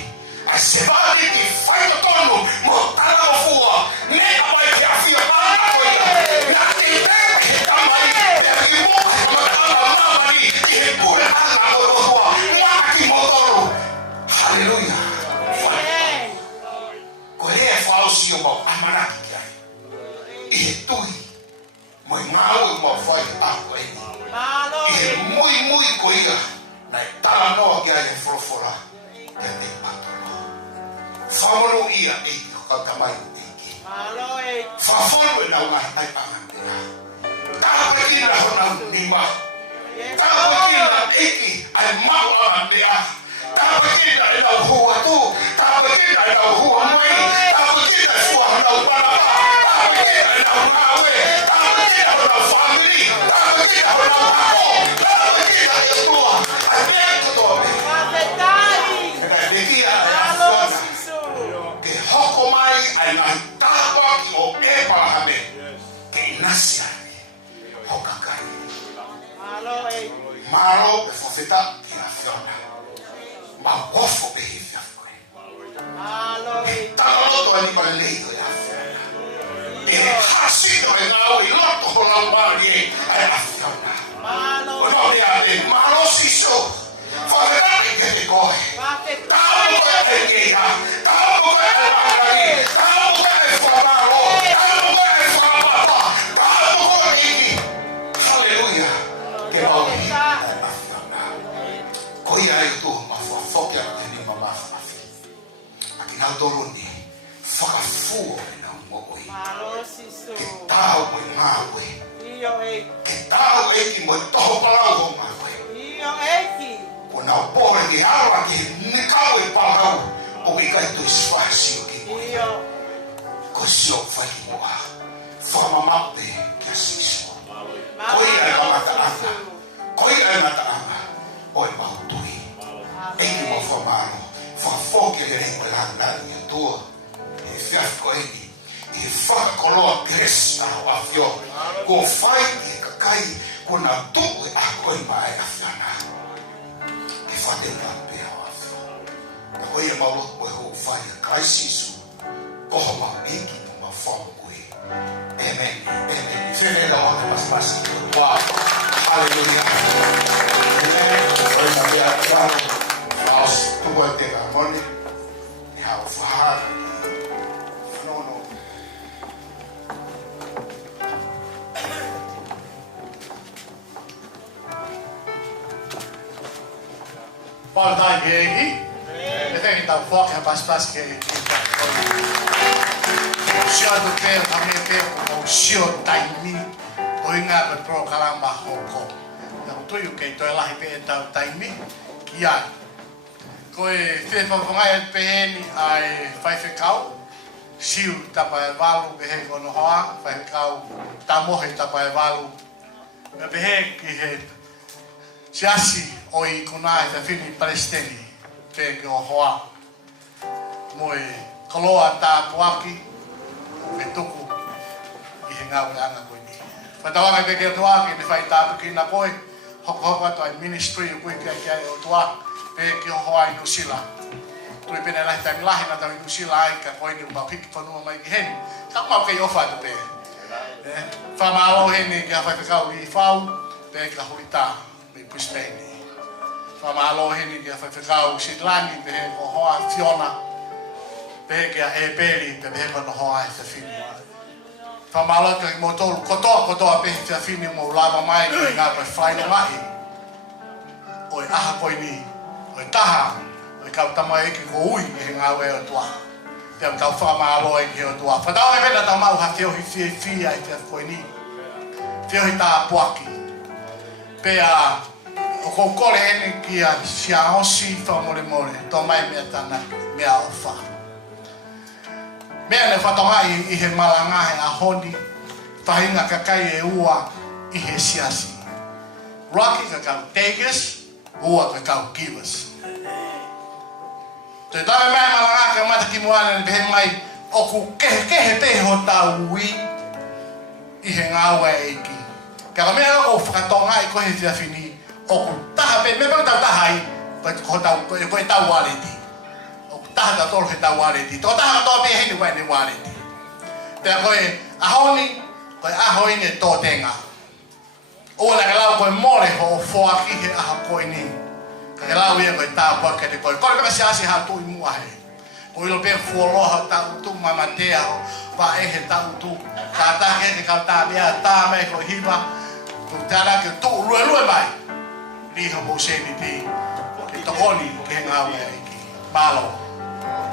A se vāne ki whaino tonu. Mo tana o fua. Ne awai ki a fia pāna koe ia. Nā te tēme he tamai. Pea ki moka he matama mamani. Ki he pure anga o rohua. Ngā ki motoru. Hallelujah. Amen. Ko rea whaosi o mau amanaki ki ai. I he tui. Moi ngau e mau whai ako e ni. Malo I he e. mui ko ia. Nai tala noa ki ai e whorofora. Ke te patoro. Whamono ia e ki kau tamai e ki. Malo e. Whawhono e nau ngahi tai pangantea. Tāpa ki na hona nima. Yes. Tāpa ki na eki ai mau angantea. Tāpa ki na e nau hua tu. Tāpa ki na e nau hua mai. Tāpa ki na e fua nau panaka. Tāpa ki na e nau ngawe. Tāpa ki na hona family. Tāpa ki na hona ako. Tāpa ki na e tua. Ai mea kutoa me. Mafeta e. E kai te kia e Malo afuana. sisu. Ke hoko mai ai ngā tāua ki o e parahame. Ke inasi ai. Hoka kai. Malo e. Maro e whawheta ki a whiona. Ma wofo e he whiafoe. Malo e. Tana loto ani ma leito e a whiona. E he hasito e ngau i loto ho lau maari e ai a whiona. Malo O no me a te maro siso. Whawheta e ke te koe. Mafeta Tāu koe e keia. Tāu koe e marai. Tāu koe e whamaro. Tāu koe e whamapa. Tāu koe e ki. Hallelujah. Ke mau hi ai a whiona. Ko ia e tu ma whawhopia te ni ma maha afi. whakafuo na mooi. Malo siso. Ke tau mo ngawe. Iyo eki. Ke tau eki mo toho palau ngawe. Iyo eki. O na pore ki awa ki nikau e palau. O ikai tu iswasi o ki mo. Iyo. Ko sio whai moa. Whamamate kia siso. Malo siso. Koi ai mataanga. Oi mautui. Eki mo whamaro. Whafoke le rei mo langani o tua. E whiafko eki. I whakakoloa peresi na wafio. Ko whai i kakai. Ko na tuku e akoi mai a whiana. E whatena pia wafio. Na koe e maulok mo e ho whai a kai sisu. Koho ma eki mo ma whamu koe. Amen. Amen. Whine la wane mas. Wow. Hallelujah. Amen. Oi na mea kano. Aos tuko e te ramoni. E hao whahara. Whanono. Paul dai gegi. E te tau foca pas que Siu Tapaevalu o Siu Taimi o inga pe pro kalamba hoko. Na tu yu ke to lahi pe tau taimi kia. Ko e fe fa ngai pe ni ai fai fe kau. Siu Tapaevalu pe he kono hoa, fai kau ta mohe Tapaevalu. Na pe he ki he siasi o i kunai te fini palestini pe ki o hoa. Moi koloa ta puaki e tuku i he ngau e anga koe ni. Whatawanga te kia tuaki ni whai tāpu ki na koe hoko atu ai ministry o koe kia o tua pe ki o hoa i Nusila. Tui pene lahi taimi lahi na tau i Nusila ai ka koe ni upau hiki whanua mai ki heni. Ka mau kei ofa atu pe. Whamalo heni kia whai whikau i whau pe ka hurita me Brisbane. Whamalo heni kia whai whikau Sidlani pe he ko hoa Fiona. Pega e peli pe pega no hoa e fini. Fa malo ke mo tolu kotoa pe te fini mo lava mai ke nga pe final mai. Oi aha koi ni, oi taha, oi kau tama e ki ko ui e nga we o tua. Te kau fa malo e ki o tua. Fa tau e pena ta mau ha fio hi fia e te koi ni. Fio hi ta puaki. Pe a o ko kore ene ki a sia osi fa mole to mai me tana me a ofa. Mea le whatongai i he malangahe a honi, whahinga kakai e ua i he siasi. Rocky ka kau take us, ua ka kau give us. Te tawe mai malangahe ka mata ki muana ni pehe mai, oku kehe te ho tau ui i he ngāua e ki. Ka mea o whakatongai ko he tia whini, oku taha pe, me pau tau tahai, koe tau waleti. Taha ka tolu he tau wareti. Tō taha ka tō pia hini wai ni wareti. Pea koe ahoni, koe ahoi ne tō tenga. Ua na ka lau koe more ho whoaki he aha koe ni. Ka ke lau ia koe tā paka te koe. Kore peka siasi ha tui mua he. Koe ilo pia fuoloha ta utu mamatea ho. Pa e he ta utu. Ka tā ke kau tā mea tā mei koe hiwa. Koe tāra ke tu lue mai. Riha mo seni ti. Ke tokoni ke ngau e iki. Malo. Yeah.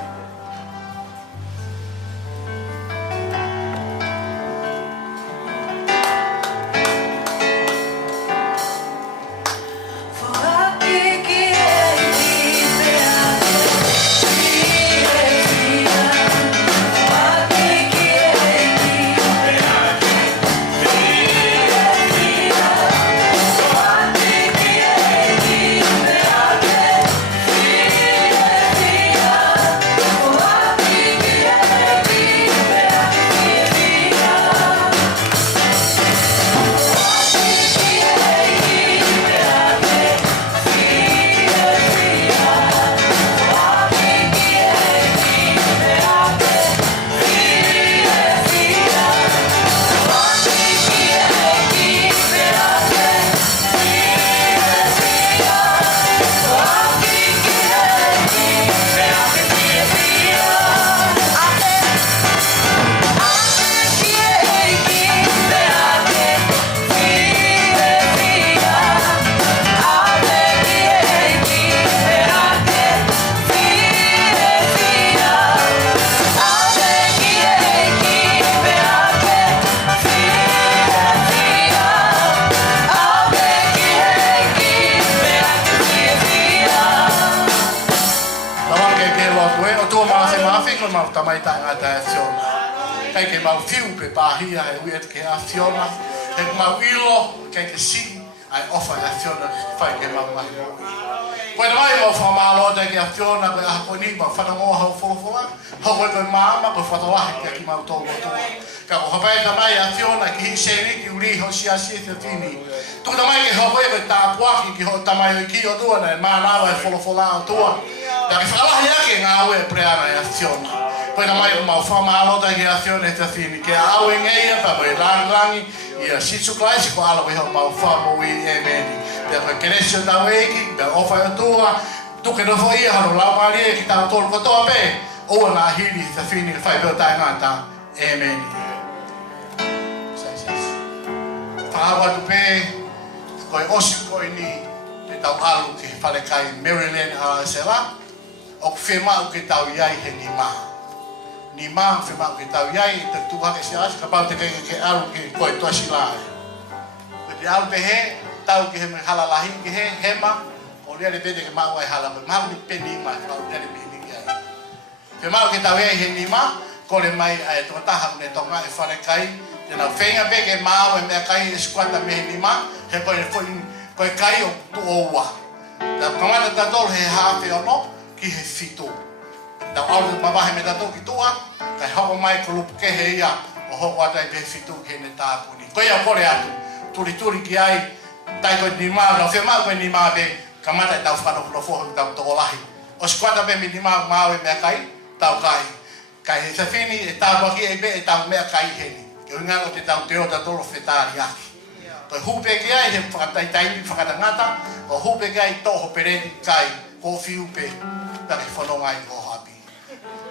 mau tamai ta ngata afiona. Kai ke mau fiu pe pahia e uet ke afiona. He mau ilo kai ke si ai ofa afiona fai ke mau mai. Koe na mai mau whamalo te ke afiona koe aha koe ni mau whanangoa hau wholofoa. Hau koe koe maama koe whatawahi kia ki mau tō motua. Ka ko hapai ta mai afiona ki hi seri ki uri ho si asi te tini. Tuku ta mai ke hau koe koe tāpuaki ki ho tamai o ki o tua na e mānawa e wholofola o tua. Ta ki whalahi ake ngā ue preana e afiona. Koe na mai mau whamalo te ke afiona e te tini. Ke au e ngeia pa mai rangi ia situ klaisi ko ala koe hau mau whamo i e meni. Pea koe keresio tau eiki, pea ofa o tua, tuke no fo ia haro lau maari e ki tau tolu kotoa pe, oa nā hiri te whini ka whai peo tai ngāta, e meni. Whahawa tu pe, koe osi koe ni, te tau alu ki whale kai Maryland a Sela, o ku whemau ki tau iai he ni maa. Ni maa whemau ki tau iai, te tuhake si asi, ka pau te kei ke alu ki koe tuasi lae. Koe te alu pe he, tau ki he me halalahi ki he hema o rea le pede ke mau ai hala mau ni peni mai ka rea le peni ki ai ke mau ke tau he ni ma ko le mai ai to taha ne tonga e fare kai te na fenga be ke mau e me kai e squata me ni ma he ko le foi ko kai o tu o wa ta komanda ta dol he ha fe o no ki he fito ta au ma ba he me ta to ki tua ka ho mai ko lu ke he ia o ho wa tai be fito ke ne ta puni ko ia ko le atu turi ki ai tai koe ni maa, no whema koe ni maa be, ka mata tau whanau no foho tau toko lahi. O skwata be mi ni maa maa e mea kai, tau kai. Kai he sawhini e tau waki e be e tau mea kai heni. Ke ui ngano te tau te o ta toro whetari aki. Koe hupe ki ai he whakatai taimi whakatangata, ko hupe ki ai toho pereni kai, ko whiupe, tane whanongai ko hapi.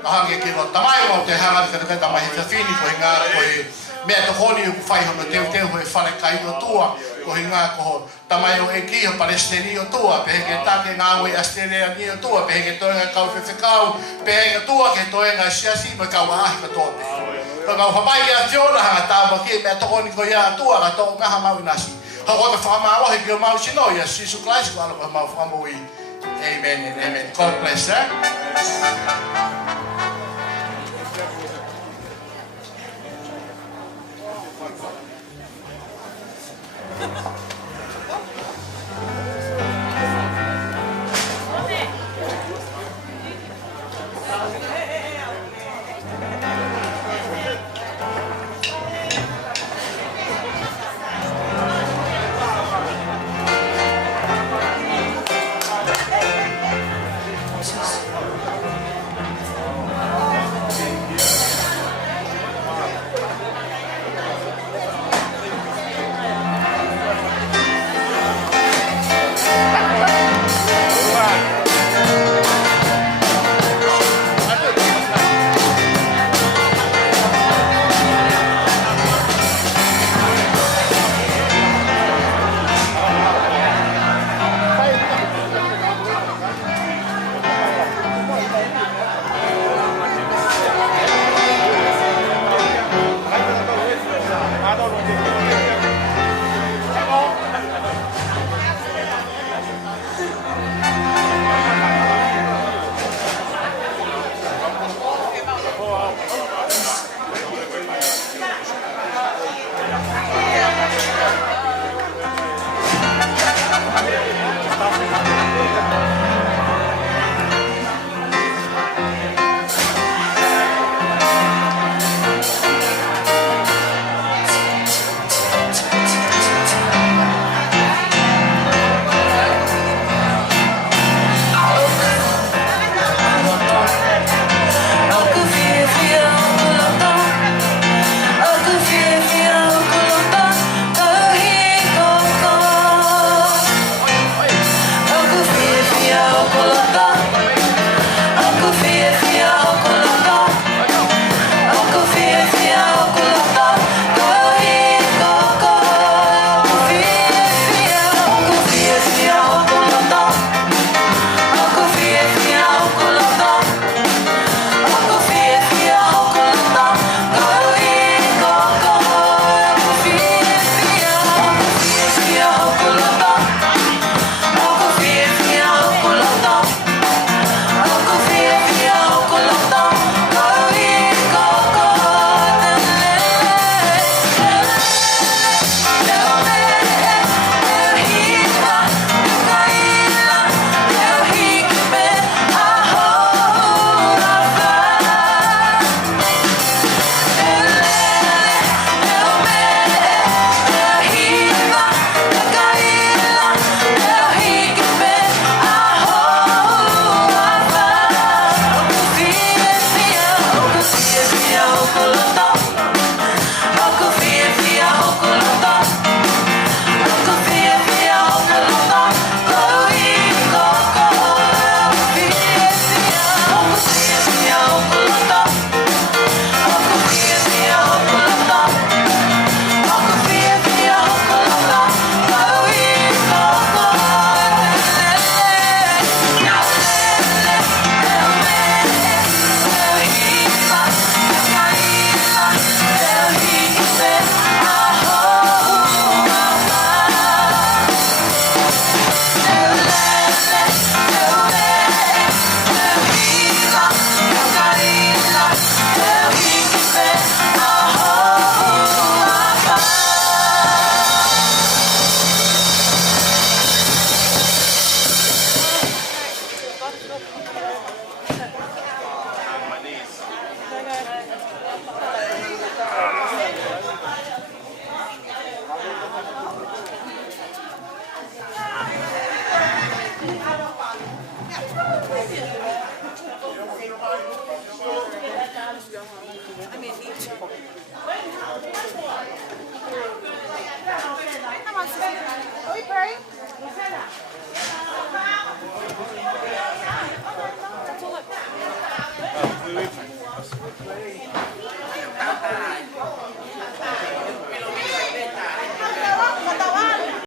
Kahange ki ro tamai o te hanga te kata mai he sawhini ko he ngā koe mea tokoni u whai hono teo he whare kai o tua, ko he ngā koho tamai o e ki o Palestini o tua, pehe ke take ngā ue Australia ni o tua, pehe ke toenga kau whewhekau, pehe ke tua ke toenga siasi, me kau ahi ka toa pehe. Ko ngau hapai ki a tiona hanga tāma ki mea tokoni ko ia tua ka tō ngaha mau nasi. Hau koe whakamarohi ki o mau sino, ia Sisu Klaisi ko ala koe mau whakamui. Amen and amen. God bless, eh? That's all it.